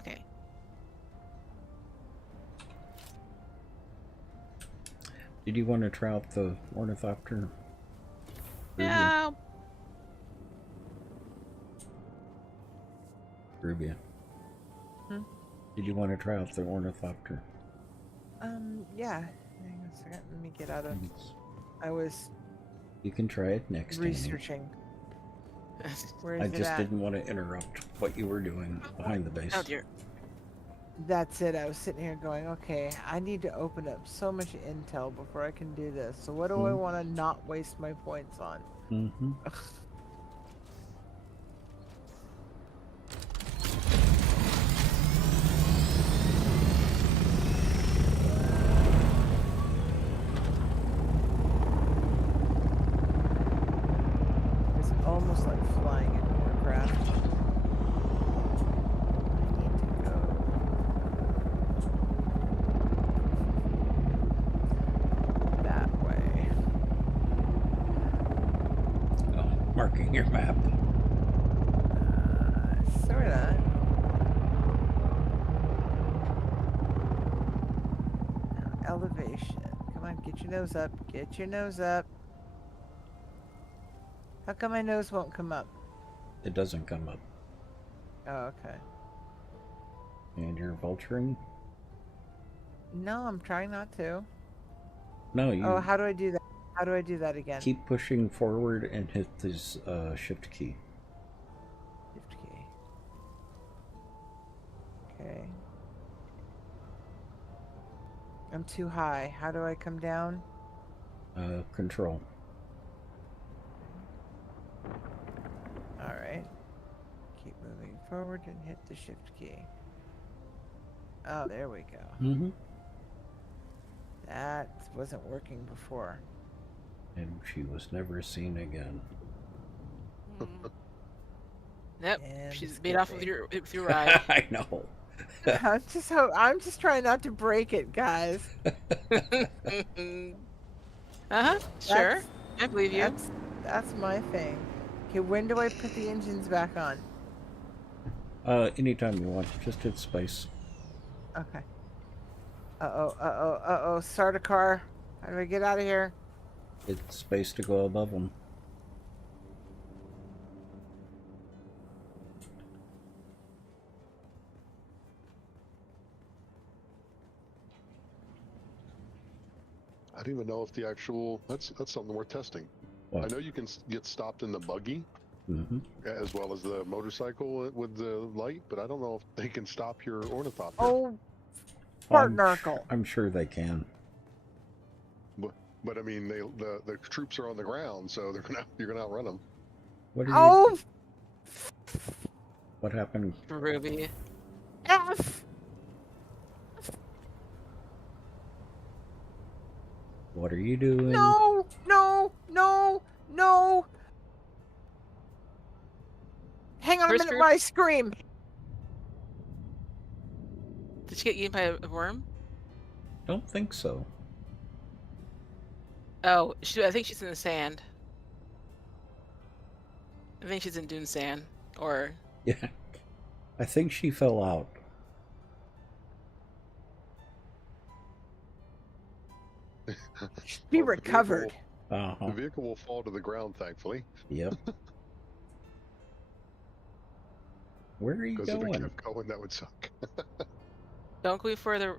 Okay. Did you want to try out the ornithopter? Yeah. Rubia. Hmm? Did you want to try out the ornithopter? Yeah. Hang on a second. Let me get out of. Thanks. I was You can try it next time. researching. Where is I it just at? didn't want to interrupt what you were doing behind the base. Oh dear. That's it. I was sitting here going, okay, I need to open up so much intel before I can do this. So what do I want to not waste my points on? Mm-hmm. It's almost like flying in Warcraft. I need to go that way. Oh, marking your map. Sorta. Now, elevation. Come on, get your nose up. Get your nose up. How come my nose won't come up? It doesn't come up. Oh, okay. And you're vulturing? No, I'm trying not to. No, you Oh, how do I do that? How do I do that again? keep pushing forward and hit this shift key. Shift key. Okay. I'm too high. How do I come down? Control. forward and hit the shift key. Oh, there we go. Mm-hmm. That wasn't working before. And she was never seen again. Yep, And she's made off with your ride. I know. I'm just trying not to break it, guys. Sure. I believe you. That's my thing. Okay, when do I put the engines back on? Anytime you want, just hit space. Okay. Uh-oh. Start a car. How do I get out of here? Hit space to go above them. I don't even know if the actual that's something worth testing. What? I know you can get stopped in the buggy, Mm-hmm. as well as the motorcycle with the light, but I don't know if they can stop your ornithopter. Oh, Fartnarkle. I'm sure they can. But I mean, the troops are on the ground, so you're gonna outrun them. What are Oh, you? What happened? Ruby. F. What are you doing? No. Hang on a minute while I scream. Did she get eaten by a worm? Don't think so. Oh, I think she's in the sand. I think she's in Dune sand, or... Yeah. I think she fell out. She recovered. The vehicle will fall to the ground, thankfully. Yep. Where are you Because if going? it kept going, that would suck. Don't go further.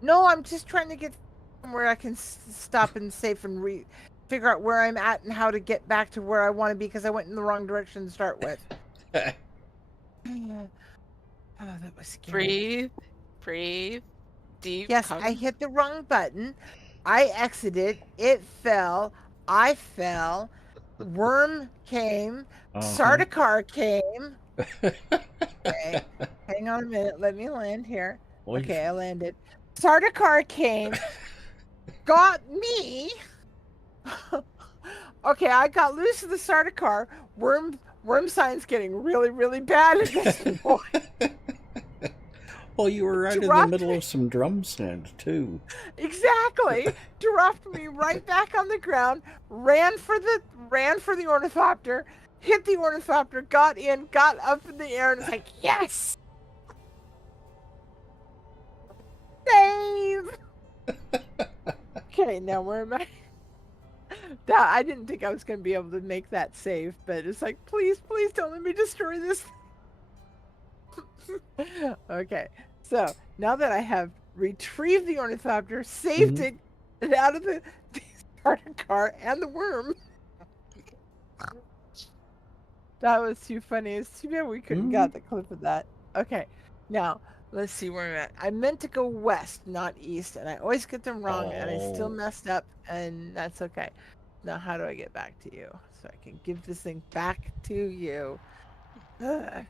No, I'm just trying to get somewhere I can stop and safe and figure out where I'm at and how to get back to where I want to be because I went in the wrong direction to start with. Oh, that was scary. Breathe. Deep. Yes, I hit the wrong button. I exited. It fell. I fell. Worm came. Sardaukar came. Okay, hang on a minute. Let me land here. Okay, I landed. Sardaukar came. Got me. Okay, I got loose of the Sardaukar. Worm sign's getting really, really bad at this point. Well, you were right in the middle of some drum stand, too. Exactly. Dropped me right back on the ground, ran for the ornithopter, hit the ornithopter, got up in the air, and it's like, yes! Save! Okay, now where am I? I didn't think I was going to be able to make that save, but it's like, please don't let me destroy this. Okay, so now that I have retrieved the ornithopter, saved it out of the starter car and the worm. That was too funny. It's too bad we couldn't got the clip of that. Okay, now let's see where I'm at. I meant to go west, not east, and I always get them wrong, and I still messed up, and that's okay. Now how do I get back to you so I can give this thing back to you? Ugh.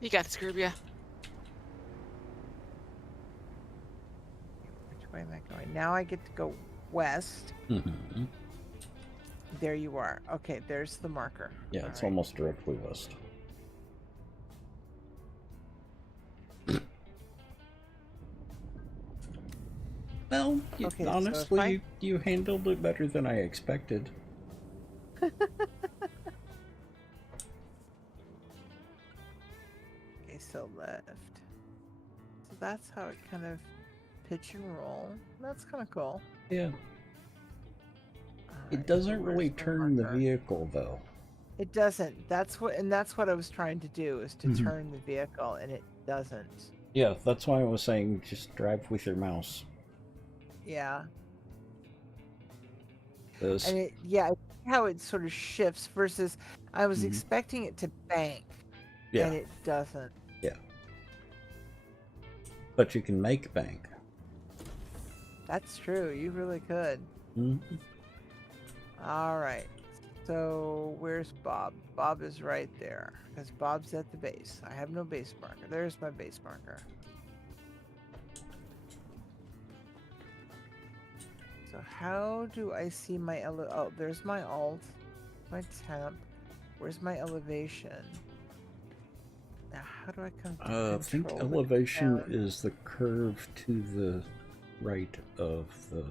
You got this, Grubia. Which way am I going? Now I get to go west. Mm-hmm. There you are. Okay, there's the marker. Yeah, it's almost directly west. Well, Okay, honestly, you handled it better than I expected. Okay, so left. So that's how it kind of pitch and roll. That's kind of cool. Yeah. It doesn't really turn the vehicle, though. It doesn't. That's what I was trying to do, is to turn the vehicle, and it doesn't. Yeah, that's why I was saying just drive with your mouse. Yeah. And how it sort of shifts versus I was expecting it to bank, and it doesn't. Yeah. But you can make bank. That's true. You really could. Mm-hmm. All right. So where's Bob? Bob is right there because Bob's at the base. I have no base marker. There's my base marker. So how do I see my oh, there's my alt, my temp. Where's my elevation? Now how do I come to I think control the elevation down? is the curve to the right of the...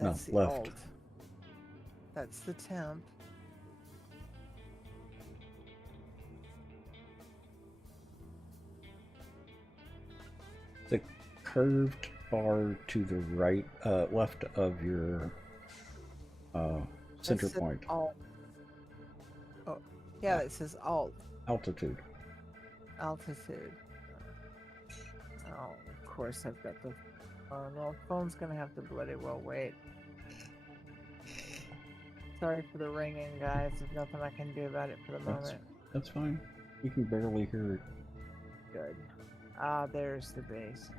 That's no, the left. alt. That's the temp. The curved bar to the right, left of your center That's the point. alt. Oh, yeah, it says alt. Altitude. Altitude. Oh, of course I've got the... Oh, no, phone's gonna have to bloody well wait. Sorry for the ringing, guys. There's nothing I can do about it for the moment. That's fine. You can barely hear it. Good. Ah, there's the base.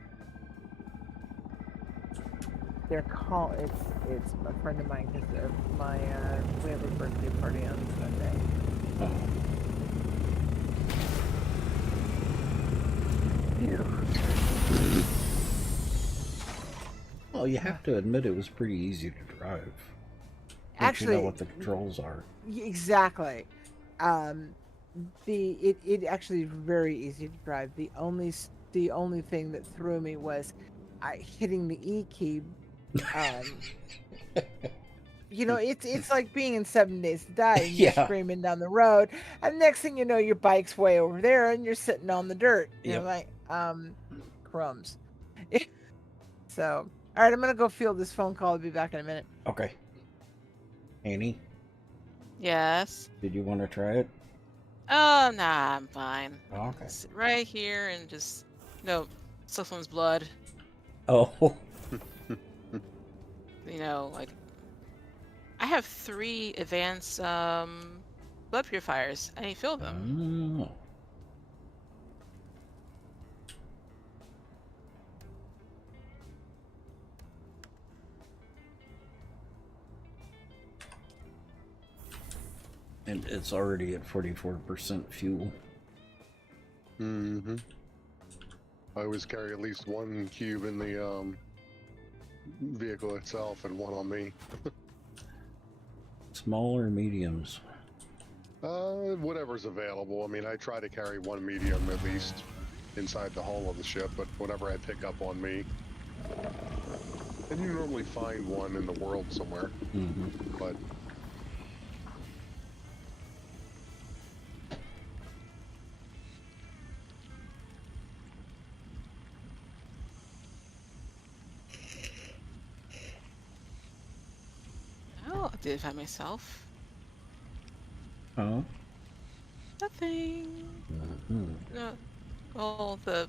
They're call. It's a friend of mine because my we have a birthday party on Sunday. Well, you have to admit it was pretty easy to drive. Actually, you know what the controls are. Exactly. It actually is very easy to drive. The only thing that threw me was hitting the E key. You know, it's like being in 7 Days to Die and you're screaming down the road, and next thing you know, your bike's way over there and you're sitting on the dirt. You're like, crumbs. So, all right, I'm gonna go field this phone call. I'll be back in a minute. Okay. Annie? Yes. Did you want to try it? Oh, nah, I'm fine. Oh, okay. Sit right here and just, suck someone's blood. Oh. Like, I have 3 advanced blood purifiers. I didn't fill them. Oh. And it's already at 44% fuel. Mm-hmm. I always carry at least 1 cube in the vehicle itself and 1 on me. Small or mediums? Whatever's available. I mean, I try to carry 1 medium at least inside the hull of the ship, but whatever I pick up on me. And you normally find 1 in the world somewhere. Mm-hmm. But I'll identify myself. Oh? Nothing. Mm-hmm. No. Well, the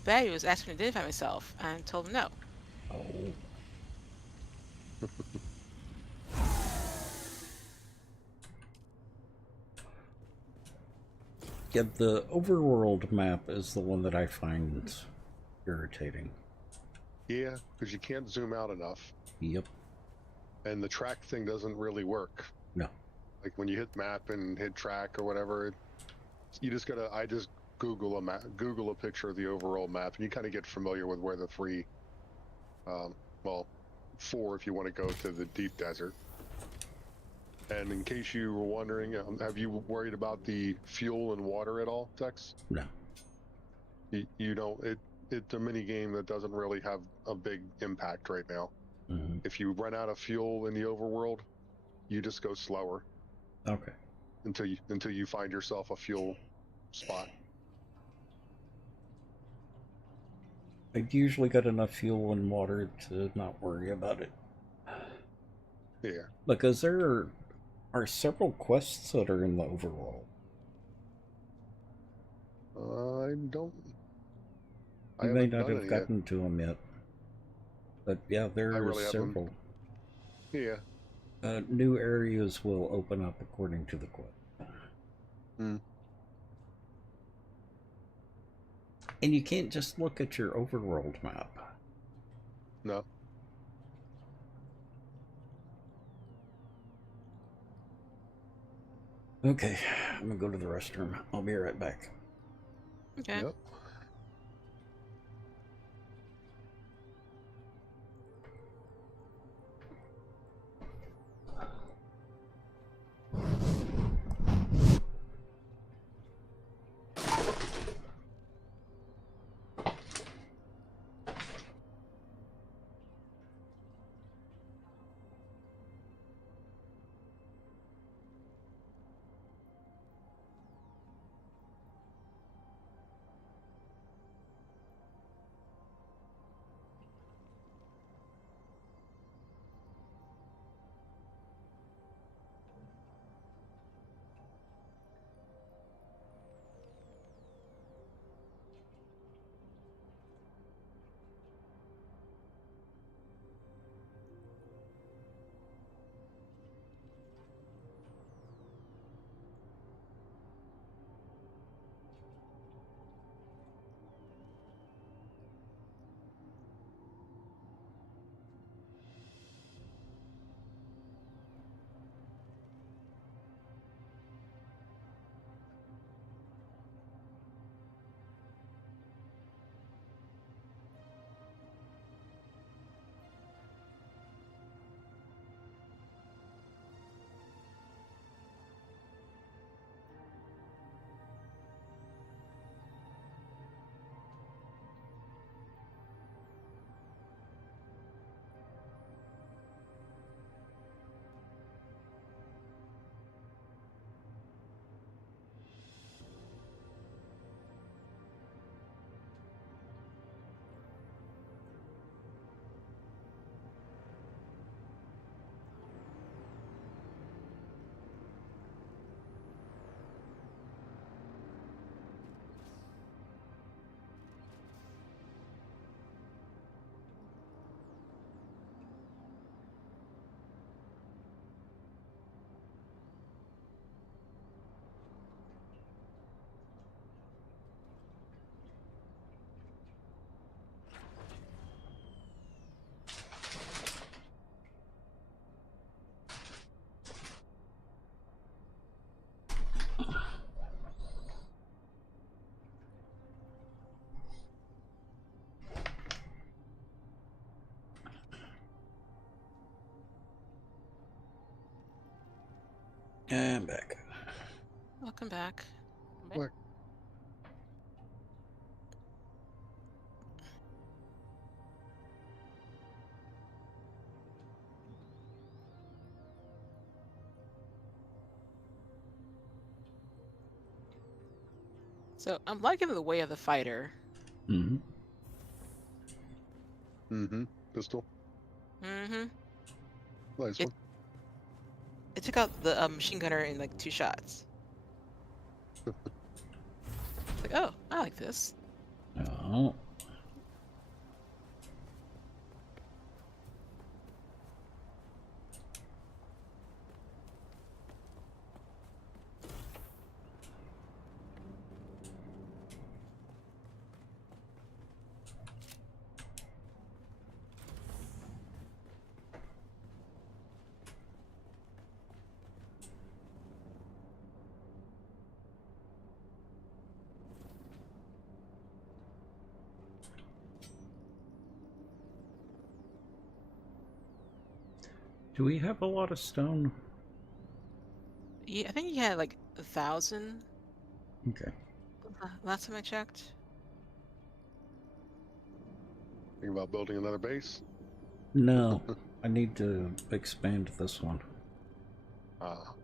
baddie was asking me to identify myself, and I told him no. Oh. Yeah, the overworld map is the one that I find irritating. yeah, because you can't zoom out enough. Yep. And the track thing doesn't really work. No. Like when you hit map and hit track or whatever, you just gotta. I just Google a picture of the overall map, and you kind of get familiar with where the 3, 4 if you want to go to the deep desert. And in case you were wondering, have you worried about the fuel and water at all, Tex? No. You don't. It's a mini game that doesn't really have a big impact right now. Mm-hmm. If you run out of fuel in the overworld, you just go slower. Okay. Until you find yourself a fuel spot. I've usually got enough fuel and water to not worry about it. Yeah. Because there are several quests that are in the overworld. I don't. You may not have gotten to them yet. But yeah, there are really several. Yeah. New areas will open up according to the quest. Hmm. And you can't just look at your overworld map. No. Okay, I'm gonna go to the restroom. I'll be right back. Okay. Yep. And I'm back. Welcome back. Look. So I'm liking the way of the fighter. Mm-hmm. Mm-hmm. Pistol. Mm-hmm. Nice one. It took out the machine gunner in like 2 shots. Like, oh, I like this. Oh. Do we have a lot of stone? Yeah, I think he had like 1,000. Okay. Last time I checked. Think about building another base? No, I need to expand this one. Ah.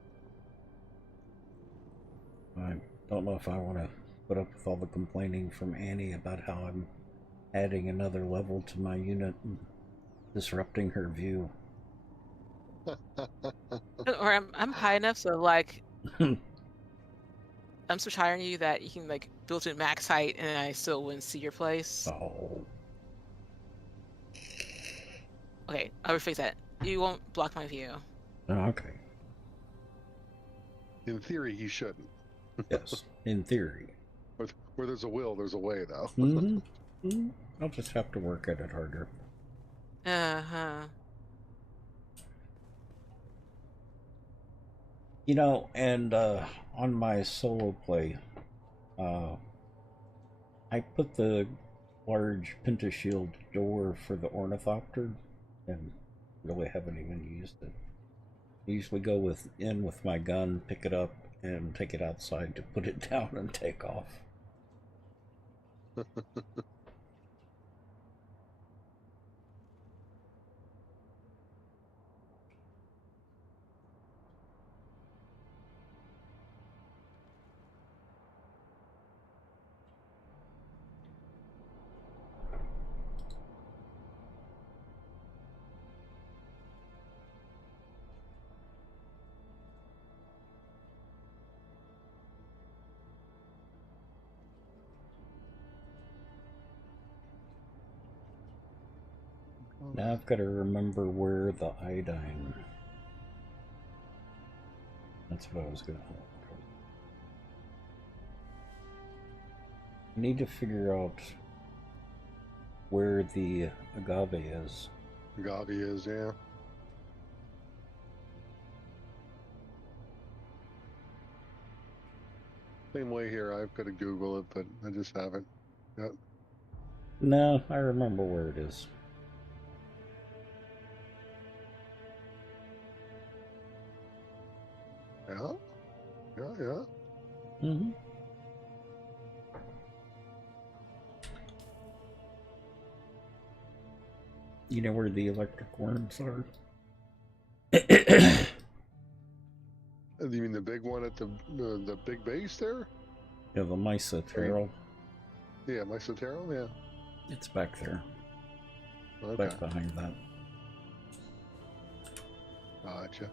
I don't know if I want to put up with all the complaining from Annie about how I'm adding another level to my unit and disrupting her view. Or I'm high enough so like I'm so higher than you that you can like build to max height and I still wouldn't see your place. Oh. Okay, I'll rephrase that. You won't block my view. Okay. In theory, he shouldn't. Yes, in theory. Where there's a will, there's a way, though. Mm-hmm. I'll just have to work at it harder. Uh-huh. You know, and on my solo play, I put the large pentashield door for the ornithopter, and really haven't even used it. I usually go in with my gun, pick it up, and take it outside to put it down and take off. Now I've got to remember where the iodine. That's what I was going to. I need to figure out where the agave is. Agave is, yeah. Same way here. I've got to Google it, but I just haven't. Yep. No, I remember where it is. Yeah? Yeah. Mm-hmm. You know where the electric worms are? You mean the big one at the big base there? Yeah, the Misotero. Yeah, Misotero, yeah. It's back there. Okay. Back behind that. Gotcha.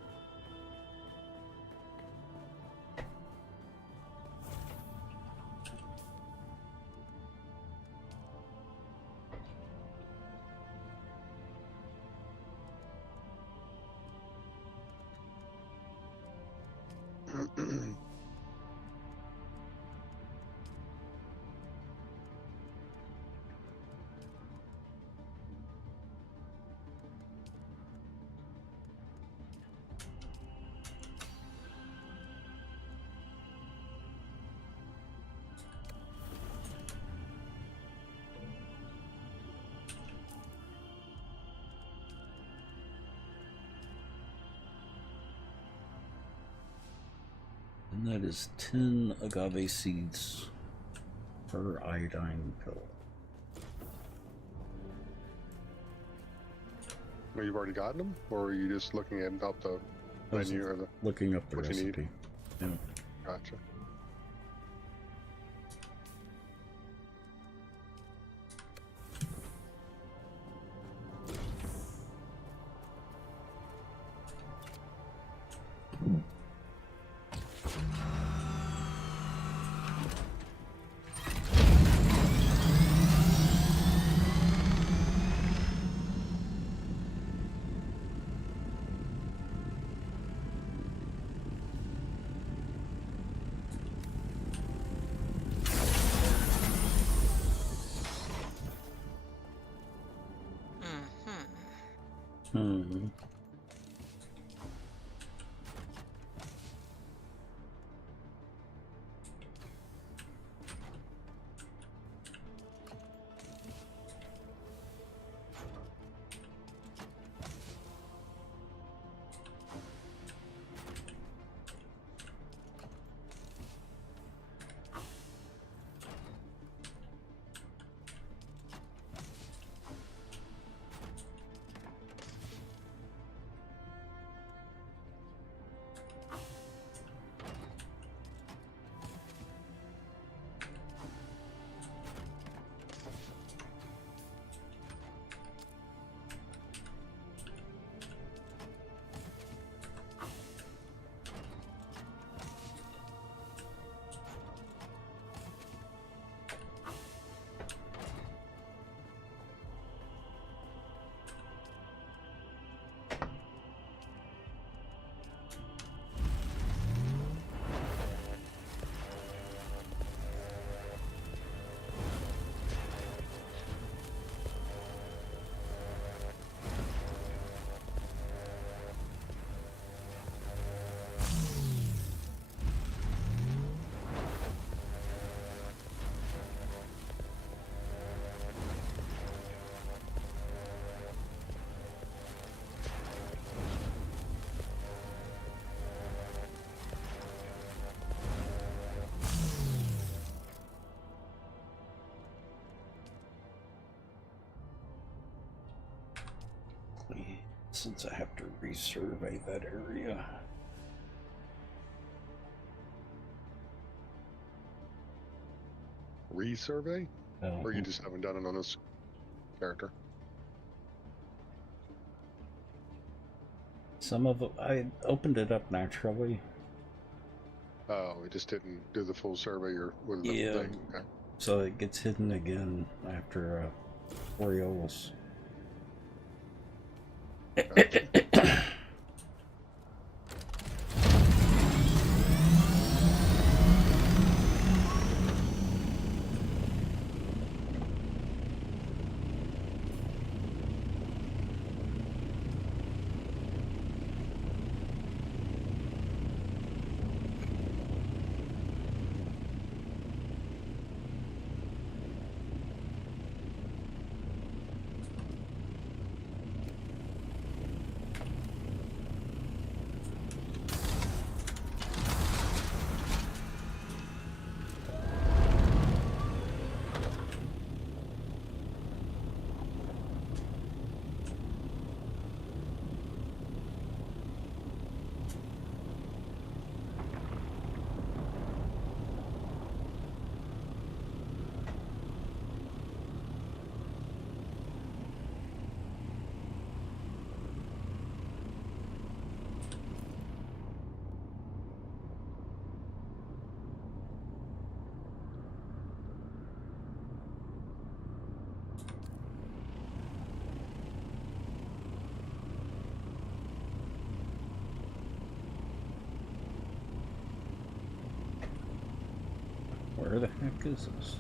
And that is 10 agave seeds per iodine pill. Well, you've already gotten them, or are you just looking at up the menu or the looking up the what you recipe? need? Yeah. Gotcha. Hmm. since I have to resurvey that area. Resurvey? Or you just haven't done it on this character? Some of it, I opened it up naturally. Oh, we just didn't do the full survey or with the thing. Okay. So it gets hidden again after Orioles. Where the heck is this?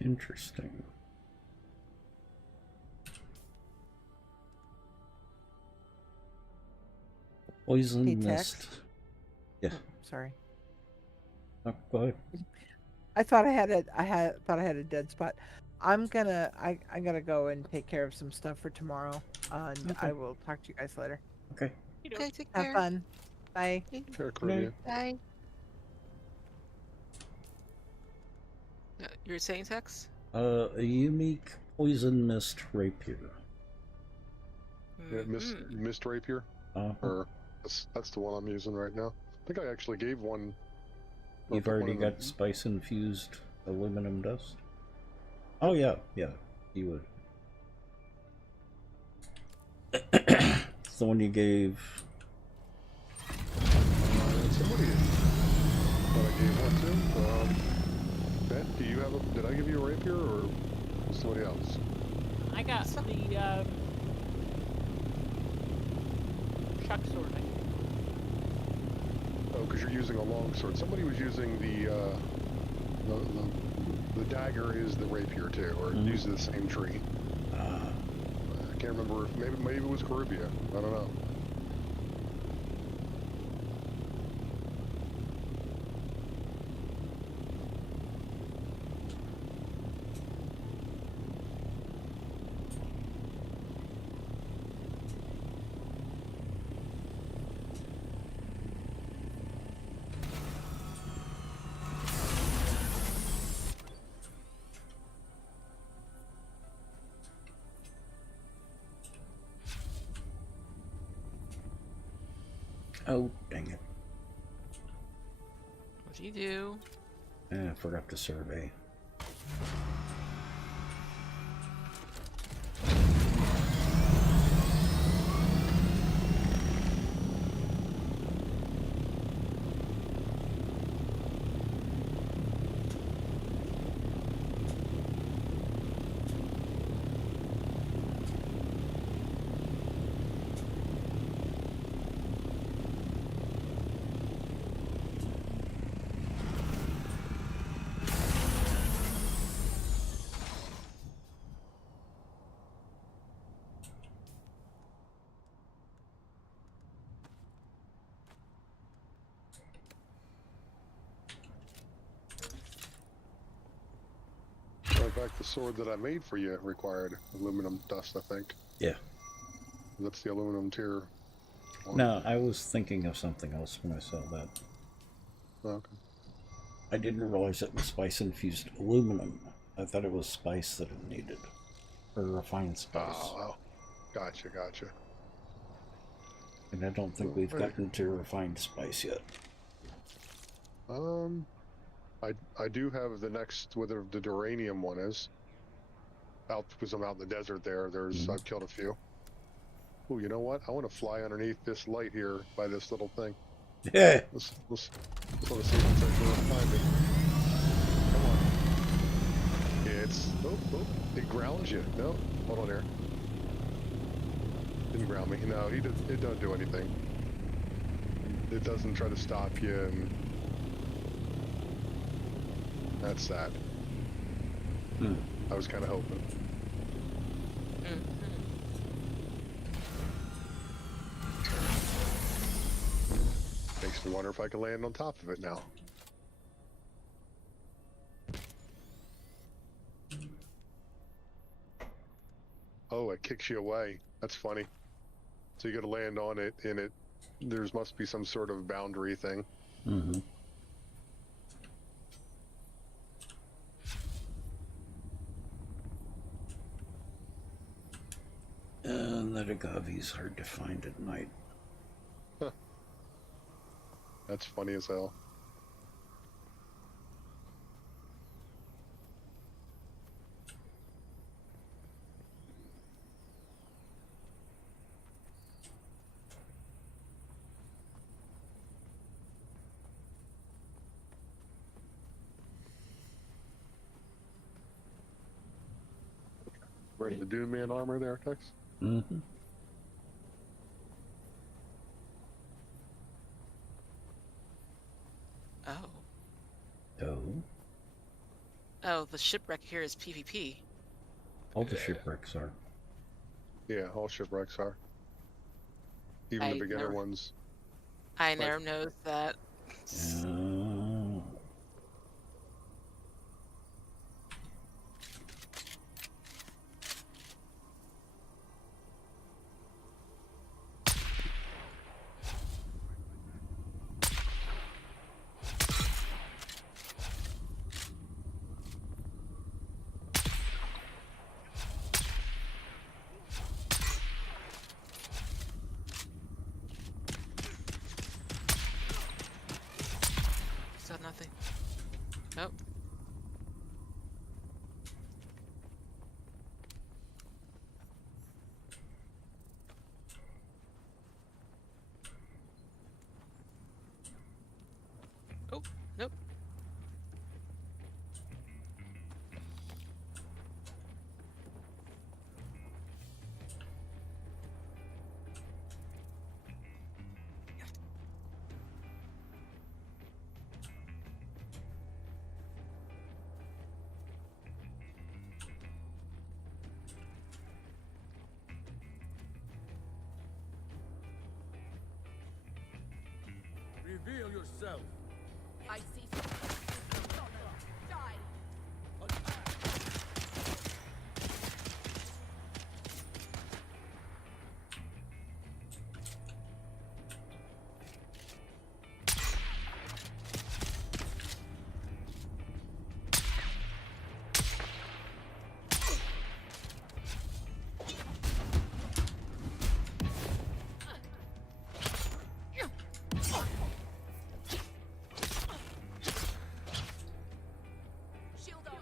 Interesting. Poison Hey, mist. Tex. Yeah. Oh, sorry. Oh, go ahead. I thought I had a dead spot. I gotta go and take care of some stuff for tomorrow. And Okay. I will talk to you guys later. Okay. Okay, take Have care. fun. Bye. Sure, Caribbean. Bye. You were saying, Tex? A unique poison mist rapier. Yeah, Mist Rapier. Or that's the one I'm using right now. I think I actually gave one. You've already got spice infused aluminum dust? Oh yeah, yeah, you would. It's the one you gave. Somebody thought I gave one too. Ben, do you have a? Did I give you a rapier or somebody else? I got the chuck sword. I think. Oh, because you're using a long sword. Somebody was using the dagger is the rapier too, or uses the same tree. I can't remember if maybe it was Caribbean. I don't know. Oh, dang it. What'd you do? I forgot to survey. In fact, the sword that I made for you required aluminum dust, I think. Yeah. That's the aluminum tier one. No, I was thinking of something else when I saw that. Oh, okay. I didn't realize it was spice infused aluminum. I thought it was spice that it needed. Or refined spice. Oh, gotcha. And I don't think we've gotten to refined spice yet. I do have the next, whether the duranium one is out, because I'm out in the desert there. I've killed a few. Oh, you know what? I want to fly underneath this light here by this little thing. Yeah. Let's sort of see if it's actually behind me. Come on. It grounds you. No, hold on here. Didn't ground me. No, it doesn't do anything. It doesn't try to stop you, and that's sad. I was kind of hoping. Makes me wonder if I can land on top of it now. Oh, it kicks you away. That's funny. So you got to land on it, and there must be some sort of boundary thing. Mm-hmm. And that agave's hard to find at night. Huh. That's funny as hell. Wearing the Dune Man armor there, Tex? Mm-hmm. Oh. Oh. Oh, the shipwreck here is PvP. All the shipwrecks are. Yeah, all shipwrecks are. Even the beginner ones. I never noticed that. Still nothing. Nope. Oh, nope. Reveal yourself. I see. Die. Shield up.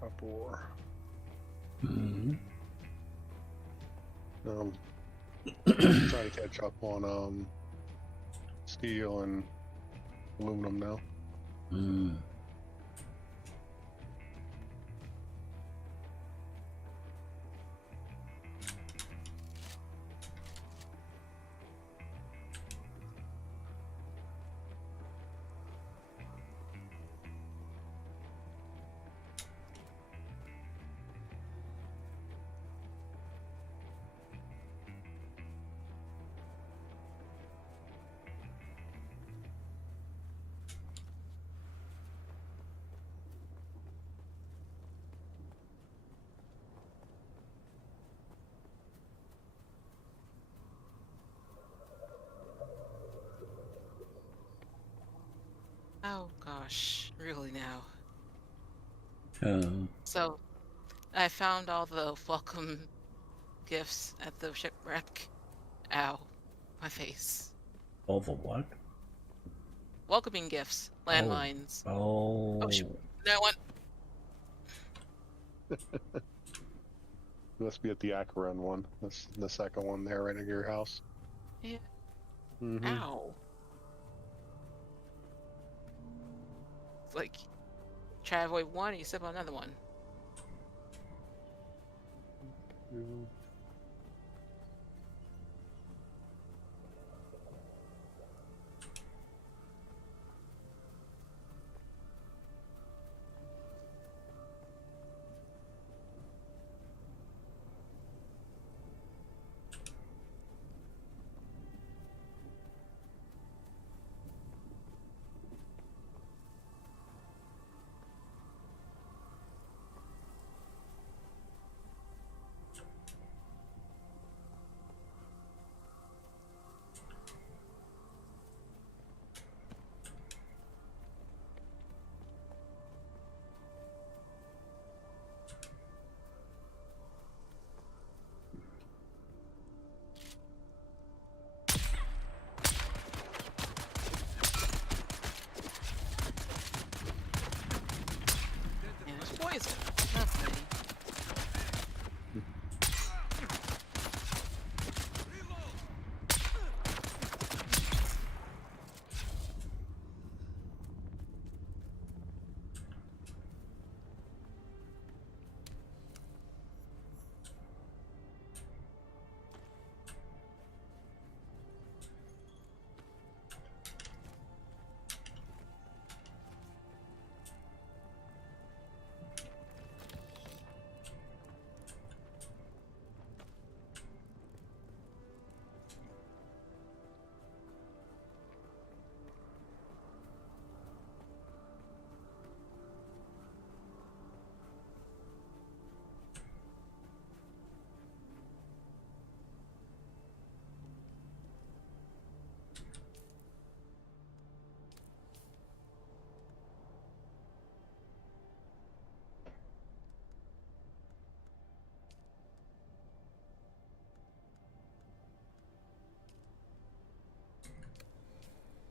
Couple more. Mm-hmm. Trying to catch up on steel and aluminum now. Mm. Oh gosh, really now. Oh. So, I found all the welcome gifts at the shipwreck. Ow, my face. All the what? Welcoming gifts, landmines. Oh. Oh shoot, that one. Must be at the Acheron one. That's the second one there, right near your house. Yeah. Mm-hmm. Ow. It's like, try to avoid one, you step on another one.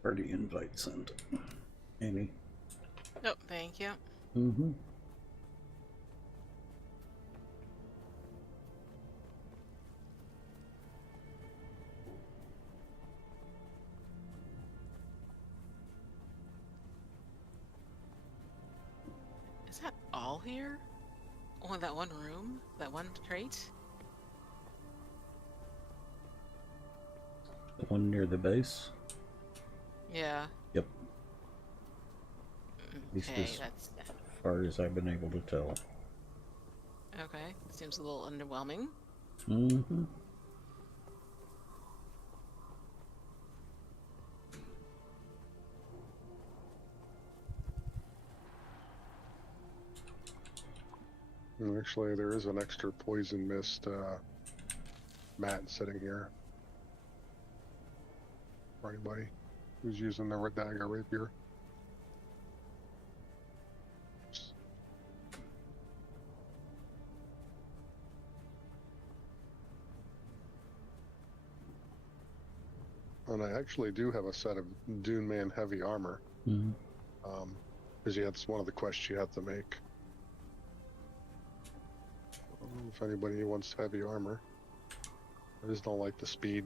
Party invite sent. Annie. Oh, thank you. Mm-hmm. Is that all here? Only that one room? That one crate? The one near the base? Yeah. Yep. At least Okay, as that's... far as I've been able to tell. Okay, seems a little underwhelming. Mm-hmm. Actually, there is an extra poison mist mat sitting here for anybody who's using the red dagger rapier. And I actually do have a set of Dune Man heavy armor. Mm-hmm. Because that's one of the quests you have to make. If anybody wants heavy armor. I just don't like the speed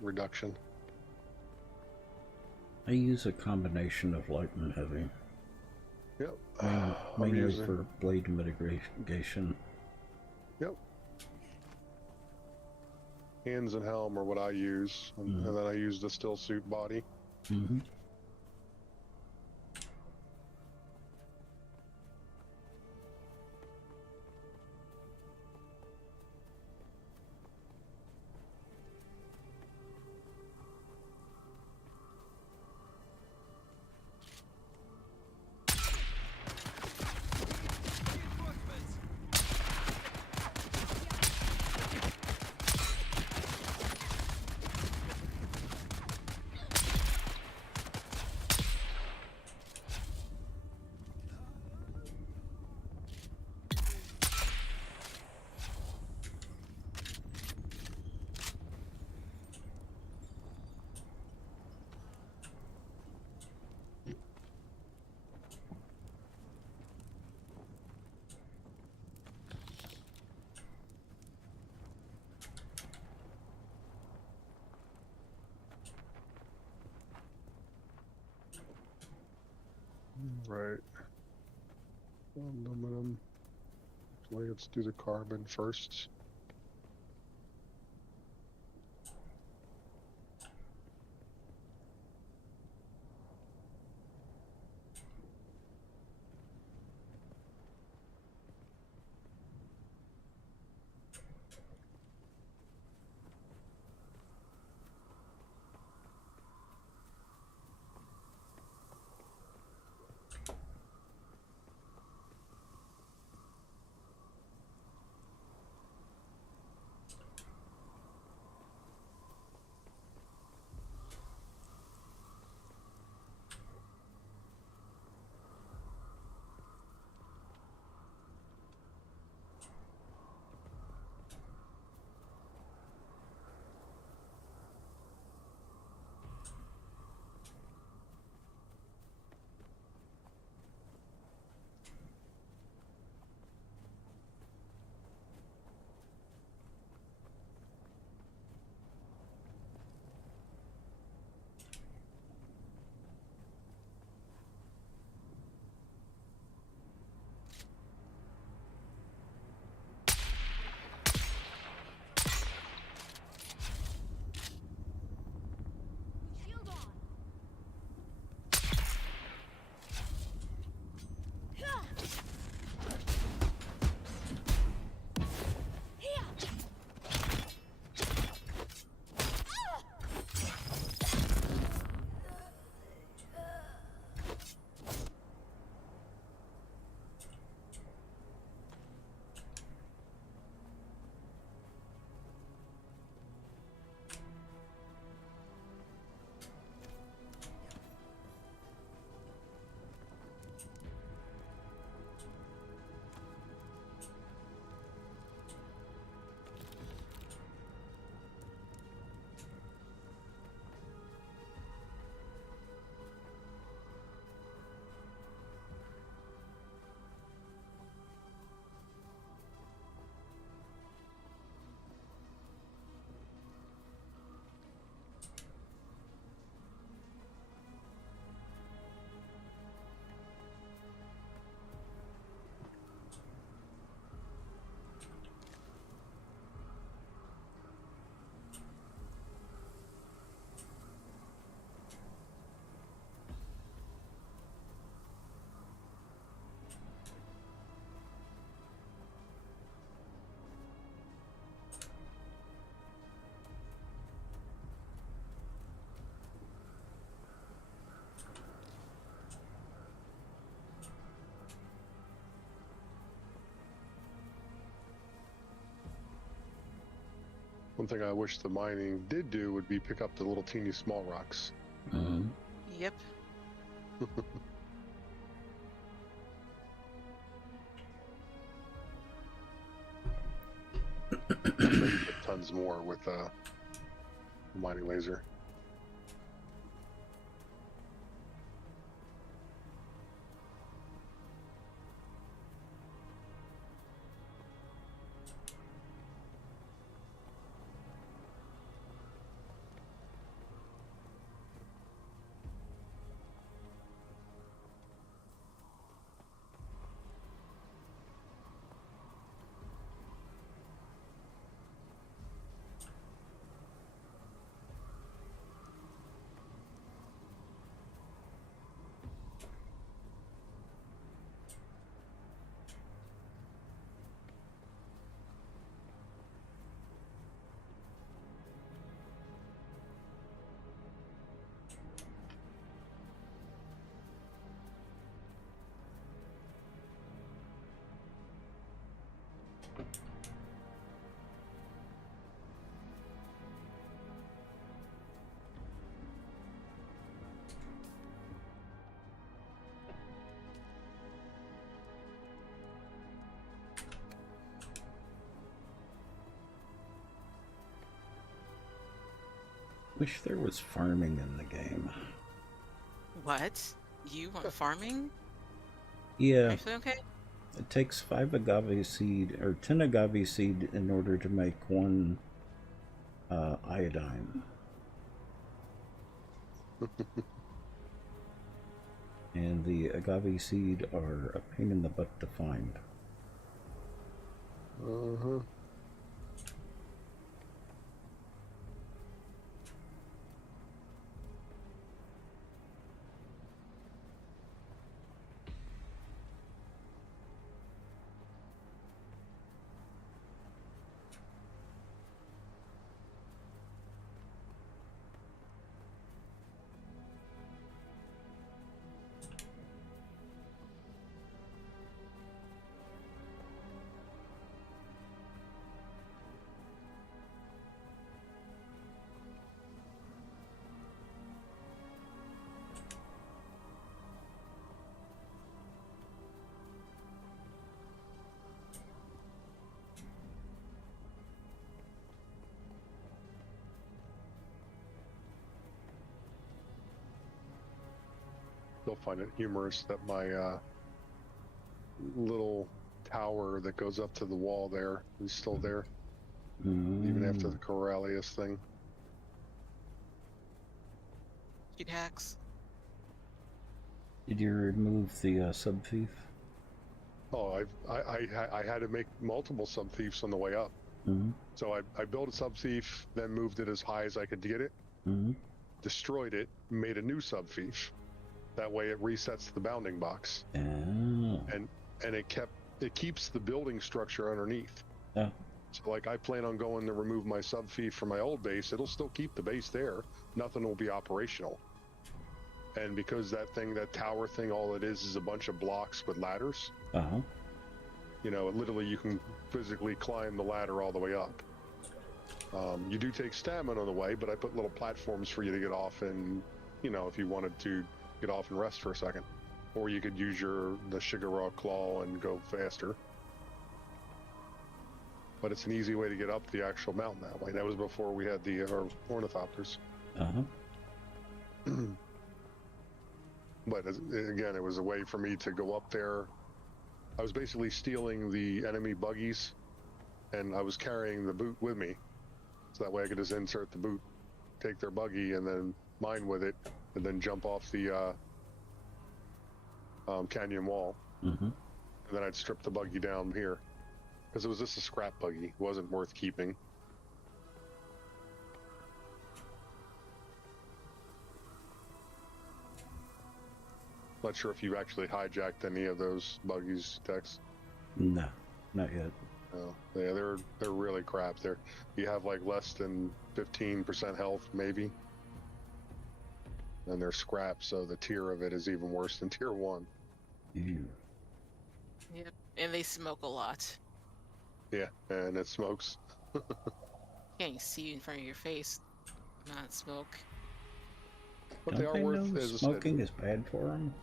reduction. I use a combination of light and heavy. Yep. Mainly for blade mitigation. Yep. Hands and helm are what I use, and then I use the still suit body. Mm-hmm. Right. Aluminum. Let's do the carbon first. thing I wish the mining did do would be pick up the little teeny small rocks. Yep. Maybe get tons more with a mining laser. Wish there was farming in the game. What? You want farming? Yeah. Are you feeling okay? It takes 5 agave seed, or 10 agave seed in order to make 1 iodine. And the agave seed are a pain in the butt to find. Uh-huh. They'll find it humorous that my little tower that goes up to the wall there is still there, even after the Corellius thing. Cheat hacks. Did you remove the sub-thief? Oh, I had to make multiple sub-thieves on the way up. So I built a sub-thief, then moved it as high as I could get it, destroyed it, made a new sub-thief. That way it resets the bounding box. And it keeps the building structure underneath. Yeah. So like I plan on going to remove my sub-thief from my old base, it'll still keep the base there. Nothing will be operational. And because that tower thing, all it is a bunch of blocks with ladders. You know, literally you can physically climb the ladder all the way up. You do take stamina on the way, but I put little platforms for you to get off and, you know, if you wanted to get off and rest for a second. Or you could use the Shigarra claw and go faster. But it's an easy way to get up the actual mountain that way. That was before we had the ornithopters. But again, it was a way for me to go up there. I was basically stealing the enemy buggies, and I was carrying the boot with me. So that way I could just insert the boot, take their buggy, and then mine with it, and then jump off the canyon wall. And then I'd strip the buggy down here. Because it was just a scrap buggy. It wasn't worth keeping. Not sure if you've actually hijacked any of those buggies, Tex. No, not yet. No, yeah, they're really crap. You have like less than 15% health, maybe. And they're scrap, so the tier of it is even worse than tier 1. Yep, and they smoke a lot. Yeah, and it smokes. Can't even see you in front of your face. Not smoke. But Don't they are they worth, know as I smoking said, is bad for them?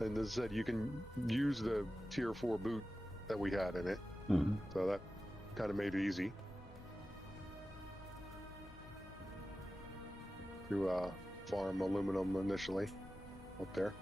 and as I said, you can use the tier 4 boot that we had in it. Mm-hmm. So that kind of made it easy to farm aluminum initially up there.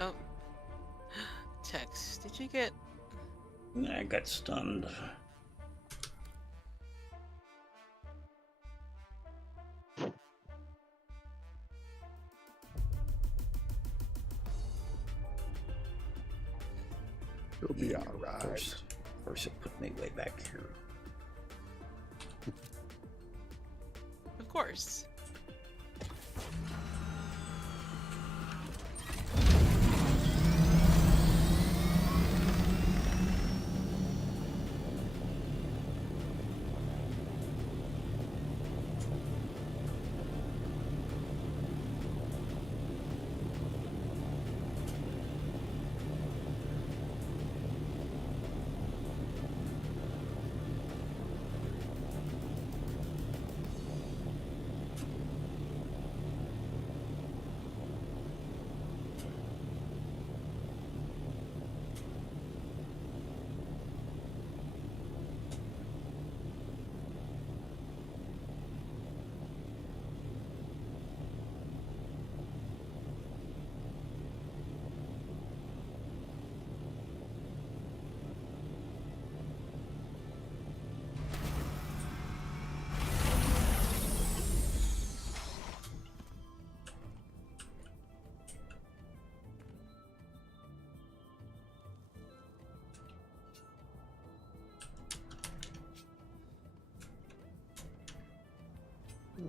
Oh. Tex, did you get... I got stunned. It'll be Yeah, alright. Of course it put me way back here. Of course.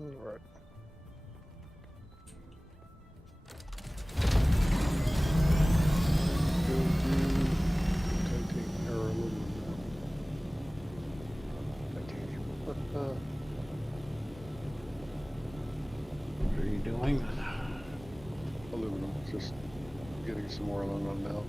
Alright. What are you doing? Aluminum. Just getting some more aluminum now.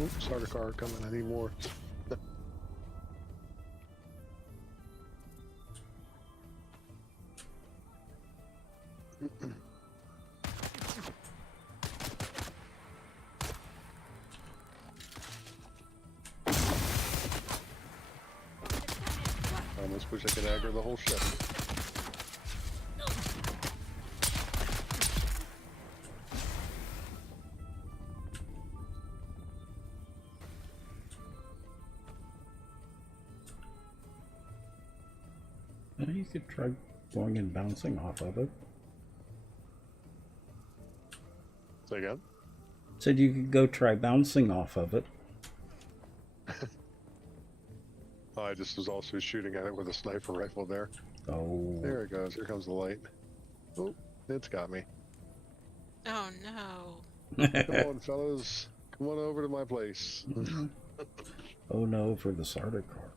Oops, starter car coming. I need more. I almost wish I could aggro the whole ship. You could try going and bouncing off of it. Say again? Said you could go try bouncing off of it. I just was also shooting at it with a sniper rifle there. Oh. There it goes. Here comes the light. Oh, it's got me. Oh no. Come on, fellas. Come on over to my place. Oh no, for the starter car.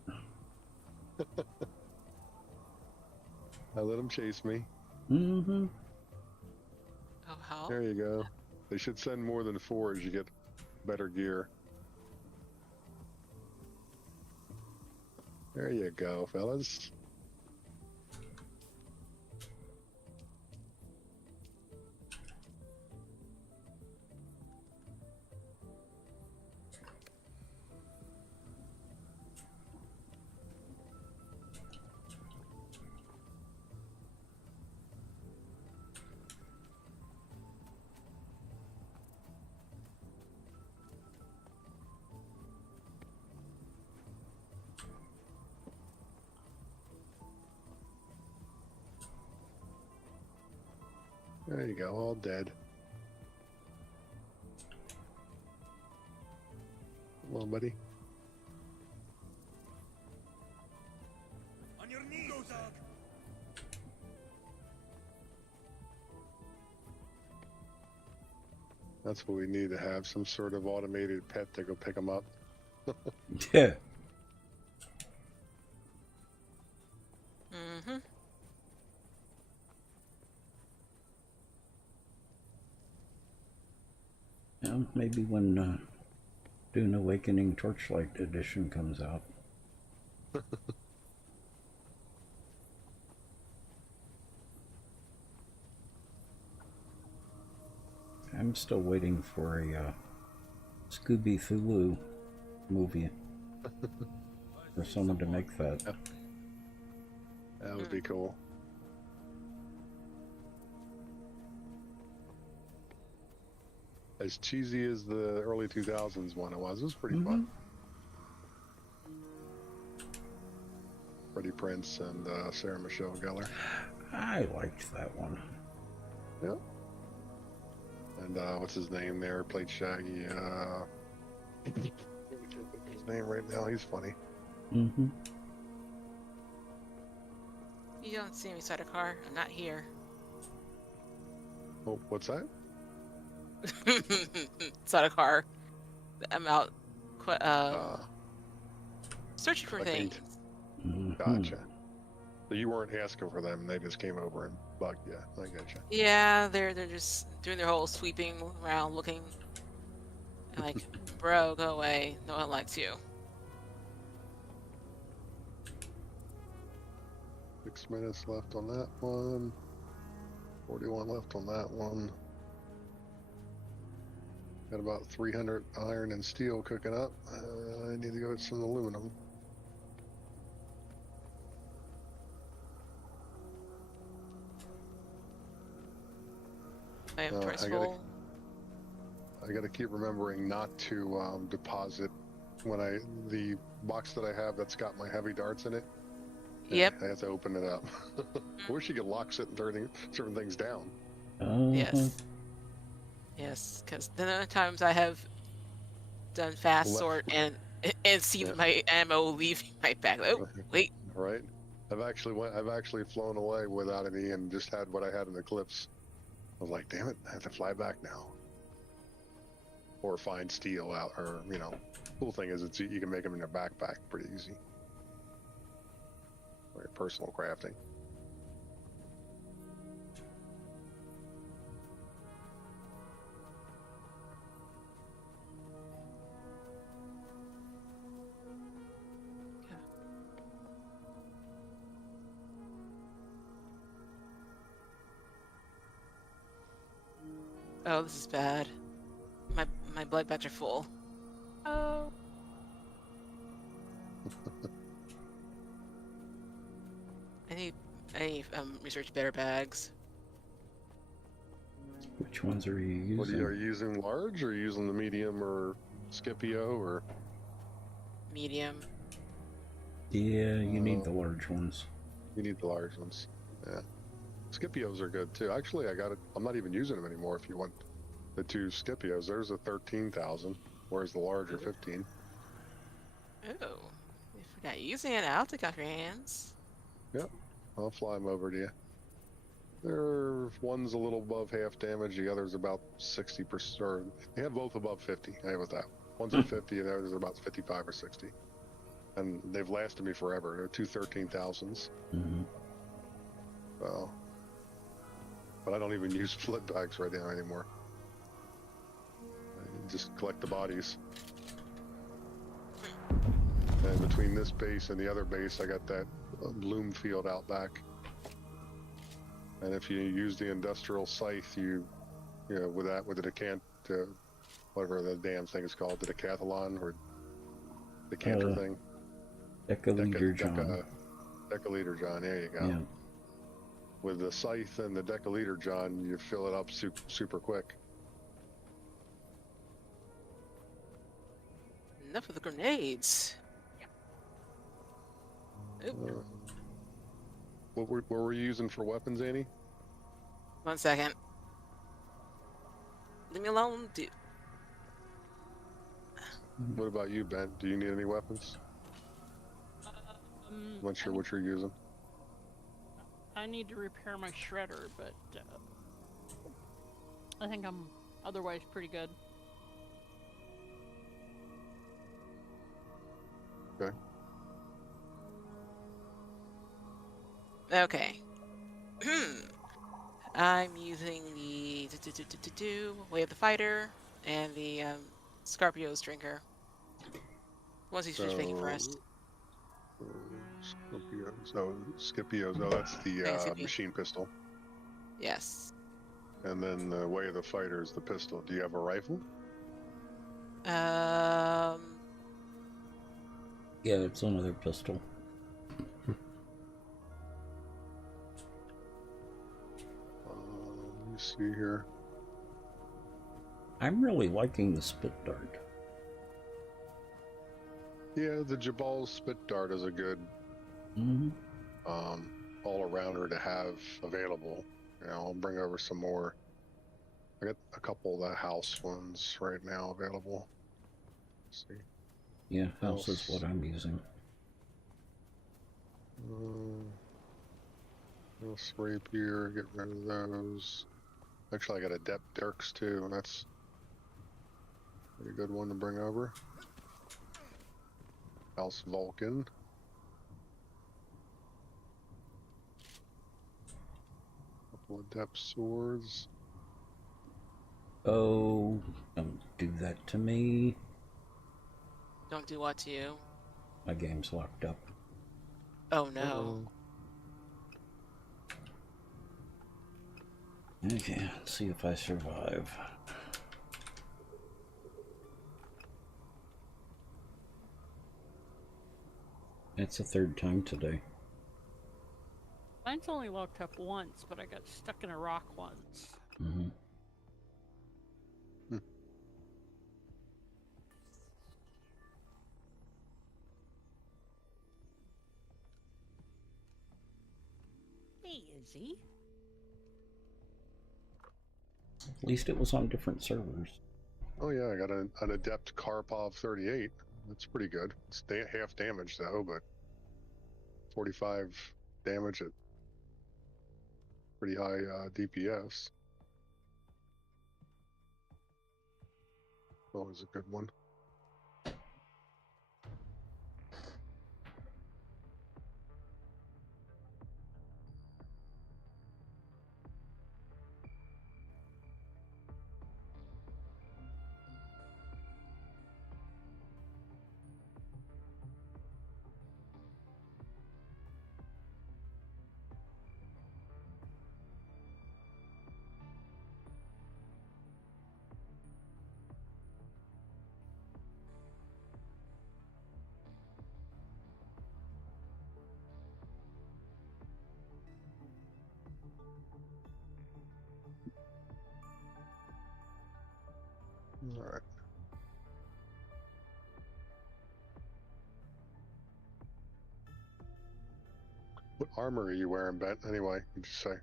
I let them chase me. Mm-hmm. Oh, how? There you go. They should send more than 4 as you get better gear. There you go, fellas. There you go, all dead. Come on, buddy. On your knees, dog. That's what we need to have, some sort of automated pet to go pick them up. Yeah. Mm-hmm. Yeah, maybe when Dune Awakening Torchlight Edition comes out. I'm still waiting for a Scooby-Thulu movie. For someone to make that. Yeah. That would be cool. As cheesy as the early 2000s one it was pretty fun. Freddie Prinze and Sarah Michelle Gellar. I liked that one. Yeah. And what's his name there? Played Shaggy. I can't think of his name right now. He's funny. Mm-hmm. You don't see me inside a car. I'm not here. Oh, what's that? Inside a car. I'm out searching for things. Gotcha. So you weren't asking for them, they just came over and bugged you. I gotcha. Yeah, they're just doing their whole sweeping around looking. And like, bro, go away. No one likes you. 6 minutes left on that one. 41 left on that one. Got about 300 iron and steel cooking up. I need to go get some aluminum. I am I gotta keep remembering not to deposit the box that I have that's got my heavy darts in it. Yep. I have to open it up. I wish you could lock certain things down. Yes. Yes, because the other times I have done fast sort and seen my ammo leaving my bag. Oh, wait. Right. I've actually flown away without any and just had what I had in the clips. I was like, damn it, I have to fly back now. Or find steel out, or, cool thing is you can make them in your backpack pretty easy. Or your personal crafting. Oh, this is bad. My blood bags are full. Oh. I need research better bags. Which ones are you using? Are you using large, or are you using the medium, or Scipio, or? Medium. Yeah, you need the large ones. You need the large ones. Yeah. Scipios are good too. Actually, I'm not even using them anymore. If you want the 2 Scipios, there's a 13,000, whereas the large are 15. Oh, if you're not using it, I'll take off your hands. Yep, I'll fly them over to you. One's a little above half damage, the other's about 60%. Or they have both above 50. I have with that. One's at 50, and the other's about 55 or 60. And they've lasted me forever. They're 2 13,000s. Mm-hmm. So, but I don't even use split bags right now anymore. I just collect the bodies. And between this base and the other base, I got that loom field out back. And if you use the industrial scythe, with the decant, whatever the damn thing is called, the decathlon or decanter thing. Decaliter John. Decaliter John, there you go. Yeah. With the scythe and the decaliter John, you fill it up super quick. Enough of the grenades. What were you using for weapons, Annie? 1 second. Leave me alone, dude. What about you, Ben? Do you need any weapons? Not sure what you're using. I need to repair my shredder, but I think I'm otherwise pretty good. Okay. Okay. I'm using the Way of the Fighter and the Scorpio's Drinker. Once he's finished making for us. Scipios. Oh, that's the machine pistol. Yes. And then the Way of the Fighter is the pistol. Do you have a rifle? Yeah, it's another pistol. Let me see here. I'm really liking the spit dart. Yeah, the Jabal's spit dart is a good all-arounder to have available. You know, I'll bring over some more. I got a couple of the house ones right now available. Let's see. Yeah, house is what I'm using. This rapier, get rid of those. Actually, I got adept dirks too, and that's a good one to bring over. House Vulcan. Couple adept swords. Oh, don't do that to me. Don't do what to you? My game's locked up. Oh no. Okay, let's see if I survive. It's the third time today. Mine's only locked up once, but I got stuck in a rock once. Mm-hmm. Hey, Izzy. At least it was on different servers. Oh yeah, I got an adept Karpov 38. That's pretty good. It's half damage though, but 45 damage at pretty high DPS. Always a good one. All right. What armor are you wearing, Bent? Anyway, you just say.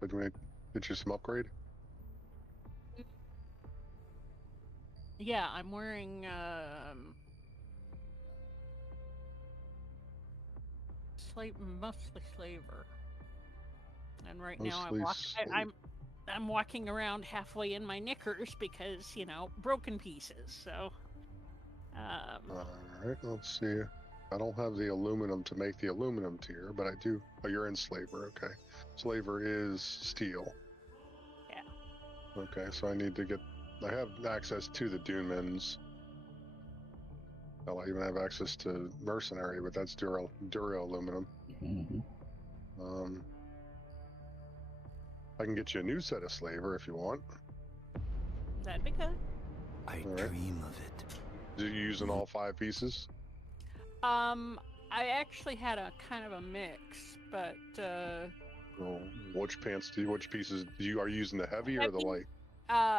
Did we get you some upgrade? Yeah, I'm wearing mostly slaver, and right now I'm walking around halfway in my knickers because, you know, broken pieces. So. All right, let's see. I don't have the aluminum to make the aluminum tier, but I do. Oh, you're in slaver. Okay, slaver is steel. Yeah. Okay, so I need to get. I have access to the Dune. Hell, I even have access to mercenary, but that's duro aluminum. I can get you a new set of slaver if you want. That'd be good. I dream of it. Are you using all 5 pieces? I actually had a kind of a mix, but which pieces are you using, the heavy or the light?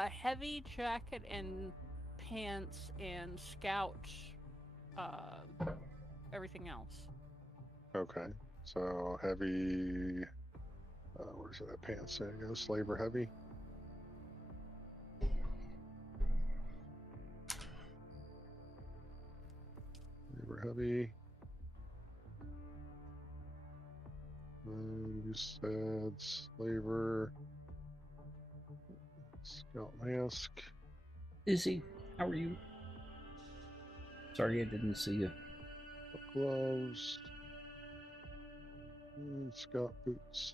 Heavy jacket and pants and scout, everything else. Okay, so heavy. Where's that pants? There you go. Slaver heavy. Slaver heavy. You said slaver. Scout mask. Izzy, how are you? Sorry I didn't see you. Gloves. And scout boots.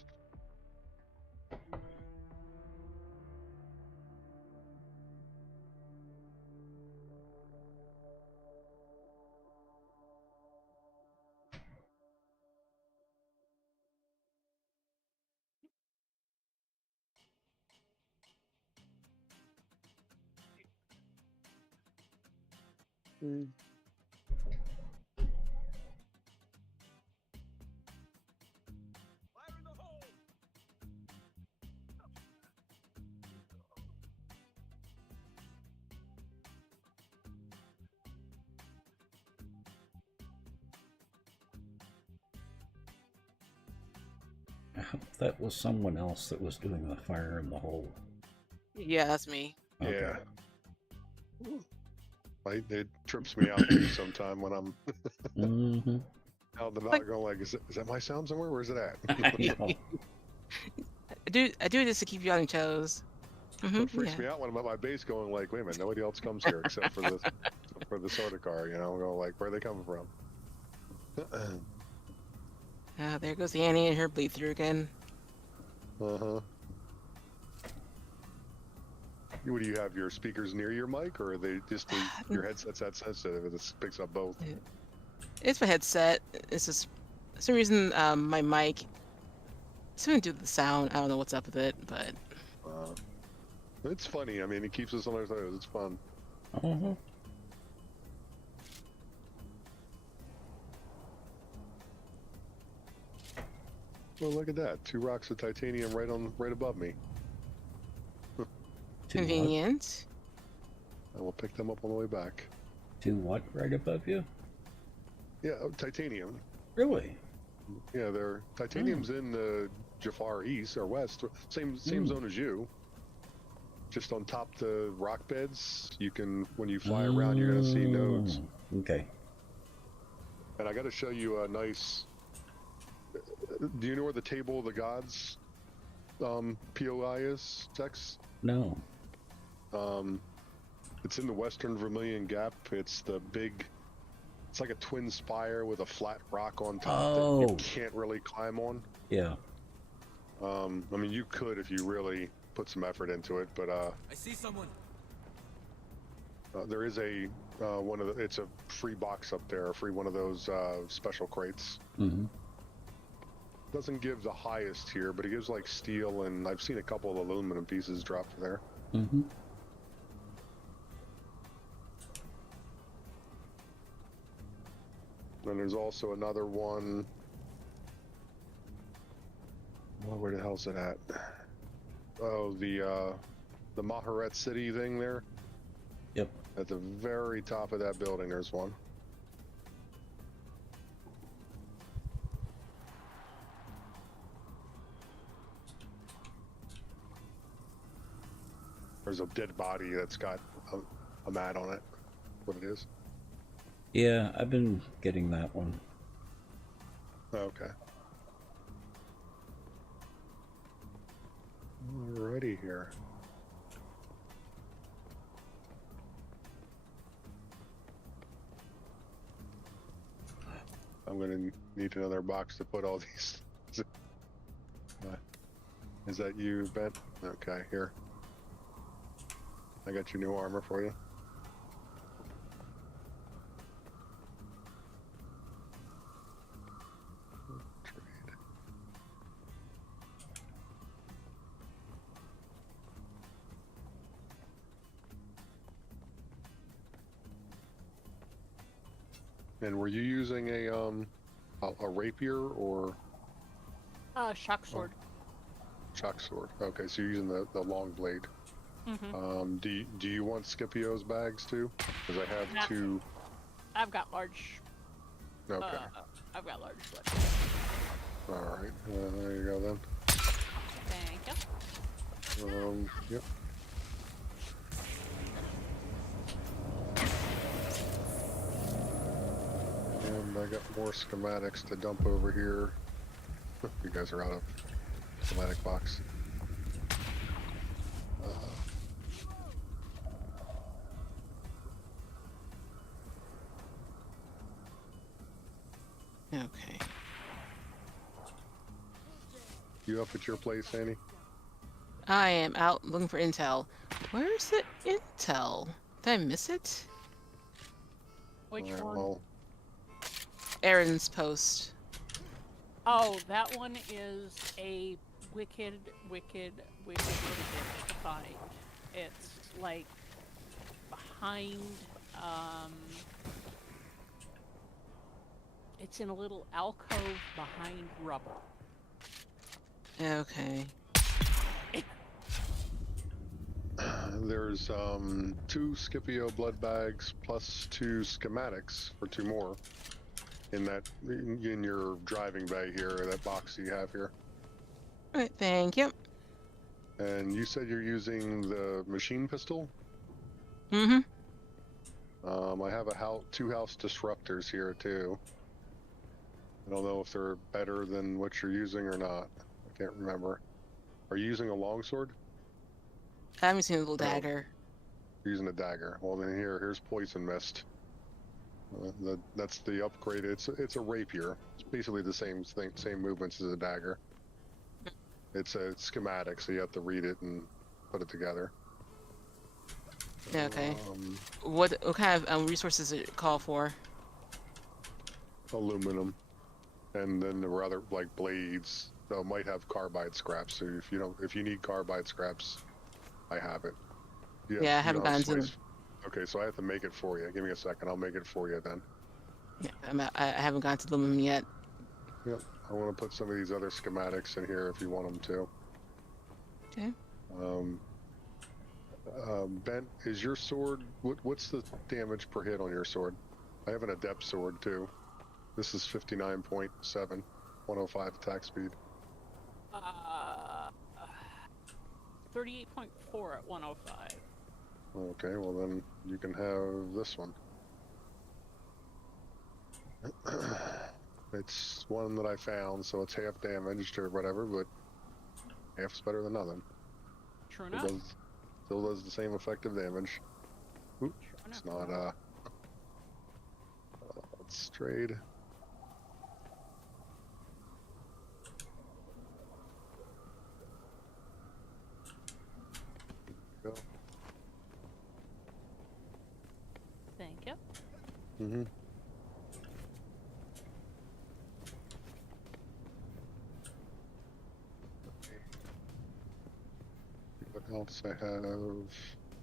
That was someone else that was doing the fire in the hole. Yeah, that's me. Okay. Yeah. It trips me out too sometime when I'm Mm-hmm. out and about going like, is that my sound somewhere? Where's it at? I do this to keep you on your toes. It freaks me out when I'm at my base going like, wait a minute, nobody else comes here except for the soda car, you know, going like, where are they coming from? There goes Annie and her bleed through again. Uh-huh. What do you have, your speakers near your mic, or are they just your headset's that sensitive it picks up both? It's my headset. It's just for some reason my mic doesn't do the sound. I don't know what's up with it, but it's funny. I mean, it keeps us on our toes. It's fun. Uh-huh. Well, look at that. 2 rocks of titanium right above me. Convenient. I will pick them up on the way back. 2 what right above you? Yeah, titanium. Really? Yeah, titanium's in the Jafar East or West, same zone as you. Just on top the rock beds, you can, when you fly around, you're gonna see nodes. Okay. And I got to show you a nice. Do you know where the Table of the Gods POI is, Tex? No. It's in the Western Vermilion Gap. It's the big. It's like a twin spire with a flat rock on top that you can't really climb on. Yeah. I mean, you could if you really put some effort into it, but I see someone. There is a it's a free box up there, a free one of those special crates. Mm-hmm. Doesn't give the highest here, but it gives like steel, and I've seen a couple of aluminum pieces dropped there. Mm-hmm. And there's also another one. Well, where the hell's it at? Oh, the Maharet City thing there. Yep. At the very top of that building, there's one. There's a dead body that's got a mat on it. What it is? Yeah, I've been getting that one. Okay. Alrighty here. I'm gonna need another box to put all these. Is that you, Ben? Okay, here. I got your new armor for you. And were you using a rapier or shock sword? Shock sword. Okay, so you're using the long blade. Mm-hmm. Do you want Scipio's bags too? Because I have 2. I've got large. Okay. I've got large sweaters. All right. There you go then. Thank you. Yep. And I got more schematics to dump over here. You guys are out of schematic box. Okay. You up at your place, Annie? I am out looking for intel. Where's the intel? Did I miss it? Which All right, one? well, Aaron's post. Oh, that one is a wicked little bit to find. It's like behind, it's in a little alcove behind rubble. Okay. there's 2 Scipio blood bags plus 2 schematics for 2 more in your driving bay here, that box you have here. Alright, thank you. And you said you're using the machine pistol? Mm-hmm. I have two house disruptors here too. I don't know if they're better than what you're using or not. I can't remember. Are you using a longsword? I haven't seen a little dagger. You're using a dagger. Well, then here's poison mist. That's the upgrade. It's a rapier. It's basically the same thing, same movements as a dagger. It's a schematic, so you have to read it and put it together. Okay. What kind of resources does it call for? Aluminum, and then there were other like blades. So it might have carbide scraps. So if you need carbide scraps, I have it. Yeah, I haven't gotten to them. Okay, so I have to make it for you. Give me a second. I'll make it for you then. Yeah, I haven't gotten to them yet. Yep. I want to put some of these other schematics in here if you want them to. Okay. Ben, is your sword, what's the damage per hit on your sword? I have an adept sword too. This is 59.7, 105 attack speed. 38.4 at 105. Okay, well then you can have this one. It's one that I found, so it's half damaged or whatever, but half's better than nothing. True enough. Still does the same effective damage. Oop, it's not, let's trade. Go. Thank you. Mm-hmm. What else I have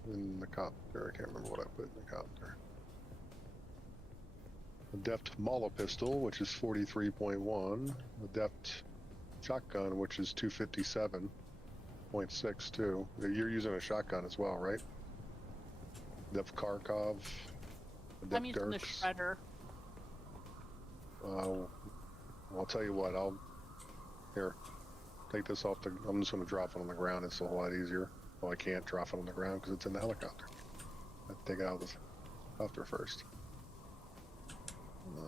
in the copter? I can't remember what I put in the copter. Adept Mala pistol, which is 43.1. Adept shotgun, which is 257.6 too. You're using a shotgun as well, right? Adept Kharkov. Adept I'm using the Dirks. shredder. I'll tell you what. Here. Take this off I'm just going to drop it on the ground. It's a whole lot easier. Well, I can't drop it on the ground because it's in the helicopter. I have to take it out of the helicopter first. There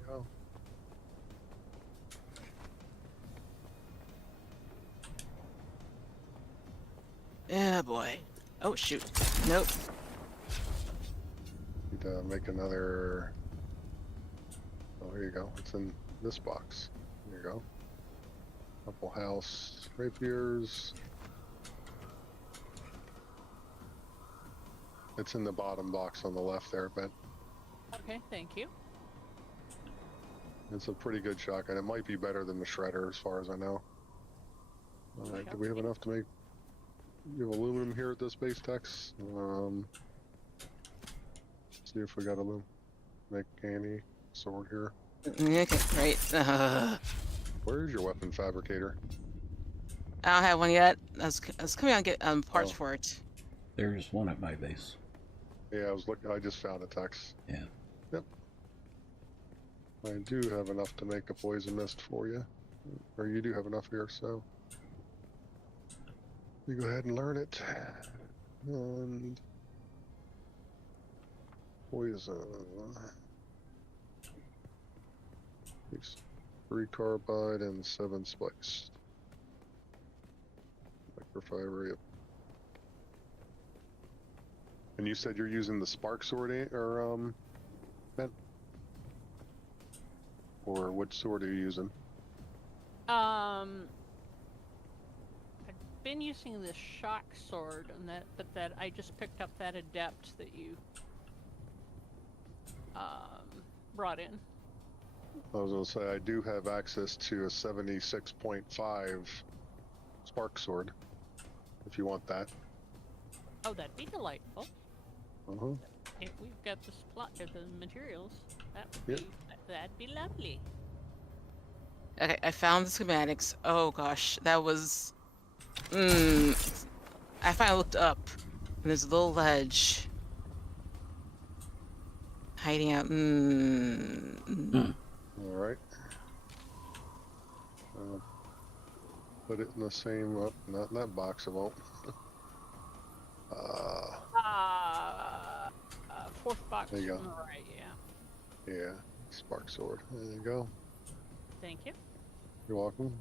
we go. Yeah, boy. Oh, shoot. Nope. Need to make another. Oh, here you go. It's in this box. There you go. Couple house rapiers. It's in the bottom box on the left there, Ben. Okay, thank you. It's a pretty good shotgun. It might be better than the shredder as far as I know. Alright, do we have enough to make... You have aluminum here at this base, Tex? See if we got aluminum. Make any sword here. Okay, great. Where's your weapon fabricator? I don't have one yet. I was coming out and get parts for it. There's one at my base. Yeah, I was looking. I just found a Tex. Yeah. Yep. I do have enough to make a poison mist for you. Or you do have enough here, so... You go ahead and learn it. And... Poison... 3 carbide and 7 spliced. Microfiber, yep. And you said you're using the spark sword, or Ben? Or what sword are you using? I've been using the shock sword, and but I just picked up that adept that you brought in. I was gonna say I do have access to a 76.5 spark sword, if you want that. Oh, that'd be delightful. Uh-huh. If we've got the materials, that'd be lovely. Okay, I found the schematics. Oh gosh, that was... I finally looked up, and there's a little ledge. hiding out. All right. Put it in the same. Not in that box. It won't. Fourth box. There you go. Right. Yeah. Yeah. Spark sword. There you go. Thank you. You're welcome.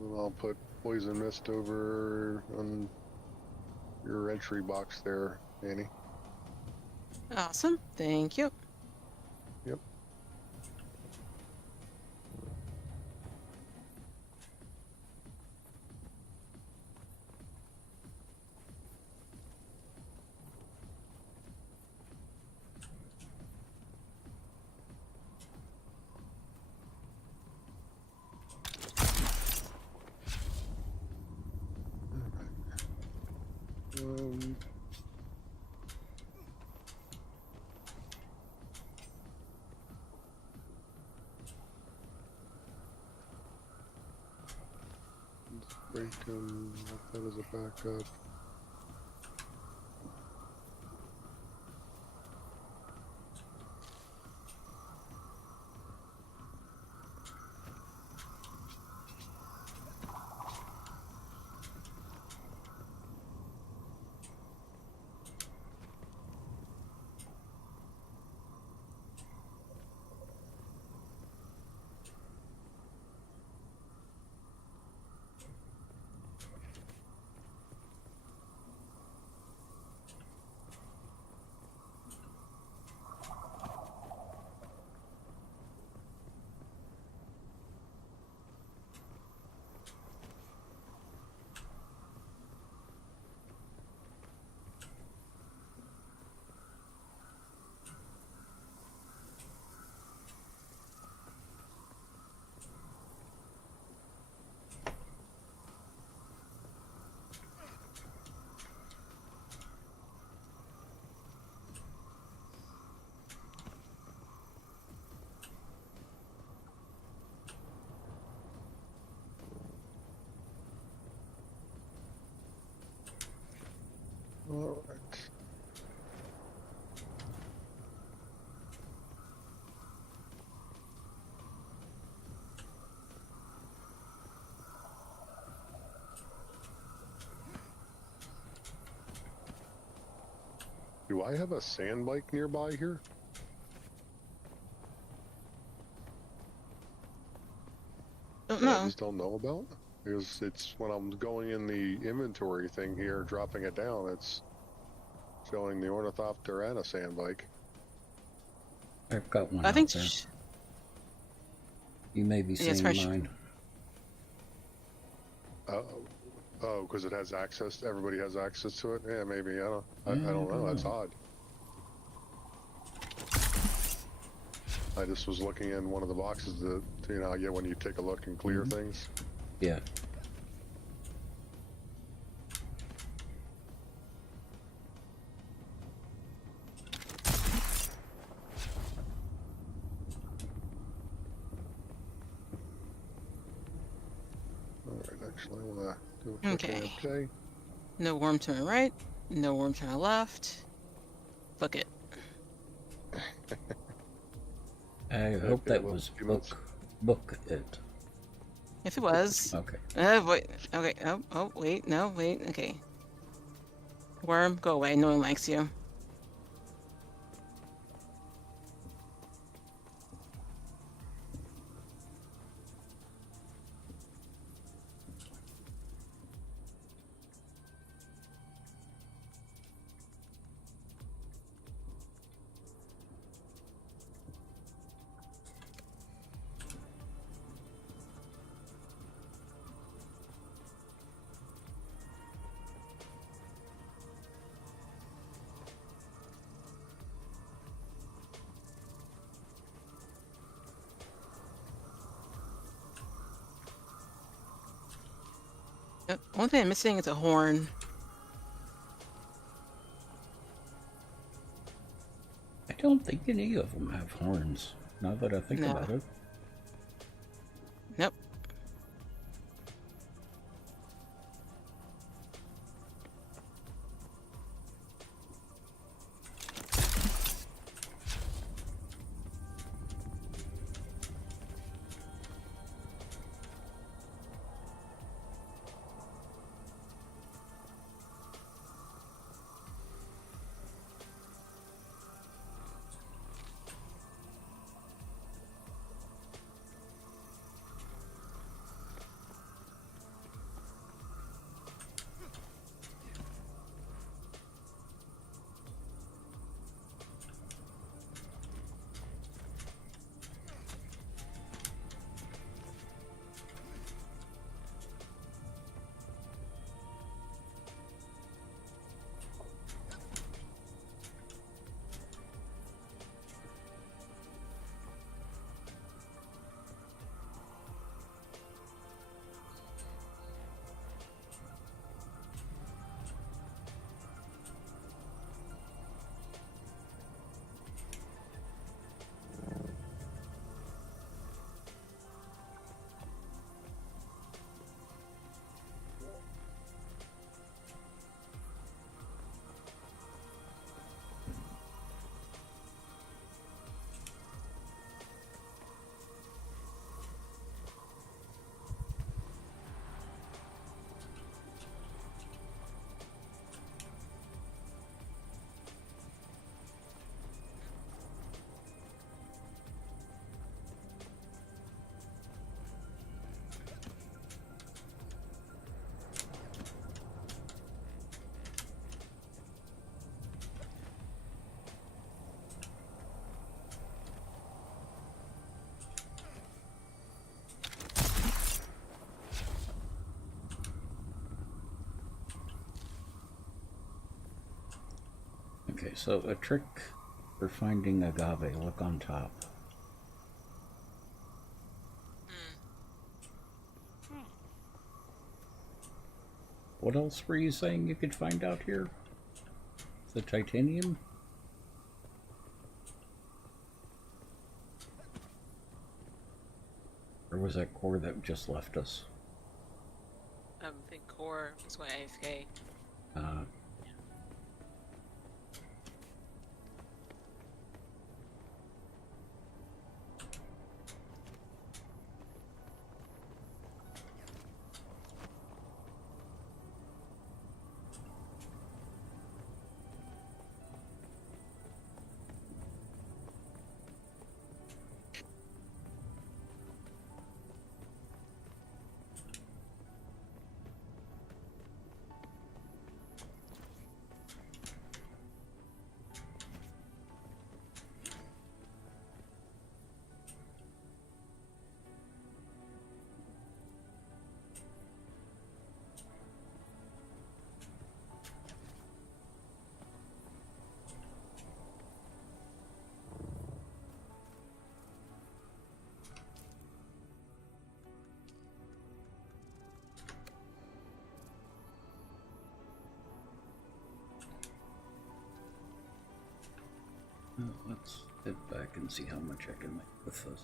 And I'll put poison mist over on your entry box there, Annie. Awesome. Thank you. Yep. Break them. That is a backup. All right. Do I have a sand bike nearby here? Don't know. I just don't know about. Because it's when I'm going in the inventory thing here, dropping it down, it's showing the Ornithopter and a sand bike. I've got one I out think. there. You may be seeing mine. Oh, because it has access. Everybody has access to it. Yeah, maybe. I don't know. That's odd. I just was looking in one of the boxes that I get when you take a look and clear things. Yeah. Alright, actually, I want to do a quick Okay. No worm to my right. No worm to my left. Book it. I hope that was book it. If it was. Okay. Wait. Okay. Oh, wait. No, wait. Okay. Worm, go away. No one likes you. One thing I'm missing is a horn. I don't think any of them have horns, now that I think No. about it. Nope. Okay, so a trick for finding agave. Look on top. What else were you saying you could find out here? The titanium? Or was that core that just left us? I think core is what AFK. Let's head back and see how much I can make with this.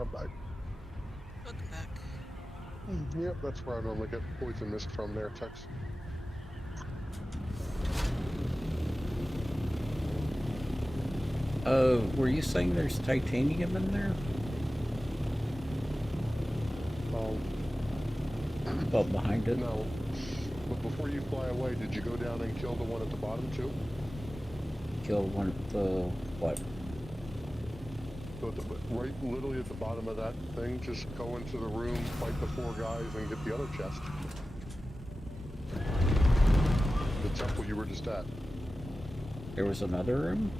I'm back. Welcome back. Yep, that's where I normally get poison mist from there, Tex. Were you saying there's titanium in there? Well, behind it? No. But before you fly away, did you go down and kill the one at the bottom too? Kill one at the what? So right, literally at the bottom of that thing, just go into the room, fight the 4 guys, and get the other chest. The temple you were just at. There was another room?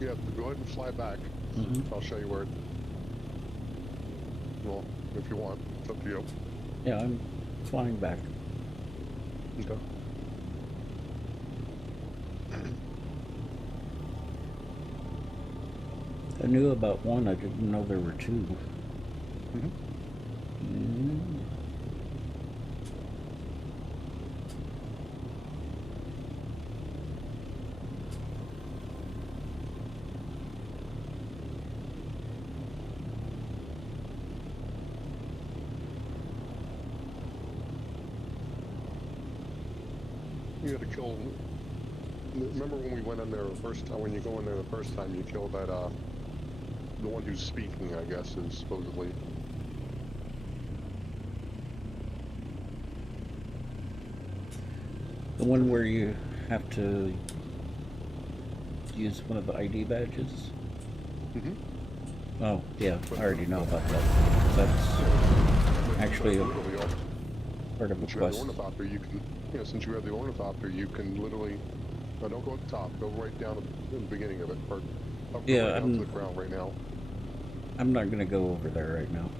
Yeah, go ahead and fly back. I'll show you where it... Well, if you want. It's up to you. Yeah, I'm flying back. Okay. I knew about one, I didn't know there were two. You had to kill... Remember when we went in there the first time, when you go in there the first time, you kill that, the one who's speaking, I guess, is supposedly... The one where you have to use one of the ID badges? Oh, yeah, I already know about that. That's actually a part of a quest. Ornithopter, you can, since you have the ornithopter, you can literally, don't go at the top, go right down at the beginning of it, or up Yeah, right down to the ground right now. I'm not going to go over there right now.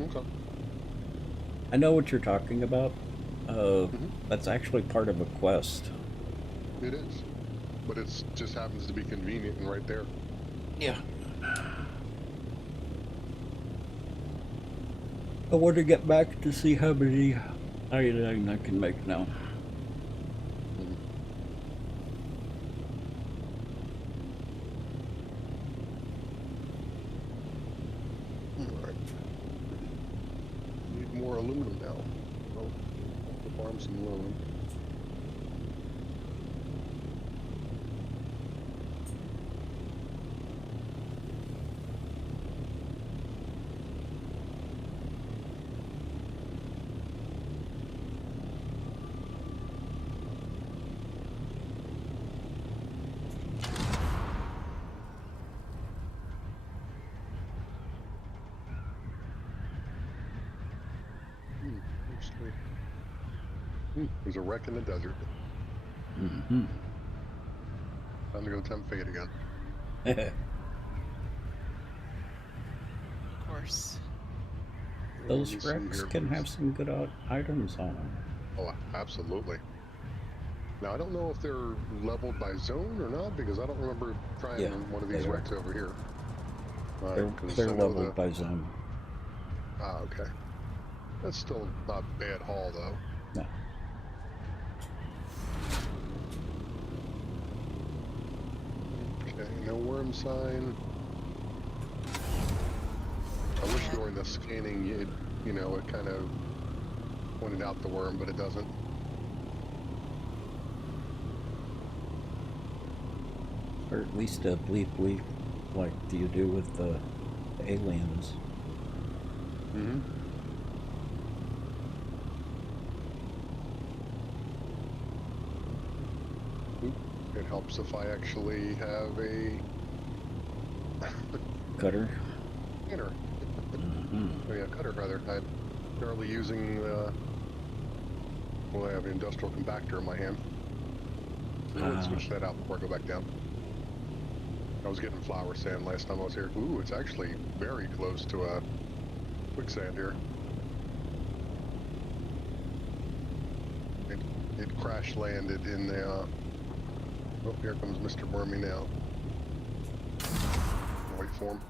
Okay. I know what you're talking about. That's actually part of a quest. It is. But it just happens to be convenient and right there. Yeah. I want to get back to see how many iodine I can make now. Alright. Need more aluminum now. Well, have to farm some aluminum. There's a wreck in the desert. Time to go tempt fate again. Of course. Those wrecks can have some good items on them. Oh, absolutely. Now, I don't know if they're leveled by zone or not, because I don't remember trying one of these wrecks over here. They're leveled by zone. Ah, okay. That's still not a bad haul, though. No. Okay, no worm sign. I wish during the scanning, it kind of pointed out the worm, but it doesn't. Or at least a bleep bleep, like you do with the aliens. It helps if I actually have a cutter. Scanner. Oh yeah, cutter rather. I'm currently using I have an industrial compactor in my hand. Let's switch that out before I go back down. I was getting flour sand last time I was here. Ooh, it's actually very close to a quicksand here. It crash landed in the oh, here comes Mr. Wormy now. I'll wait for him.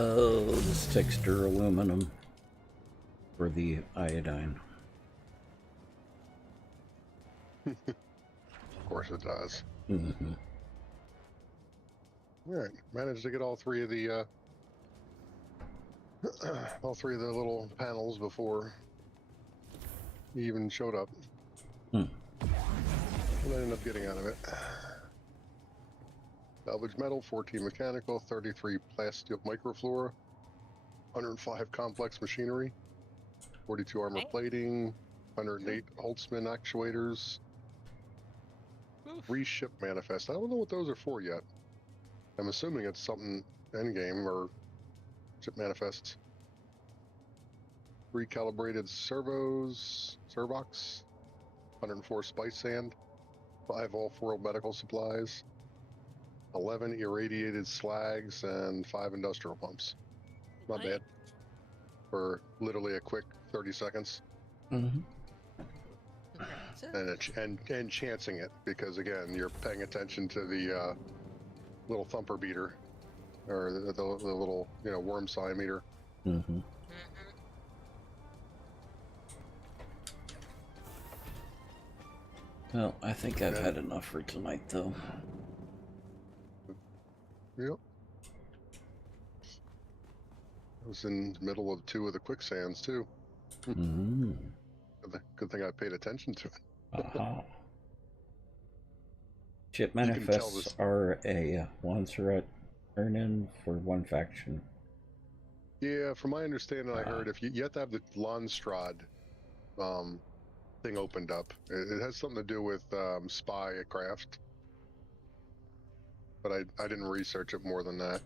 Oh, this texture aluminum for the iodine. Of course it does. Mm-hmm. All right, managed to get all three of the little panels before he even showed up. What I ended up getting out of it. Salvage metal, 14 mechanical, 33 plastic microflora, 105 complex machinery, 42 armor plating, 108 Holtzman actuators, 3 ship manifests. I don't know what those are for yet. I'm assuming it's something endgame or ship manifests. 3 calibrated servox, 104 spice sand, 5 all-foil medical supplies, 11 irradiated slags, and 5 industrial pumps. Not bad. For literally a quick 30 seconds. Mm-hmm. And chancing it, because again, you're paying attention to the little thumper beater, or the little, worm sign meter. Mm-hmm. Well, I think I've had enough for tonight, though. Yep. I was in the middle of 2 of the quicksands, too. Mm-hmm. Good thing I paid attention to it. Uh-huh. Ship manifests are a once-threat earn-in for one faction. Yeah, from my understanding, I heard if you have to have the Landstrad thing opened up. It has something to do with spy craft, but I didn't research it more than that.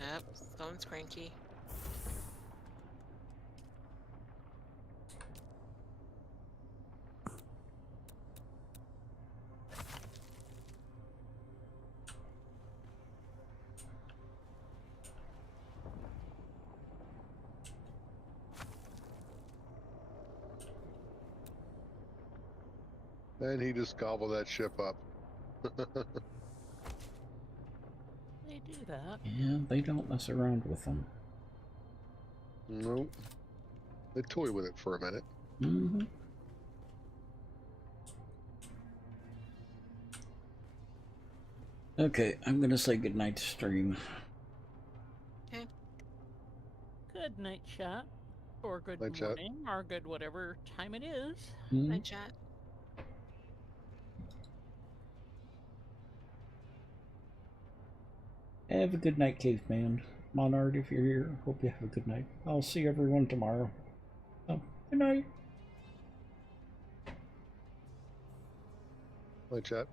Yep, phone's cranky. And he just gobbled that ship up. They do that. Yeah, they don't mess around with them. Nope. They toy with it for a minute. Mm-hmm. Okay, I'm gonna say goodnight to stream. Okay. Good night, chat. Or good Night, morning, or good whatever time it is. Night, chat. Have a good night, caveman. Monard, if you're here, hope you have a good night. I'll see everyone tomorrow. Oh, good night. Night, chat.